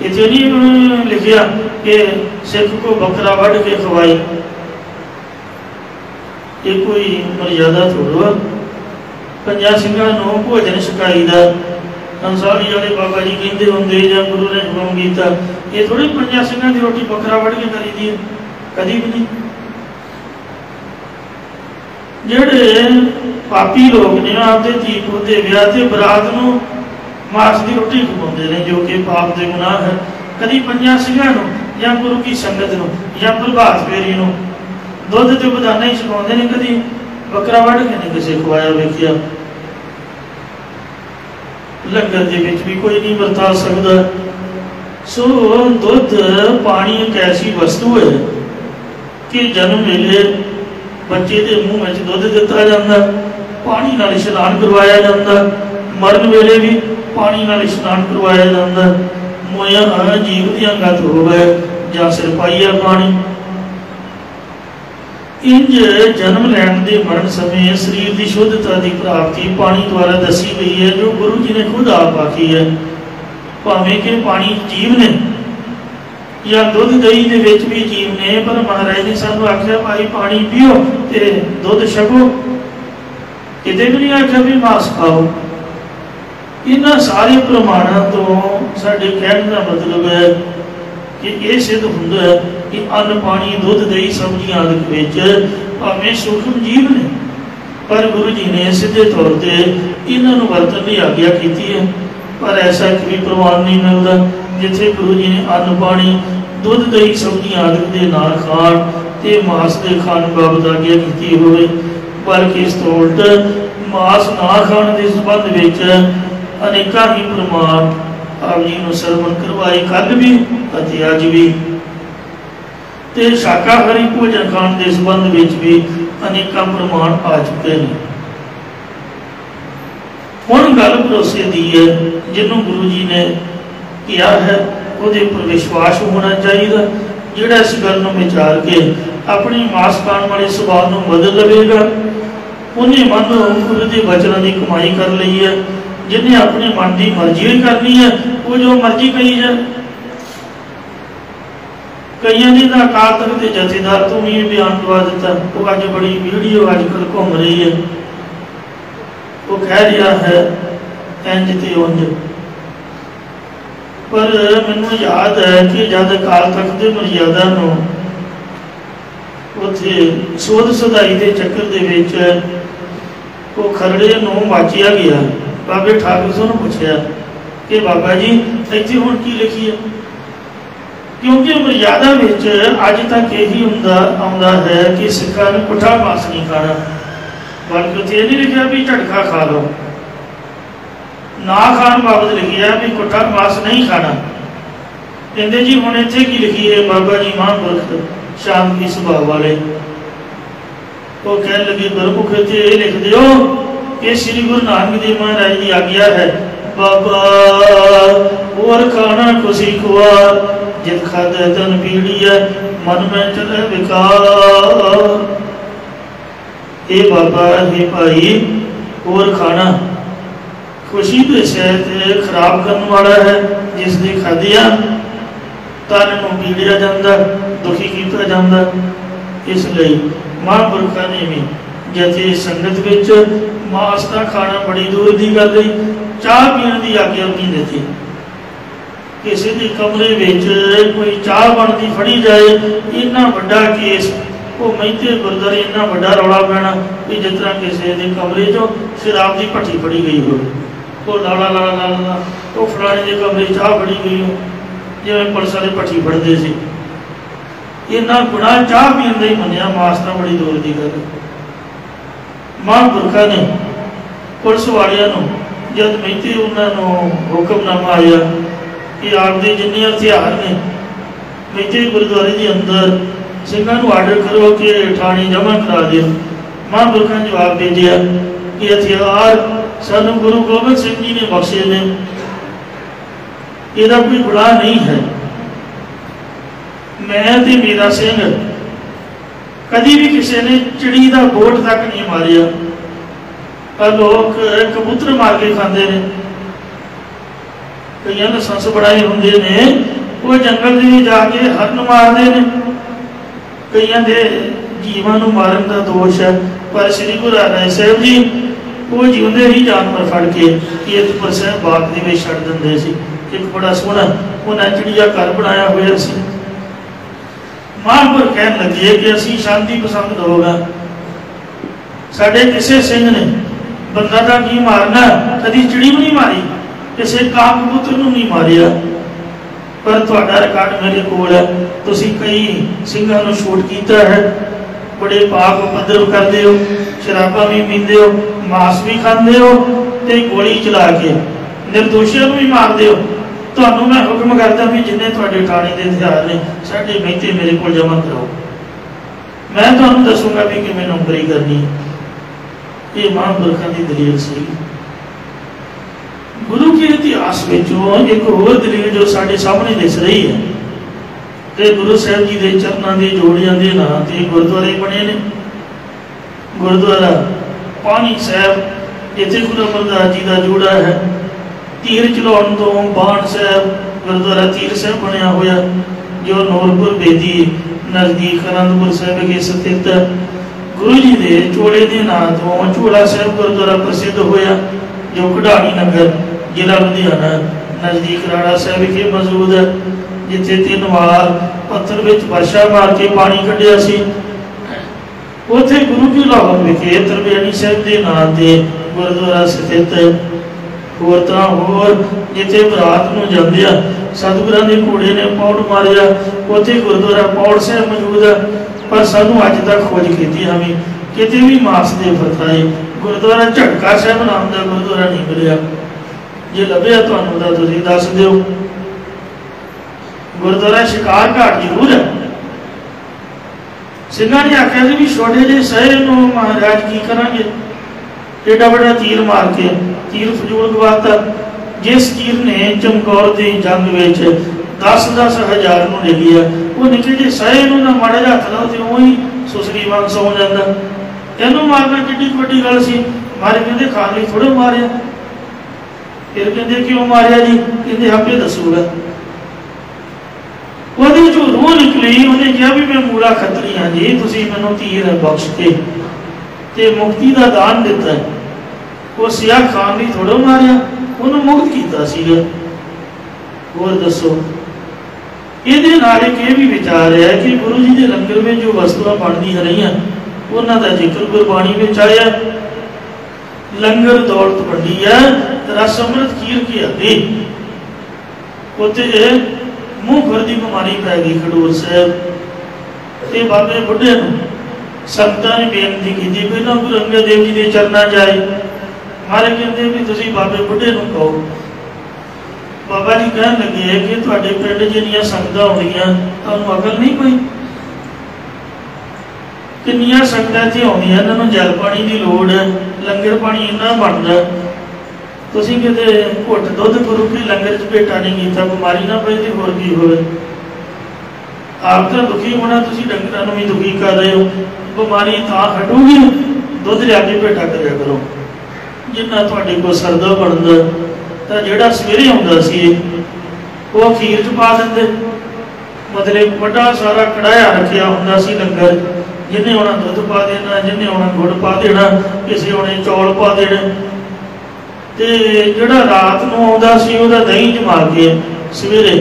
इतने नहीं लिखा कि सिख को बकरा वढ़ के खवाई, ये कोई मर्यादा थोड़ा। पंजा सिंघां नूं भोजन छकाईदा, अंसारी वाले बाबा जी कहते होंगे या गुरु ने हुक्म किया, ये थोड़ी पंजा सिंघां की रोटी बकरा वढ़ के करी दी है, कभी भी नहीं। जेड़े पापी लोग ने आपके धी पुत के विआह से बरात नूं मास की रोटी खवाते हैं, जो कि पाप के गुनाह है। कभी पंजा सिंघां नूं या गुरु की संगत नूं या प्रभात फेरी नूं दुध ते बदाना ही छकाउंदे ने, कभी बकरा वढ़ के नहीं किसी खवाया वेखिया। लंगर दे विच भी कोई नहीं वरता सकता। सो दुध पानी एक ऐसी वस्तु है कि जन्म वेले बच्चे के मूँह में दुध दिता जाता, पानी नाल इशनान करवाया जाता, मरण वेले भी पानी नाल इशनान करवाया जाता। मोया जीव दियां गत होवे जां सिर पाईया पानी। इंज जन्म लैण के मरण समय शरीर की शुद्धता की प्राप्ति पानी द्वारा दसी गई है, जो गुरु जी ने खुद आप आखी है। भावें कि पानी जीव ने या दुध दही के विच भी जीव ने, पर महाराज ने सानू आख्या भाई पानी पियो ते दुध छको, किते भी नहीं आख्या भी मांस खाओ। इन्हां सारे प्रमाणों तो साडे कहने का मतलब है कि यह सिद्ध हुंदा है कि अन्न पानी दुध दही सब्जियां आदि विच भावें सूक्ष्म जीव ने, पर गुरु जी ने सीधे तौर पर इन्हों वरतन की आग्या की है। पर ऐसा एक भी प्रमाण नहीं मिलता जिथे गुरु जी ने अन्न पानी दुध दही सब्जियां आदि के ना खाण ते मांस के खाण बाबत आग्या की होवे, बल्कि इस तो उल्ट मांस ना खाण के संबंध में अनेका ही प्रमाण आप जी को सरवण करवाए, कल भी अते अज भी। ते शाकाहारी भोजन खाण के संबंध में भी अनेका प्रमाण आ चुके हैं। हुण गल भरोसे दी है, जिन्हों गुरु जी ने किया है उहदे पर विश्वास होना चाहिए। जिहड़ा इस गल नूं विचार के अपनी मांस खाण वाले सुभाव नूं बदल लवेगा, उन्हें मन गुरु के वचनों की कमाई कर ली है। जिन्हें अपने मन की मर्जी ही करनी है, वो जो मर्जी कही जाए। कई ने तो अकाल तख्त के जथेदार तो भी बयान दवा दिता, वो अज बड़ी वीडियो अजकल घूम रही है, वो कह रहा है इंज ते उंज। पर मैनू याद है कि जब अकाल तख्त की मर्यादा नूं उत्थे सोध सदाई के चक्कर दे विच वो खरड़े नूं वाचिया गया। बाबे ठाकुर से पूछा कि बाबा जी इत्थे हुण की लिखी है, क्योंकि मर्यादा विच अज तक यही आउंदा है कि सिखां नूं पुट्ठा मांस नहीं खाना, बल्कि उत्थे नहीं लिखा भी झटका खा लो। ना खाण बाबत लिखी है भी पुट्ठा मांस नहीं खाना। कहते जी हुण इत्थे की लिखी है बाबा जी महापुरख शांति सुभाव वाले, तो कह लगे गुरमुख इत्थे ये लिख दिओ कि श्री गुरु नानक देव महाराज की आज्ञा है, बाबा और खाना खुशी खुआ, जित खादे तन पीड़िया मन में चले विकार। हे बाबा हे भाई, और खाना खुशी के शहद खराब करने वाला है, जिसने खादिया ਤਨ ਨੂੰ ਪੀੜਿਆ ਜਾਂਦਾ, ਦੁਖੀ ਕੀਤਾ ਜਾਂਦਾ। ਇਸ ਲਈ ਮਹਾਂਪੁਰਖਾਂ ਨੇ ਵੀ ਜਥੇ ਸੰਗਤ ਵਿੱਚ ਮਾਸ ਦਾ ਖਾਣਾ ਬੜੀ ਦੂਰ ਦੀ ਗੱਲ ਹੈ, ਚਾਹ ਪੀਣ ਦੀ ਆਗਿਆ ਨਹੀਂ ਦਿੱਤੀ। ਕਿਸੇ ਦੇ ਕਮਰੇ ਵਿੱਚ ਕੋਈ ਚਾਹ ਬਣਦੀ ਫੜੀ ਜਾਏ, ਇੰਨਾ ਵੱਡਾ ਕੇਸ, ਉਹ ਮਹਿਤੇ ਗੁਰਦੁਆਰੇ ਇੰਨਾ ਵੱਡਾ ਰੌਲਾ ਪੈਣਾ ਕਿ ਜਿਸ ਤਰ੍ਹਾਂ ਕਿਸੇ ਦੇ ਕਮਰੇ 'ਚੋਂ ਸ਼ਰਾਬ ਦੀ ਭੱਠੀ ਫੜੀ ਗਈ ਹੋਵੇ। ਉਹ ਲਾਲਾ ਉਹ ਫਲਾਣੇ ਦੇ ਕਮਰੇ ਚਾਹ ਫੜੀ ਗਈ ਹੋ, ਜਿਵੇਂ ਪੁਲਿਸ ਵਾਲੇ ਭੱਠੀ ਫੜਦੇ ਸੀ। ਇੰਨਾ ਗੁਨਾਹ ਚਾਹ ਪੀਣ ਦਾ ਹੀ ਮੰਨਿਆ, ਮਾਸ ਤਾਂ ਬੜੀ ਦੂਰ ਦੀ ਗੱਲ। ਮਹਾਂਪੁਰਖਾਂ ਨੇ ਪੁਲਿਸ ਵਾਲਿਆਂ ਨੂੰ ਜਦ ਮਹਿਤੇ ਉਹਨਾਂ ਨੂੰ ਹੁਕਮਨਾਮਾ ਆਇਆ ਕਿ ਆਪਦੇ ਜਿੰਨੇ ਹਥਿਆਰ ਨੇ ਮਹਿਤੇ ਗੁਰਦੁਆਰੇ ਦੇ ਅੰਦਰ ਸਿੰਘਾਂ ਨੂੰ ਆਰਡਰ ਕਰੋ ਕਿ ਠਾਣੇ ਜਮ੍ਹਾਂ ਕਰਾ ਦਿਓ। ਮਹਾਂਪੁਰਖਾਂ ਨੇ ਜਵਾਬ ਭੇਜਿਆ ਕਿ ਹਥਿਆਰ ਸਾਨੂੰ ਗੁਰੂ ਗੋਬਿੰਦ ਸਿੰਘ ਜੀ ਨੇ ਬਖਸ਼ੇ ਨੇ, ਇਹਦਾ ਕੋਈ ਗੁਨਾਹ ਨਹੀਂ ਹੈ। ਮੈਂ ਤੇ ਮੇਰਾ ਸਿੰਘ ਕਦੀ ਵੀ ਕਿਸੇ ਨੇ ਚਿੜੀ ਦਾ ਬੋਟ ਤੱਕ ਨਹੀਂ ਮਾਰਿਆ। ਪਰ ਲੋਕ ਕਬੂਤਰ ਮਾਰ ਕੇ ਖਾਂਦੇ ਨੇ, ਕਈਆਂ ਦੇ ਸੰਸ ਬੜਾਏ ਹੁੰਦੇ ਨੇ, ਉਹ ਜੰਗਲ ਦੇ ਵਿੱਚ ਜਾ ਕੇ ਹਰਨ ਮਾਰਦੇ ਨੇ। ਕਈਆਂ ਦੇ ਜੀਵਾਂ ਨੂੰ ਮਾਰਨ ਦਾ ਦੋਸ਼ ਹੈ, ਪਰ ਸ੍ਰੀ ਗੁਰੂ ਹਰਿ ਸਾਹਿਬ ਜੀ ਉਹ ਜਿਉਂਦੇ ਹੀ ਜਾਨਵਰ ਫੜ ਕੇ ਕੀਰਤਪੁਰ ਸਾਹਿਬ ਬਾਗ ਦੇ ਵਿੱਚ ਛੱਡ ਦਿੰਦੇ ਸੀ। ਇੱਕ ਬੜਾ ਸੋਹਣਾ ਉਹਨਾਂ ਚਿੜੀਆ ਘਰ ਬਣਾਇਆ ਹੋਇਆ ਸੀ। ਮਹਾਂਪੁਰ ਕਹਿਣ ਲੱਗੇ ਕਿ ਅਸੀਂ ਸ਼ਾਂਤੀ ਪਸੰਦ ਲੋਕ ਹਾਂ, ਸਾਡੇ ਕਿਸੇ ਸਿੰਘ ਨੇ ਬੰਦਾ ਤਾਂ ਕੀ ਮਾਰਨਾ, ਕਦੀ ਚਿੜੀ ਵੀ ਨਹੀਂ ਮਾਰੀ, ਕਿਸੇ ਕਾਂ ਕਬੂਤਰ ਨੂੰ ਨਹੀਂ ਮਾਰਿਆ। ਪਰ ਤੁਹਾਡਾ ਰਿਕਾਰਡ ਮੇਰੇ ਕੋਲ ਹੈ, ਤੁਸੀਂ ਕਈ ਸਿੰਘਾਂ ਨੂੰ ਛੋਟ ਕੀਤਾ ਹੈ, ਬੜੇ ਪਾਪ ਉਪਦਰਵ ਕਰਦੇ ਹੋ, ਸ਼ਰਾਬਾਂ ਵੀ ਪੀਂਦੇ ਹੋ, ਮਾਸ ਵੀ ਖਾਂਦੇ ਹੋ, ਤੇ ਗੋਲੀ ਚਲਾ ਕੇ ਨਿਰਦੋਸ਼ੀਆਂ ਨੂੰ ਵੀ ਮਾਰਦੇ ਹੋ। ਤੁਹਾਨੂੰ ਮੈਂ ਹੁਕਮ ਕਰਦਾ ਵੀ ਜਿੰਨੇ ਤੁਹਾਡੇ ਠਾਣੇ ਦੇ ਹਥਿਆਰ ਨੇ ਸਾਡੇ ਮਹਿਤੇ ਮੇਰੇ ਕੋਲ ਜਮ੍ਹਾਂ ਕਰਾਓ, ਮੈਂ ਤੁਹਾਨੂੰ ਦੱਸੂਗਾ ਵੀ ਕਿਵੇਂ ਨੌਕਰੀ ਕਰਨੀ। ਇਹ ਮਹਾਂਪੁਰਖਾਂ ਦੀ ਦਲੀਲ ਸੀ। ਗੁਰੂ ਕੇ ਇਤਿਹਾਸ ਵਿੱਚੋਂ ਇੱਕ ਹੋਰ ਦਲੀਲ ਜੋ ਸਾਡੇ ਸਾਹਮਣੇ ਦਿਸ ਰਹੀ ਹੈ ਕਿ ਗੁਰੂ ਸਾਹਿਬ ਜੀ ਦੇ ਚਰਨਾਂ ਦੇ ਜੋੜਿਆਂ ਦੇ ਨਾਂ ਤੇ ਗੁਰਦੁਆਰੇ ਬਣੇ ਨੇ। ਗੁਰਦੁਆਰਾ ਪਾਣੀ ਸਾਹਿਬ, ਇੱਥੇ ਗੁਰੂ ਅਮਰਦਾਸ ਜੀ ਦਾ ਜੋੜਾ ਹੈ। ਤੀਰ ਚਲਾਉਣ ਤੋਂ ਬਾਣ ਸਾਹਿਬ ਗੁਰਦੁਆਰਾ ਤੀਰ ਸਾਹਿਬ ਬਣਿਆ ਹੋਇਆ, ਜੋ ਨੂਰਪੁਰ ਬੇਦੀ ਨਜ਼ਦੀਕ ਅਨੰਦਪੁਰ ਸਾਹਿਬ ਵਿਖੇ ਸਥਿਤ ਹੈ। ਗੁਰੂ ਜੀ ਦੇ ਚੋੜੇ ਦੇ ਨਾਂ ਤੋਂ ਝੋਲਾ ਸਾਹਿਬ ਗੁਰਦੁਆਰਾ ਪ੍ਰਸਿੱਧ ਹੋਇਆ, ਜੋ ਕਢਾਣੀ ਨਗਰ ਜ਼ਿਲ੍ਹਾ ਲੁਧਿਆਣਾ ਨਜ਼ਦੀਕ ਰਾੜਾ ਸਾਹਿਬ ਵਿਖੇ ਮੌਜੂਦ ਹੈ, ਜਿੱਥੇ 3 ਵਾਰ ਪੱਥਰ ਵਿੱਚ ਵਰਸ਼ਾ ਮਾਰ ਕੇ ਪਾਣੀ ਕੱਢਿਆ ਸੀ। ਉੱਥੇ ਗੁਰੂ ਕੀ ਲਾਹੌਰ ਵਿਖੇ ਤਰਬਿਆਣੀ ਸਾਹਿਬ ਦੇ ਨਾਂ ਤੇ ਗੁਰਦੁਆਰਾ ਸਥਿਤ ਹੈ। ਹੋਰ ਤਾਂ ਹੋਰ ਜਿੱਥੇ ਬਰਾਤ ਨੂੰ ਜਾਂਦੇ ਆ ਸਤਿਗੁਰਾਂ ਦੇ ਘੋੜੇ ਨੇ ਪੌੜ ਮਾਰਿਆ, ਉੱਥੇ ਗੁਰਦੁਆਰਾ ਪੌੜ ਸਾਹਿਬ ਮੌਜੂਦ ਹੈ। ਪਰ ਸਾਨੂੰ ਅੱਜ ਤੱਕ ਖੋਜ ਕੀਤੀ ਹਮੀ ਕਿਤੇ ਵੀ ਮਾਸ ਦੇ ਵਰਤਾਏ ਗੁਰਦੁਆਰਾ ਝਟਕਾ ਸਾਹਿਬ ਨਾਮ ਦਾ ਗੁਰਦੁਆਰਾ ਨਹੀਂ ਮਿਲਿਆ। ਜੇ ਲੱਭਿਆ ਤੁਹਾਨੂੰ ਤਾਂ ਤੁਸੀਂ ਦੱਸ ਦਿਓ। ਗੁਰਦੁਆਰਾ ਸ਼ਿਕਾਰ ਘਾਟ ਜ਼ਰੂਰ ਹੈ। ਸਿੰਘਾਂ ਨੇ ਆਖਿਆ ਸੀ ਵੀ ਛੋਟੇ ਜਿਹੇ ਸਹਿ ਨੂੰ ਮਹਾਰਾਜ ਕੀ ਕਰਾਂਗੇ, ਏਡਾ ਵੱਡਾ ਤੀਰ ਮਾਰ ਕੇ ਤੀਰ ਫਜ਼ੂਲ ਗਵਾਤਾ। ਜਿਸ ਤੀਰ ਨੇ ਚਮਕੌਰ ਦੀ ਜੰਗ ਵਿੱਚ 10-10 ਹਜ਼ਾਰ ਨੂੰ ਲੈ ਲਿਆ, ਉਹ ਨਿੱਕੇ ਜਿਹੇ ਸਹਿ ਨੂੰ ਨਾ ਮਾੜਾ ਜਿਹਾ ਹੱਥ ਲਾਓ ਤੇ ਉਹੀ ਸੁਸਰੀ ਵਾਂਗ ਸੌ ਜਾਂਦਾ। ਇਹਨੂੰ ਮਾਰਨਾ ਕਿੱਡੀ ਵੱਡੀ ਗੱਲ ਸੀ। ਮਾਰੇ ਕਹਿੰਦੇ ਖਾਣ ਲਈ ਥੋੜ੍ਹਾ ਮਾਰਿਆ। ਫਿਰ ਕਹਿੰਦੇ ਕਿਉਂ ਮਾਰਿਆ ਜੀ? ਕਹਿੰਦੇ ਆਪੇ ਦੱਸੂਗਾ। ਉਹਦੇ ਵਿੱਚੋਂ ਰੂਹ ਨਿਕਲੀ। ਉਹਨੇ ਕਿਹਾ ਵੀ ਮੈਂ ਮੂਲਾ ਖੱਤਰੀ ਹਾਂ ਜੀ, ਤੁਸੀਂ ਮੈਨੂੰ ਤੀਰ ਬਖਸ਼ ਕੇ ਤੇ ਮੁਕਤੀ ਦਾ ਦਾਨ ਦਿੱਤਾ। ਉਹ ਸਿਆਹ ਖਾਨ ਲਈ ਥੋੜ੍ਹਾ ਮਾਰਿਆ, ਉਹਨੂੰ ਮੁਕਤ ਕੀਤਾ ਸੀਗਾ। ਹੋਰ ਦੱਸੋ। ਇਹਦੇ ਨਾਲ ਇੱਕ ਇਹ ਵੀ ਵਿਚਾਰ ਹੈ ਕਿ ਗੁਰੂ ਜੀ ਦੇ ਲੰਗਰ ਵਿੱਚ ਜੋ ਵਸਤੂਆਂ ਬਣਦੀਆਂ ਰਹੀਆਂ ਉਹਨਾਂ ਦਾ ਜ਼ਿਕਰ ਗੁਰਬਾਣੀ ਵਿੱਚ ਆਇਆ। ਲੰਗਰ ਦੌਲਤ ਵੱਡੀ ਹੈ, ਰਸ ਅੰਮ੍ਰਿਤ ਖੀਰ ਕੀ ਹੱਦੀ। ਉੱਥੇ ਮੂੰਹ ਖੁਰ ਦੀ ਬਿਮਾਰੀ ਪੈ ਗਈ ਖਡੂਰ ਸਾਹਿਬ, ਤੇ ਬਾਬੇ ਬੁੱਢੇ ਨੂੰ ਸੰਗਤਾਂ ਨੇ ਬੇਨਤੀ ਕੀਤੀ ਪਹਿਲਾਂ ਗੁਰੂ ਅੰਗਦ ਦੇਵ ਜੀ ਦੇ ਚਰਨਾਂ ਜਾਏ। ਮਾਰੇ ਕਹਿੰਦੇ ਵੀ ਤੁਸੀਂ ਬਾਬੇ ਬੁੱਢੇ ਨੂੰ ਕਹੋ। ਬਾਬਾ ਜੀ ਕਹਿਣ ਲੱਗੇ ਕਿ ਤੁਹਾਡੇ ਪਿੰਡ ਜਿੰਨੀਆਂ ਸੰਗਤਾਂ ਆਉਂਦੀਆਂ ਤੁਹਾਨੂੰ ਅਕਲ ਨਹੀਂ ਕੋਈ? ਕਿੰਨੀਆਂ ਸੰਗਤਾਂ ਇੱਥੇ ਆਉਂਦੀਆਂ, ਇਹਨਾਂ ਨੂੰ ਜਲ ਪਾਣੀ ਦੀ ਲੋੜ ਹੈ, ਲੰਗਰ ਪਾਣੀ ਇੰਨਾ ਬਣਦਾ, ਤੁਸੀਂ ਕਿਤੇ ਘੁੱਟ ਦੁੱਧ ਗੁਰੂ ਕੇ ਲੰਗਰ 'ਚ ਭੇਟਾ ਨਹੀਂ ਕੀਤਾ, ਬਿਮਾਰੀ ਨਾ ਪਈ ਤੇ ਹੋਰ ਕੀ ਹੋਵੇ। ਆਪ ਤਾਂ ਦੁਖੀ ਹੋਣਾ, ਤੁਸੀਂ ਡੰਗਰਾਂ ਨੂੰ ਵੀ ਦੁਖੀ ਕਰ ਰਹੇ ਹੋ। ਬਿਮਾਰੀ ਤਾਂ ਹਟੂਗੀ, ਦੁੱਧ ਲਿਆ ਕੇ ਭੇਟਾ ਕਰਿਆ ਕਰੋ ਜਿੰਨਾ ਤੁਹਾਡੇ ਕੋਲ ਸਰਦਾ ਬਣਦਾ। ਤਾਂ ਜਿਹੜਾ ਸਵੇਰੇ ਆਉਂਦਾ ਸੀ ਉਹ ਖੀਰ 'ਚ ਪਾ ਦਿੰਦੇ, मतलब बड़ा सारा कढ़ाया रखा होंदा सी लंगर, जिन्हें आना दुध पा देना, जिन्हें आना गुड़ पा देना, किसी आने चौल पा देने। तो जोड़ा रात को आता सी वह दही जमा के सवेरे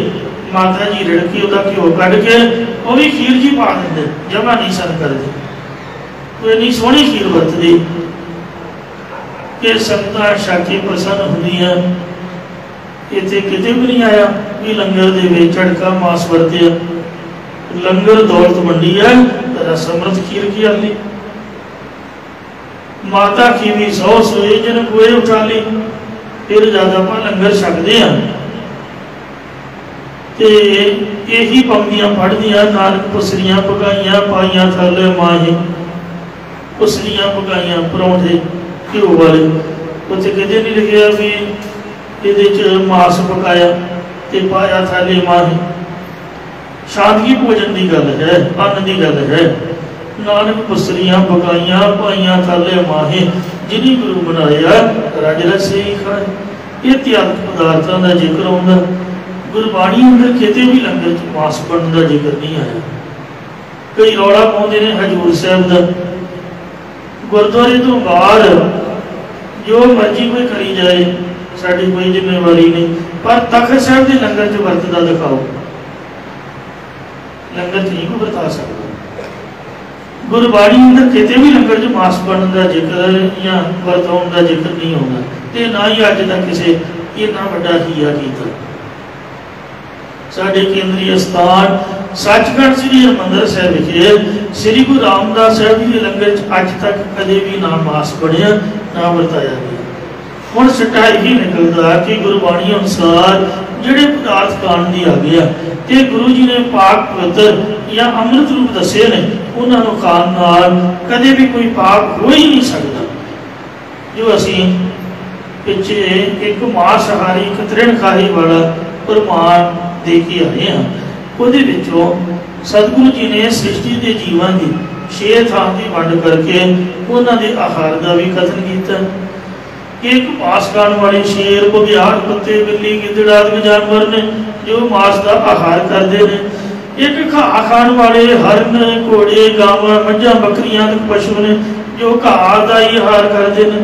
माता जी रिड़की वह घ्यो कढ़ के वह भी खीर जी पा देंगे, जमा नहीं सन करते। तो इन्नी सोहनी खीर वरतदी कि संगतां छक के प्रसन्न होंदियां। इत्थे किते भी नहीं आया भी लंगर दे विच झटका मास वरतिया, लंगर दौलत मंडी है, रस अमृत खीर की आली। माता की भी 100 सोए जिन गोए उठा ली, फिर ज्यादा आप लंगर छकते हैं। तो यही पंक्तियां पढ़दियां, नानक पुसरियां पकाइयां पाइयां थले माहे, पुसरियां पकाइयां परौंठे घ्यो वाले। उत्थे किते नहीं लिखिया भी ये मास पकाया ते पाया थाले माहे। शादगी भोजन की गल है, अन्न की गल है। नानक पुसरियां पकाइयां पाइयां थाले माहे, जिन्हें गुरु बनाया रज रसे ही खाए। ये त्याग पदार्थों का जिक्र आता। गुरबाणी अंदर किते भी लंगर च मास बनने का जिक्र नहीं आया। कई रौला पाते हैं हजूर साहब का, गुरुद्वारे तो बाहर जो मर्जी कोई करी जाए, साड़ी कोई जिम्मेवारी नहीं, पर तखत साहब के लंगर च वरतदा दिखाओ। लंगर च नहीं कोई वरता सकता। गुरबाणी अंदर किते भी लंगर च मास बनने का जिक्र या वरताउण का जिक्र नहीं होगा। तो ना ही अज तक किसी इन्ना वड्डा हीरा किया। साडे केंद्रीय स्थान सचखंड श्री हरिमंदिर साहिब विखे श्री गुरु रामदास साहब जी के लंगर च अज तक कदे भी ना मास बनया, ना वरताया गया। हुण सट्टा यही निकलता कि गुरबाणी अनुसार जिहड़े पदार्थ खाण दी आ गया ते गुरु जी ने पाक पवित्र या अमृत रूप दसे ने, उन्होंने खाण नाल कदे भी कोई पाप हो ही नहीं सकता। जो असी पिछे एक मांसाहारी एक तृणखाही वाला प्रमाण दे के आए हैं, उहदे विचों सतगुरु जी ने सृष्टि के जीवन की 6 थां की वंड करके उन्होंने आहार का भी कथन किया। एक मांस खाने वाले शेर बघियाड़ कुत्ते बिल्ली गिद्दड़ आदि जानवर ने जो मांस का आहार करते हैं। एक घाह खाने वाले हरण घोड़े गावां मझां बकरियां पशु ने जो घाह का ही आहार करते हैं।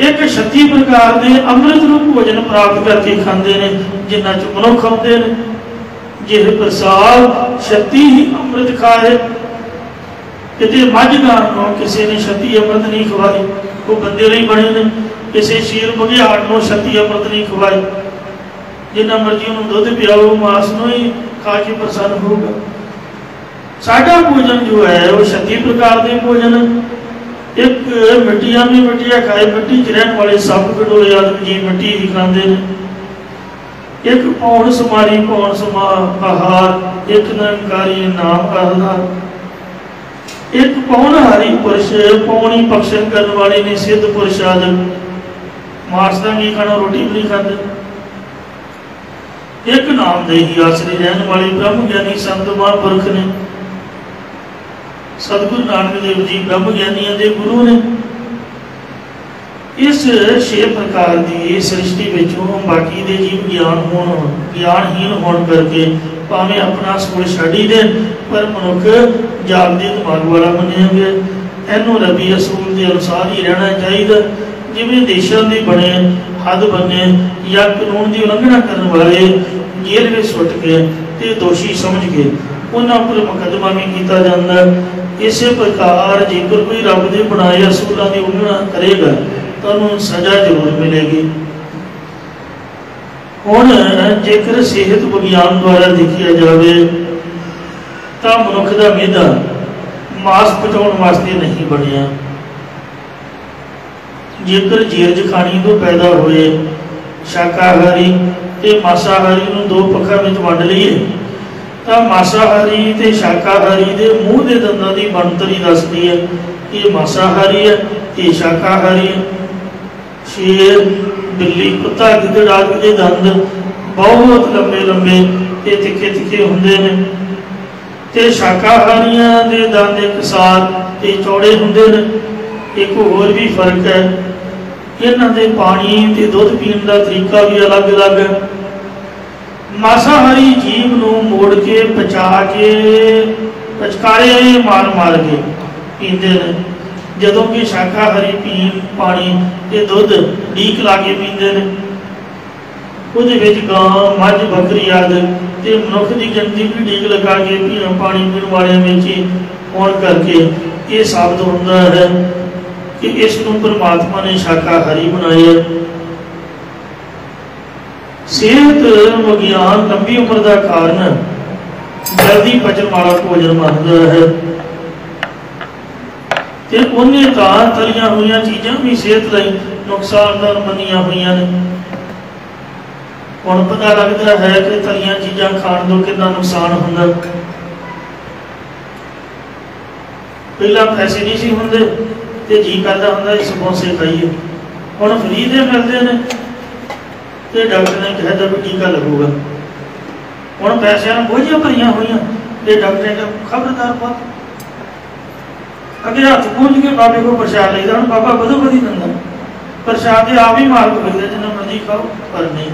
एक 36 प्रकार के अमृत रूप भोजन प्राप्त करके खाते हैं, जिन्हां च मनुख आउंदे ने। जिह प्रसाद 36 ही अमृत खाए, किते मझ गां किसी ने 36 अमृत नहीं खवाए, वो बंदे नहीं बने ने। किसी शेर बघियाड़ को 36 अमृत नहीं खवाए, जिन्ना मर्जी उन्होंने दुध पियाओ, मांस को ही खा के प्रसन्न होगा। साडा भोजन जो है वो 36 प्रकार के भोजन। एक मिट्टियां भी मिट्टियां खाए, मिट्टी च रहने वाले सप गडोले आदि जी मिट्टी ही खाते हैं। एक पौन समारी पौन समा आहार, एक निरंकारी नाम आहार। एक पौनहारी पुरुष पौनी पक्षन करने वाले ने सिद्ध पुरुष आदि मांस का नहीं खाना, रोटी भी नहीं खाते। एक नाम दे ही आसरे रहने वाले ब्रह्म ज्ञानी संत महापुरख ने, सतगुरु नानक देव जी ब्रह्म ज्ञानियों के गुरु ने। इस 6 प्रकार की सृष्टि विचों बाकी दे जीव ज्ञानहीन होने करके भावें अपना स्कूल छड्ड ही देन, पर मनुख जागदे दिमाग वाला मनिया गया। इनू रबी असूल के अनुसार ही रहना चाहिए। जिवें देशों के बने हद बने या कानून की उलंघना करने वाले जेल में सुट के ते दोषी समझ के उन्होंने पर मुकदमा भी किया जाता। इस प्रकार जेकर कोई रब के बनाए असूलों की उलंघना करेगा तो उन्होंने सजा जरूर मिलेगी। हुण जेकर सेहत विज्ञान द्वारा देखा जाए तो मनुख का मेधा मांस पचाने वास्ते नहीं बनया। जेकर जीरज खानी तो पैदा होए शाकाहारी ते मांसाहारी नूं 2 पक्षां विच वंड लईए तो मांसाहारी ते शाकाहारी दे मूँह के दंदां की बनतरी दसदी है कि ये मांसाहारी है, ये शाकाहारी है। शेर बिल्ली कुत्ता गिद्दड़ आदि के दंद बहुत लंबे लंबे ते तिखे तिखे हुंदे ने, ते शाकाहारियां दे दंद एक साथ ते चौड़े हुंदे ने। एक होर भी फर्क है, इन्हां दे पानी ते दुध पीण दा तरीका भी अलग अलग है। मासाहारी जीव नूं मोड़ के पचा के पचकारे मार मार के पींदे ने, जदों कि शाकाहारी पीन पानी ते दुध ढीक ला के पींदे ने। ਉਹਦੇ ਵਿੱਚ ਗਾਂ ਮੱਝ ਬੱਕਰੀ ਆਦਿ ਤੇ ਮਨੁੱਖ ਦੀ ਗਿਣਤੀ ਵੀ ਢੀਕ ਲਗਾ ਕੇ ਪਾਣੀ ਪੀਣ ਵਾਲਿਆਂ ਵਿੱਚ ਹੀ ਹੋਣ ਕਰਕੇ ਇਹ ਸਾਬਤ ਹੁੰਦਾ ਹੈ ਕਿ ਇਸ ਨੂੰ ਪਰਮਾਤਮਾ ਨੇ ਸ਼ਾਕਾਹਾਰੀ ਬਣਾਇਆ। ਸਿਹਤ ਵਿਗਿਆਨ ਲੰਬੀ ਉਮਰ ਦਾ ਕਾਰਨ ਜਲਦੀ ਪਚਣ ਵਾਲਾ ਭੋਜਨ ਮੰਨਦਾ ਹੈ ਤੇ ਉਹਨੇ ਤਾਂ ਤਲੀਆਂ ਹੋਈਆਂ ਚੀਜ਼ਾਂ ਵੀ ਸਿਹਤ ਲਈ ਨੁਕਸਾਨਦਾਰ ਮੰਨੀਆਂ ਹੋਈਆਂ ਨੇ। ਹੁਣ ਪਤਾ ਲੱਗਦਾ ਹੈ ਕਿ ਤਲੀਆਂ ਚੀਜ਼ਾਂ ਖਾਣ ਤੋਂ ਕਿੰਨਾ ਨੁਕਸਾਨ ਹੁੰਦਾ। ਪਹਿਲਾਂ ਪੈਸੇ ਨਹੀਂ ਸੀ ਹੁੰਦੇ ਤੇ ਜੀ ਕਰਦਾ ਹੁੰਦਾ ਸਮੋਸੇ ਖਾਈਏ, ਹੁਣ ਫਰੀ ਦੇ ਮਿਲਦੇ ਨੇ ਤੇ ਡਾਕਟਰ ਨੇ ਕਹਿਦਾ ਵੀ ਟੀਕਾ ਲੱਗੂਗਾ। ਹੁਣ ਪੈਸਿਆਂ ਨੂੰ ਬੋਝੀਆਂ ਭਰੀਆਂ ਹੋਈਆਂ ਤੇ ਡਾਕਟਰ ਨੇ ਖਬਰਦਾਰ ਪਾ ਅੱਗੇ ਹੱਥ ਪੂੰਝ ਕੇ ਬਾਬੇ ਕੋਲ ਪ੍ਰਸ਼ਾਦ ਲਈਦਾ। ਹੁਣ ਬਾਬਾ ਵਧੋ ਵਧੀ ਦਿੰਦਾ ਪ੍ਰਸ਼ਾਦ ਤੇ ਆਪ ਹੀ ਮਾਲਕ ਹੋਈਦਾ ਜਿੰਨਾ ਮਰਜ਼ੀ ਖਾਓ, ਪਰ ਨਹੀਂ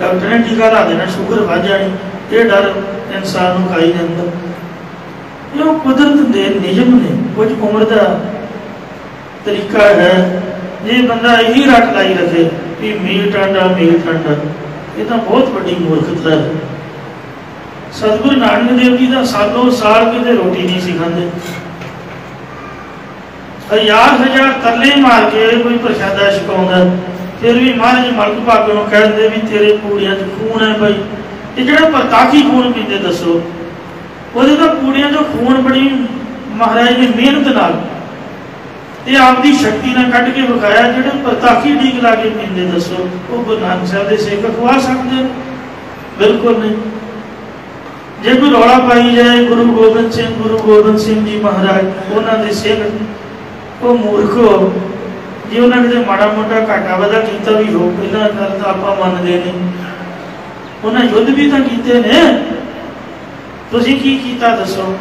ਡਾਕਟਰ ਨੇ ਟੀਕਾ ਲਾ ਦੇਣਾ, ਸ਼ੂਗਰ ਵੱਧ ਜਾਣੀ। ਇਹ ਡਰ ਇਨਸਾਨ ਨੂੰ ਖਾਈ ਜਾਂਦਾ। ਇਹ ਕੁਦਰਤ ਦੇ ਨਿਯਮ ਨੇ, ਕੁਝ ਉਮਰ ਦਾ ਤਰੀਕਾ ਹੈ। ਜੇ ਬੰਦਾ ਇਹੀ ਰੱਖ ਲਾਈ ਰੱਖੇ ਕਿ ਮੀਟ ਆਂਡਾ ਮੀਟ ਆਂਡਾ, ਇਹ ਤਾਂ ਬਹੁਤ ਵੱਡੀ ਮੂਰਖਤਾ ਹੈ। ਸਤਿਗੁਰੂ ਨਾਨਕ ਦੇਵ ਜੀ ਦਾ ਸਾਲੋਂ ਸਾਲ ਕਿਤੇ ਰੋਟੀ ਨਹੀਂ ਸੀ ਖਾਂਦੇ। ਹਜ਼ਾਰ ਤਰਲੇ ਮਾਰ ਕੇ ਕੋਈ ਪ੍ਰਸ਼ਾਦਾ ਛਕਾਉਂਦਾ, ਫਿਰ ਵੀ ਮਹਾਰਾਜ ਮਲਕ ਭਾਗ ਨੂੰ ਕਹਿੰਦੇ ਵੀ ਤੇਰੇ ਪੂੜੀਆਂ 'ਚ ਖੂਨ ਹੈ ਭਾਈ। ਇਹ ਜਿਹੜਾ ਪ੍ਰਤਾਖੀ ਖੂਨ ਪੀਂਦੇ ਦੱਸੋ, ਉਹਦੇ ਤਾਂ ਪੂੜੀਆਂ 'ਚੋਂ ਖੂਨ ਬੜੀ ਮਹਾਰਾਜ ਨੇ ਮਿਹਨਤ ਨਾਲ ਤੇ ਆਪਦੀ ਸ਼ਕਤੀ ਨਾਲ ਕੱਢ ਕੇ ਵਿਖਾਇਆ। ਜਿਹੜੇ ਪ੍ਰਤਾਖੀ ਢੀਕ ਲਾ ਕੇ ਪੀਂਦੇ ਦੱਸੋ, ਉਹ ਗੁਰੂ ਨਾਨਕ ਸਾਹਿਬ ਦੇ ਸਿੱਖ ਖਵਾ ਸਕਦੇ? ਬਿਲਕੁਲ ਨਹੀਂ। ਜੇ ਕੋਈ ਰੌਲਾ ਪਾਈ ਜਾਏ ਗੁਰੂ ਗੋਬਿੰਦ ਸਿੰਘ ਜੀ ਮਹਾਰਾਜ ਉਹਨਾਂ ਦੇ ਸਿੰਘ, ਉਹ ਮੂਰਖੋ, ਜੇ ਉਹਨਾਂ ਕਿਤੇ ਮਾੜਾ ਮੋਟਾ ਘਾਟਾ ਵਾਧਾ ਕੀਤਾ ਵੀ ਹੋ, ਪਹਿਲਾਂ ਗੱਲ ਤਾਂ ਆਪਾਂ ਮੰਨਦੇ ਨਹੀਂ। ਉਹਨਾਂ ਯੁੱਧ ਵੀ ਤਾਂ ਕੀਤੇ ਨੇ, ਤੁਸੀਂ ਕੀ ਕੀਤਾ ਦੱਸੋ?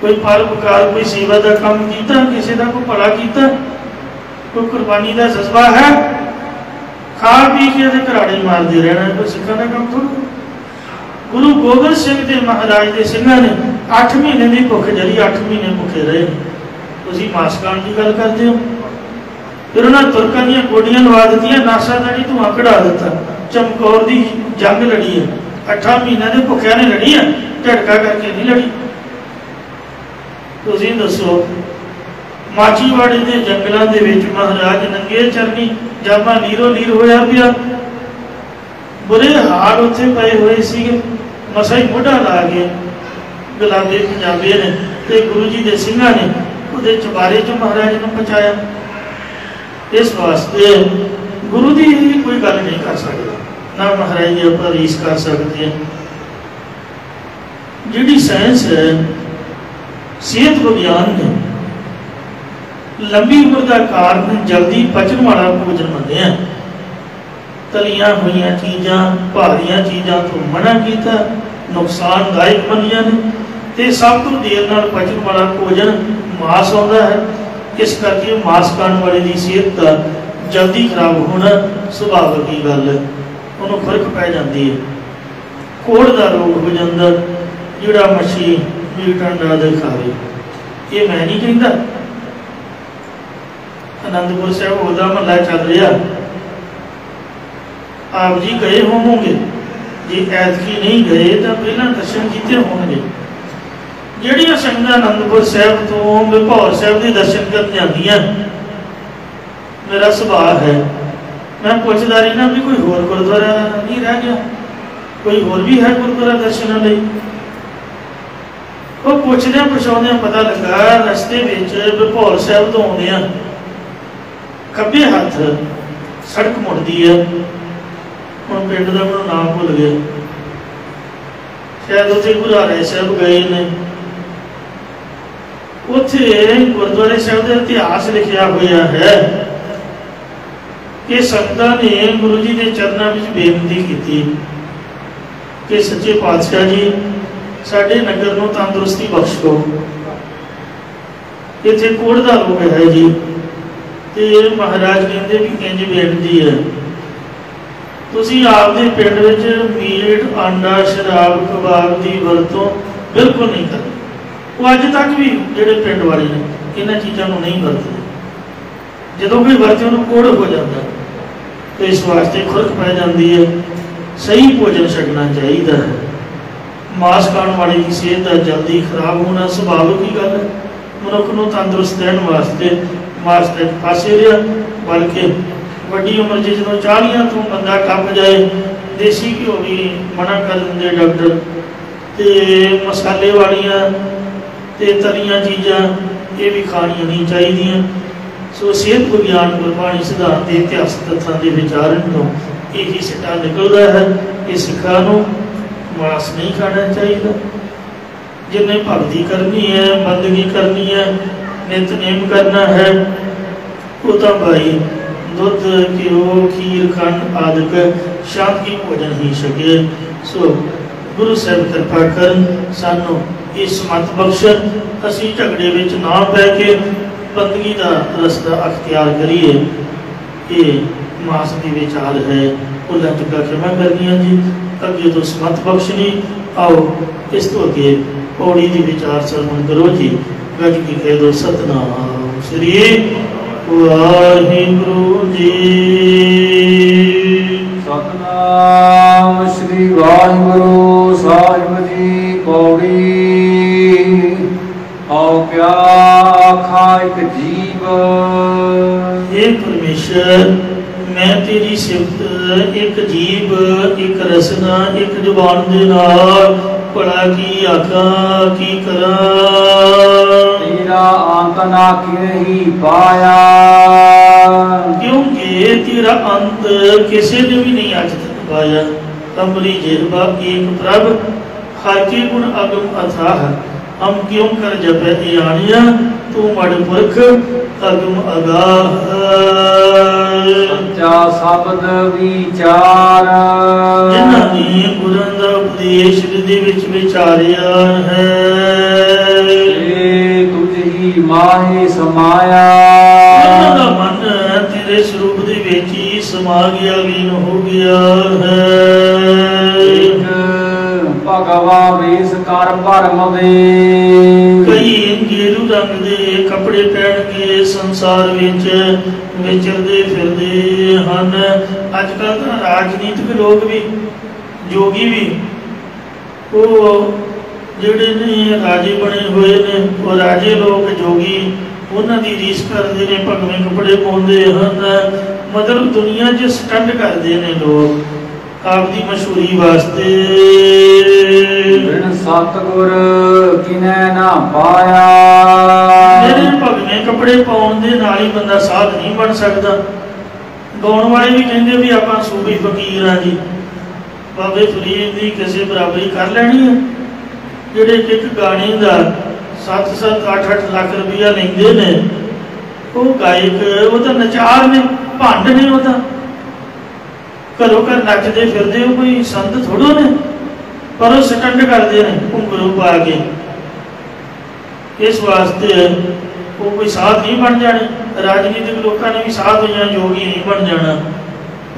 ਕੋਈ ਪਰਉਪਕਾਰ, ਕੋਈ ਸੇਵਾ ਦਾ ਕੰਮ ਕੀਤਾ, ਕਿਸੇ ਦਾ ਕੋਈ ਭਲਾ ਕੀਤਾ, ਕੋਈ ਕੁਰਬਾਨੀ ਦਾ ਜਜ਼ਬਾ ਹੈ? ਖਾ ਪੀ ਕੇ ਤੇ ਘਰਾੜੇ ਮਾਰਦੇ ਰਹਿਣਾ ਕੋਈ ਸਿੱਖਾਂ ਦਾ ਕੰਮ ਥੋੜ੍ਹਾ। ਗੁਰੂ ਗੋਬਿੰਦ ਸਿੰਘ ਦੇ ਮਹਾਰਾਜ ਦੇ ਸਿੰਘਾਂ ਨੇ 8 ਮਹੀਨੇ ਦੀ ਭੁੱਖ ਜਰੀ, 8 ਮਹੀਨੇ ਭੁੱਖੇ ਰਹੇ। ਤੁਸੀਂ ਮਾਸ ਖਾਣ ਦੀ ਗੱਲ ਕਰਦੇ ਹੋ। ਫਿਰ ਉਹਨਾਂ ਤੁਰਕਾਂ ਦੀਆਂ ਗੋਡੀਆਂ ਲਵਾ ਦਿੱਤੀਆਂ, ਨਾਸਾ ਦਾ ਧੂੰਆਂ ਕਢਾ ਦਿੱਤਾ। ਚਮਕੌਰ ਦੀ ਜੰਗ ਲੜੀ ਹੈ, 8 ਮਹੀਨਿਆਂ ਦੇ ਭੁੱਖਿਆਂ ਨੇ ਲੜੀ ਹੈ, ਝਟਕਾ ਕਰਕੇ ਨਹੀਂ ਲੜੀ। ਤੁਸੀਂ ਦੱਸੋ, ਮਾਚੀਵਾੜੇ ਦੇ ਜੰਗਲਾਂ ਦੇ ਵਿੱਚ ਮਹਾਰਾਜ ਨੰਗੇ ਚਰਨੀ ਜਾਮਾ ਲੀਰੋ ਲੀਰ ਹੋਇਆ ਪਿਆ, ਬੁਰੇ ਹਾਲ ਉੱਥੇ ਪਏ ਹੋਏ ਸੀਗੇ। ਮਸਾ ਹੀ ਮੋਢਾ ਲਾ ਕੇ ਗੁਲਾਬੇ ਪੰਜਾਬੇ ਨੇ ਤੇ ਗੁਰੂ ਜੀ ਦੇ ਸਿੰਘਾਂ ਨੇ ਉਹਦੇ ਚੁਬਾਰੇ 'ਚ ਮਹਾਰਾਜ ਨੂੰ ਪਹੁੰਚਾਇਆ। ਇਸ ਵਾਸਤੇ ਗੁਰੂ ਦੀ ਕੋਈ ਗੱਲ ਨਹੀਂ ਕਰ ਸਕਦਾ, ਨਾ ਮਹਾਰਾਜ ਦੀ ਆਪਾਂ ਰੀਸ ਕਰ ਸਕਦੇ ਹਾਂ। ਜਿਹੜੀ ਸਾਇੰਸ ਹੈ, ਸਿਹਤ ਵਿਗਿਆਨ ਨੇ ਲੰਬੀ ਉਮਰ ਦਾ ਕਾਰਨ ਜਲਦੀ ਪਚਣ ਵਾਲਾ ਭੋਜਨ ਮੰਨਿਆ। ਤਲੀਆਂ ਹੋਈਆਂ ਚੀਜ਼ਾਂ, ਭਾਰੀਆਂ ਚੀਜ਼ਾਂ ਤੋਂ ਮਨਾ ਕੀਤਾ, ਨੁਕਸਾਨਦਾਇਕ ਮੰਨੀਆਂ ਨੇ। ਤੇ ਸਭ ਤੋਂ ਦੇਰ ਨਾਲ ਪਚਣ ਵਾਲਾ ਭੋਜਨ ਮਾਸ ਆਉਂਦਾ ਹੈ। ਇਸ ਕਰਕੇ ਮਾਸ ਖਾਣ ਵਾਲੇ ਦੀ ਸਿਹਤ ਦਾ ਜਲਦੀ ਖਰਾਬ ਹੋਣਾ ਸੁਭਾਵਿਕ ਹੀ ਗੱਲ ਹੈ, ਉਹਨੂੰ ਫਰਕ ਪੈ ਜਾਂਦੀ ਹੈ। ਕੋੜ ਦਾ ਰੋਗ ਹੋ ਜਾਂਦਾ ਜਿਹੜਾ ਮੱਛੀ ਮੀਟ ਆਂਡਾ ਦੇ ਖਾਵੇ। ਇਹ ਮੈਂ ਨਹੀਂ ਕਹਿੰਦਾ, ਅਨੰਦਪੁਰ ਸਾਹਿਬ ਉਹਦਾ ਮਹੱਲਾ ਚੱਲ ਰਿਹਾ, ਆਪ ਜੀ ਗਏ ਹੋਵੋਗੇ। ਜੇ ਐਤਕੀ ਨਹੀਂ ਗਏ ਤਾਂ ਪਹਿਲਾਂ ਦਰਸ਼ਨ ਕੀਤੇ ਹੋਣਗੇ। ਜਿਹੜੀਆਂ ਸੰਗਤਾਂ ਅਨੰਦਪੁਰ ਸਾਹਿਬ ਤੋਂ ਵਿਭੌਰ ਸਾਹਿਬ ਦੇ ਦਰਸ਼ਨ ਕਰਨ ਜਾਂਦੀਆਂ, ਮੇਰਾ ਸੁਭਾਅ ਹੈ ਮੈਂ ਪੁੱਛਦਾ ਰਹਿਣਾ ਵੀ ਕੋਈ ਹੋਰ ਗੁਰਦੁਆਰਾ ਨਹੀਂ ਰਹਿ ਗਿਆ, ਕੋਈ ਹੋਰ ਵੀ ਹੈ ਗੁਰਦੁਆਰਾ ਦਰਸ਼ਨਾਂ ਲਈ। ਉਹ ਪੁੱਛਦਿਆਂ ਪੁਛਾਉਂਦਿਆਂ ਪਤਾ ਲੱਗਾ ਰਸਤੇ ਵਿੱਚ ਵਿਭੌਰ ਸਾਹਿਬ ਤੋਂ ਆਉਂਦਿਆਂ ਖੱਬੇ ਹੱਥ ਸੜਕ ਮੁੜਦੀ ਹੈ। ਹੁਣ ਪਿੰਡ ਦਾ ਮੈਨੂੰ ਨਾਮ ਭੁੱਲ ਗਿਆ, ਸ਼ਾਇਦ ਉੱਥੇ ਗੁਰਾਰੇ ਸਾਹਿਬ ਗਏ ਨੇ। ਉੱਥੇ ਗੁਰਦੁਆਰੇ ਸਾਹਿਬ ਦਾ ਇਤਿਹਾਸ ਲਿਖਿਆ ਹੋਇਆ ਹੈ ਕਿ ਸੰਗਤਾਂ ਨੇ ਗੁਰੂ ਜੀ ਦੇ ਚਰਨਾਂ ਵਿੱਚ ਬੇਨਤੀ ਕੀਤੀ ਕਿ ਸੱਚੇ ਪਾਤਸ਼ਾਹ ਜੀ ਸਾਡੇ ਨਗਰ ਨੂੰ ਤੰਦਰੁਸਤੀ ਬਖਸ਼ੋ, ਇੱਥੇ ਕੋੜ ਦਾ ਰੋਗ ਹੈ ਜੀ। ਤੇ ਮਹਾਰਾਜ ਕਹਿੰਦੇ ਵੀ ਇੰਝ ਬੇਨਤੀ ਹੈ ਤੁਸੀਂ ਆਪਦੇ ਪਿੰਡ ਵਿੱਚ ਮੀਟ ਆਂਡਾ ਸ਼ਰਾਬ ਕਬਾਬ ਦੀ ਵਰਤੋਂ ਬਿਲਕੁਲ ਨਹੀਂ ਕਰਦੇ। ਉਹ ਅੱਜ ਤੱਕ ਵੀ ਜਿਹੜੇ ਪਿੰਡ ਵਾਲੇ ਨੇ ਇਹਨਾਂ ਚੀਜ਼ਾਂ ਨੂੰ ਨਹੀਂ ਵਰਤਦੇ। ਜਦੋਂ ਕੋਈ ਵਰਤੇ ਉਹਨੂੰ ਕੋੜ ਹੋ ਜਾਂਦਾ ਤੇ ਇਸ ਵਾਸਤੇ ਖੁਰਕ ਪੈ ਜਾਂਦੀ ਹੈ। ਸਹੀ ਭੋਜਨ ਛਕਣਾ ਚਾਹੀਦਾ ਹੈ। ਮਾਸ ਖਾਣ ਵਾਲੇ ਦੀ ਸਿਹਤ ਦਾ ਜਲਦੀ ਖਰਾਬ ਹੋਣਾ ਸੁਭਾਵਿਕ ਹੀ ਗੱਲ ਹੈ। ਮਨੁੱਖ ਨੂੰ ਤੰਦਰੁਸਤ ਰਹਿਣ ਵਾਸਤੇ ਮਾਸ ਦੇ ਪਾਸੇ ਰਿਹਾ, ਬਲਕਿ ਵੱਡੀ ਉਮਰ 'ਚ ਜਦੋਂ 40 ਤੋਂ ਬੰਦਾ ਕੱਪ ਜਾਏ ਦੇਸੀ ਘਿਓ ਵੀ ਮਨਾ ਕਰ ਦਿੰਦੇ ਡਾਕਟਰ, ਤੇ ਮਸਾਲੇ ਵਾਲੀਆਂ ਤੇ ਤਲੀਆਂ ਚੀਜ਼ਾਂ ਇਹ ਵੀ ਖਾਣੀਆਂ ਨਹੀਂ ਚਾਹੀਦੀਆਂ। ਸੋ ਸਿਹਤ ਵਿਗਿਆਨ ਗੁਰਬਾਣੀ ਸਿਧਾਂਤ ਦੇ ਇਤਿਹਾਸਕ ਤੱਥਾਂ ਦੇ ਵਿਚਾਰਨ ਤੋਂ ਇਹੀ ਸਿੱਟਾ ਨਿਕਲਦਾ ਹੈ ਕਿ ਸਿੱਖਾਂ ਨੂੰ ਮਾਸ ਨਹੀਂ ਖਾਣਾ ਚਾਹੀਦਾ। ਜਿੰਨੇ ਭਗਤੀ ਕਰਨੀ ਹੈ, ਬੰਦਗੀ ਕਰਨੀ ਹੈ, ਨਿਤਨੇਮ ਕਰਨਾ ਹੈ, ਉਹ ਤਾਂ ਭਾਈ ਦੁੱਧ ਘਿਓ ਖੀਰ ਖੰਡ ਆਦਿਕ ਸ਼ਾਂਤੀ ਭੋਜਨ ਹੀ ਛਕੇ। ਸੋ ਗੁਰੂ ਸਾਹਿਬ ਕਿਰਪਾ ਕਰਨ ਸਾਨੂੰ ਇਹ ਸਮਤ ਬਖਸ਼ਣ, ਅਸੀਂ ਝਗੜੇ ਵਿੱਚ ਨਾ ਪੈ ਕੇ ਬੰਦਗੀ ਦਾ ਰਸਤਾ ਅਖਤਿਆਰ ਕਰੀਏ। ਇਹ ਮਾਸ ਦੀ ਵਿਚਾਰ ਹੈ, ਭੁੱਲਾਂ ਚੁੱਕਾ ਖਿਮਾ ਕਰਨੀਆਂ ਜੀ, ਅੱਗੇ ਤੋਂ ਸਮਤ ਬਖਸ਼ਣੀ। ਆਓ ਇਸ ਤੋਂ ਅੱਗੇ ਪੌੜੀ ਦੀ ਵਿਚਾਰ ਸਰਵਣ ਕਰੋ ਜੀ। ਗੱਜ ਕੀ ਕਹਿ ਦੋ ਸਤਨਾਮ ਸ੍ਰੀ ਵਾਹਿਗੁਰੂ ਜੀ। ਸਤਨਾਮ ਸ੍ਰੀ ਵਾਹਿਗੁਰੂ ਸਾਹਿਬ ਜੀ। ਪੌੜੀ ਆਓ ਕਿਆ ਆਖਾ ਇੱਕ ਜੀਵ। हे परमेश्वर, मैं तेरी सिफत एक जीव एक रसना एक जुबान दे नाल भला की आखा की करा। तेरा अंत ना किही पाया, क्योंकि तेरा अंत किसी ने भी नहीं आज तक पाया। कमली जेहबा एक प्रभ, हर के गुण अगम अथाह। हम क्यों कर जपे आनिया, तू मड़ पुरख अगम अगाह। सच्चा शब्द विचार, जिन्हां ने गुਰਾਂ ਦਾ ਉਪਦੇਸ਼ ਹਿਰਦੇ ਵਿੱਚ ਵਿਚਾਰਿਆ ਹੈ। तुझ ही माहे समाया, ਉਹਨਾਂ ਦਾ ਮਨ ਤੇਰੇ ਸਰੂਪ ਦੇ ਵਿੱਚ ਹੀ ਸਮਾ ਗਿਆ, ਲੀਨ ਹੋ ਗਿਆ ਹੈ। ਭਗਵਾ ਵੇਸ ਕਰ ਭਰਮ ਦੇ, ਕਈ ਗੇਰੂ ਰੰਗ ਦੇ ਕੱਪੜੇ ਪਹਿਨ ਕੇ ਸੰਸਾਰ ਵਿੱਚ ਵਿਚਰਦੇ ਫਿਰਦੇ ਹਨ। ਅੱਜ ਕੱਲ੍ਹ ਤਾਂ ਰਾਜਨੀਤਿਕ ਲੋਕ ਵੀ, ਜੋਗੀ ਵੀ, ਉਹ ਜਿਹੜੇ ਨੇ ਰਾਜੇ ਬਣੇ ਹੋਏ ਨੇ, ਉਹ ਰਾਜੇ ਲੋਕ ਜੋਗੀ ਉਹਨਾਂ ਦੀ ਰੀਸ ਕਰਦੇ ਨੇ, ਭਗਵੇਂ ਕੱਪੜੇ ਪਾਉਂਦੇ ਹਨ। ਮਤਲਬ ਦੁਨੀਆ 'ਚ ਸਟੰਡ ਕਰਦੇ ਨੇ ਲੋਕ ਆਪਦੀ ਮਸ਼ਹੂਰੀ ਵਾਸਤੇ। ਬਿਨ ਸਤਿਗੁਰ ਕਿਨੈ ਨਾ ਪਾਇਆ, ਜਿਹੜੇ ਭਗਵੇਂ ਕੱਪੜੇ ਪਾਉਣ ਦੇ ਨਾਲ ਹੀ ਬੰਦਾ ਸਾਧ ਨਹੀਂ ਬਣ ਸਕਦਾ। ਗਾਉਣ ਵਾਲੇ ਵੀ ਕਹਿੰਦੇ ਵੀ ਆਪਾਂ ਸੂਫੀ ਫਕੀਰ ਹਾਂ ਜੀ, ਬਾਬੇ ਫਰੀਦ ਦੀ ਕਿਸੇ ਬਰਾਬਰੀ ਕਰ ਲੈਣੀ ਹੈ। ਜਿਹੜੇ ਇੱਕ ਗਾਣੇ ਦਾ 7-7 8-8 ਲੱਖ ਰੁਪਈਆ ਲੈਂਦੇ ਨੇ, ਉਹ ਗਾਇਕ, ਉਹ ਤਾਂ ਨਚਾਰ ਨੇ, ਭੰਡ ਨੇ, ਉਹ ਤਾਂ ਘਰੋਂ ਘਰ ਨੱਚਦੇ ਫਿਰਦੇ, ਉਹ ਕੋਈ ਸੰਤ ਥੋੜੋ ਨੇ, ਪਰ ਉਹ ਸਟੰਡ ਕਰਦੇ ਨੇ ਘੁੰਗਰੂ ਪਾ ਕੇ। ਇਸ ਵਾਸਤੇ ਉਹ ਕੋਈ ਸਾਧ ਨਹੀਂ ਬਣ ਜਾਣੇ। ਰਾਜਨੀਤਿਕ ਲੋਕਾਂ ਨੇ ਵੀ ਸਾਧ ਜਾਂ ਯੋਗੀ ਨਹੀਂ ਬਣ ਜਾਣਾ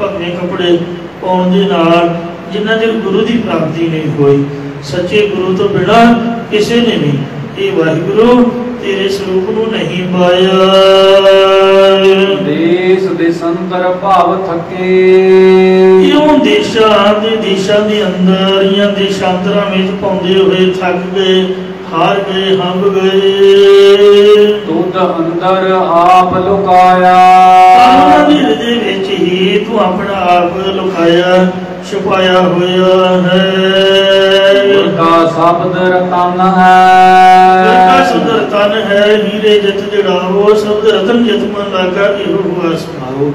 ਭਗਵੇਂ ਕੱਪੜੇ ਪਾਉਣ ਦੇ ਨਾਲ, ਜਿੰਨਾ ਚਿਰ ਗੁਰੂ ਦੀ ਪ੍ਰਾਪਤੀ ਨਹੀਂ ਹੋਈ। ਸੱਚੇ ਗੁਰੂ ਤੋਂ ਬਿਨਾਂ ਕਿਸੇ ਨੇ ਵੀ ਇਹ ਵਾਹਿਗੁਰੂ ਤੇਰੇ ਸਰੂਪ ਨੂੰ ਨਹੀਂ ਪਾਇਆ। ਦੇਸ ਦੇਸੰਦਰ ਭਾਵ ਥਕੇ, ਇਉਂ ਦੇਸ਼ਾਂ ਦੇ ਅੰਦਰ ਜਾਂ ਦੇਸ਼ਾਂਤਰਾਂ ਵਿੱਚ ਪਾਉਂਦੇ ਹੋਏ ਥੱਕ ਗਏ, ਹਾਰ ਗਏ, ਹੰਭ ਗਏ। ਤੁਧ ਅੰਦਰ ਆਪ ਲੁਕਾਇਆ, ਉਹਨਾਂ ਦੇ ਹਿਰਦੇ ਵਿੱਚ ਹੀ ਤੂੰ ਆਪਣਾ ਆਪ ਲੁਕਾਇਆ ਛੁਪਾਇਆ ਹੋਇਆ ਹੈ। ਗੁਰਕਾ ਸ਼ਬਦ ਰਤਨ ਹੈ, ਗੁਰਕਾ ਸ਼ਬਦ ਰਤਨ ਹੈ। ਹੀਰੇ ਜਿਤ ਜੜਾਵੋ, ਸ਼ਬਦ ਰਤਨ ਜਿਤ ਮਨ ਲਾਗਾ, ਇਹੋ ਹੁਆ ਸਮਾਓ।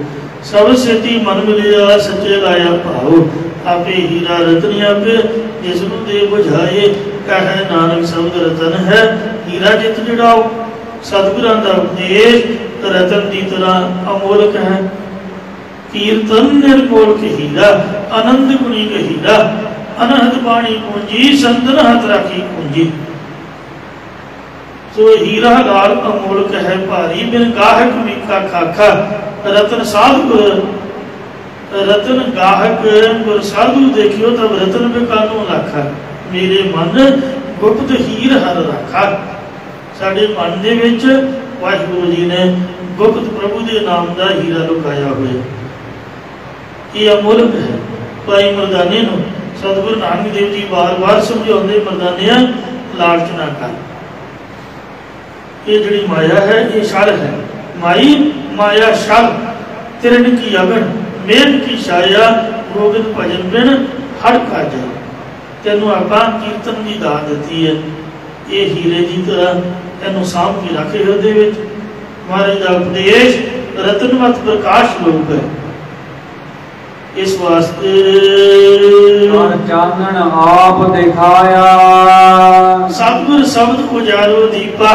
ਸਭ ਸੇਤੀ ਮਨ ਮਿਲਿਆ, ਸੱਚੇ ਲਾਇਆ ਭਾਓ। ਆਪੇ ਹੀਰਾ ਰਤਨ ਆਪੇ ਜਿਸ ਨੂੰ ਦੇ ਬੁਝਾਏ, ਕਹੈ ਨਾਨਕ ਸ਼ਬਦ ਰਤਨ ਹੈ। ਹੀਰਾ ਜਿਤ ਜੜਾਓ, ਸਤਿਗੁਰਾਂ ਦਾ ਉਪਦੇਸ਼ ਰਤਨ ਦੀ ਤਰ੍ਹਾਂ ਅਮੋਲਕ ਹੈ। ਕੀਰਤਨ ਨਿਰਮੋਲ ਕੇ ਹੀਰਾ, ਆਨੰਦ ਗੁਣੀ ਕੇ ਹੀਰਾ। ਅਨਹਦ ਬਾਣੀ ਪੂੰਜੀ, ਸੰਤਨ ਹੱਥ ਰਾਖੀ ਪੂੰਜੀ। ਸੋ ਹੀਰਾ ਲਾਲ ਅਮੋਲਕ ਹੈ ਭਾਰੀ, ਬਿਨ ਗਾਹਕ ਮੀਕਾ ਖਾਖਾ। ਰਤਨ ਸਾਧ रतन गाहक गुर साधु देखियो तब रतन बेकानो लाखा मेरे मन गुप्त हीर हर राखा। साडे मन दे विच वाहिगुरु जी ने गुप्त प्रभु के नाम का हीरा लुकाया हुआ। ये अमोलक है। भाई मरदाने नूं सतगुरु नानक देव जी बार बार समझाते, मरदानिया लालच ना कर, ये जिहड़ी माया है ये छल है। माई माया छल तिरन की अगन मेघ की छाया गोबिंद भजन बिन हड़ का जा। तेनों आपां कीर्तन की दात दी है, ये हीरे की तरह तेनों साम के रखे हृदय विच। महाराज का उपदेश रतनवत प्रकाश रूप है। इस वास्ते चानन आप दिखाया सतगुर शब्द उजारो दीपा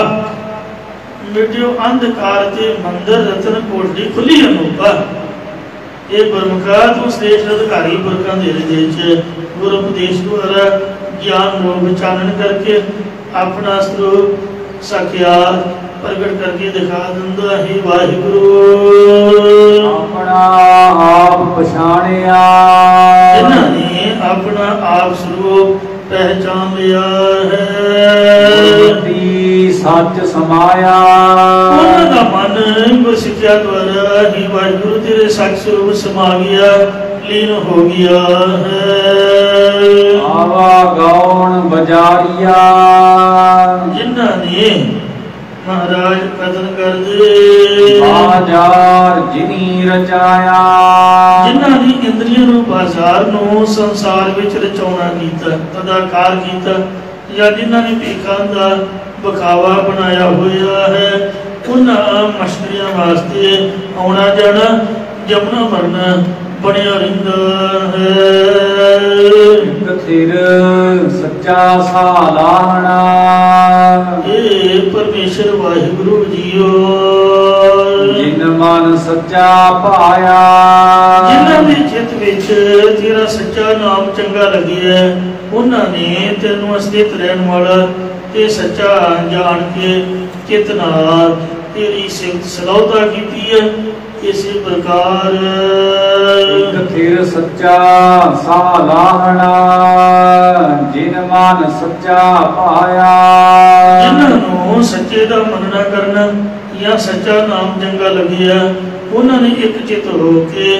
मिट्यो अंधकार ते मंदिर रतन कोठी खुली अनूपा। ये गुरमुखा तू श्रेष्ठ अधिकारी पुरखा दे गुरु उपदेश द्वारा ज्ञान रूप चानन करके अपना स्वरूप साख्यात प्रगट करके दिखा दिंदा है। वाहिगुरु अपना आप पछाणिया जिन्होंने अपना आप स्वरूप पहचान लिया है, सच समाया उनका मन गुर सिक्ख्या द्वारा ही वाहिगुरु तेरे सच स्वरूप समा गया, लीन हो गया है। आवा गौण बजारिया जिन्होंने महाराज कथन कर दे बाजार जिनी रचाया जिन्होंने इंद्रियों नूं बाजार नूं संसार विच रचाउणा कीता, तदाकार कीता, या जिन्होंने भीखां दा बखावा बनाया हुआ है, उन्हां मशकरियां वास्ते आउणा जाना जमना मरना बनया रहिंदा है। थिर सच्चा सालाहना हे परमेश्वर वाहिगुरु जीओ जिन मन सच्चा पाया जिन्हां दे चित विच तेरा सच्चा नाम चंगा लगिया, उन्होंने तेनों अस्थित रहन वाला ते सच्चा जान के चित नाल तेरी सिफत सलाहता की है। इसी प्रकार थिर सच्चा सालाहना जिन मन सच्चा पाया जिन्होंने सच्चे का मनना करना या सच्चा नाम चंगा लगिया, उन्होंने एक चित होके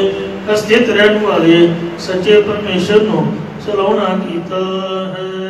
अस्थित रहने वाले सच्चे परमेश्वर को सलाहना कीता है।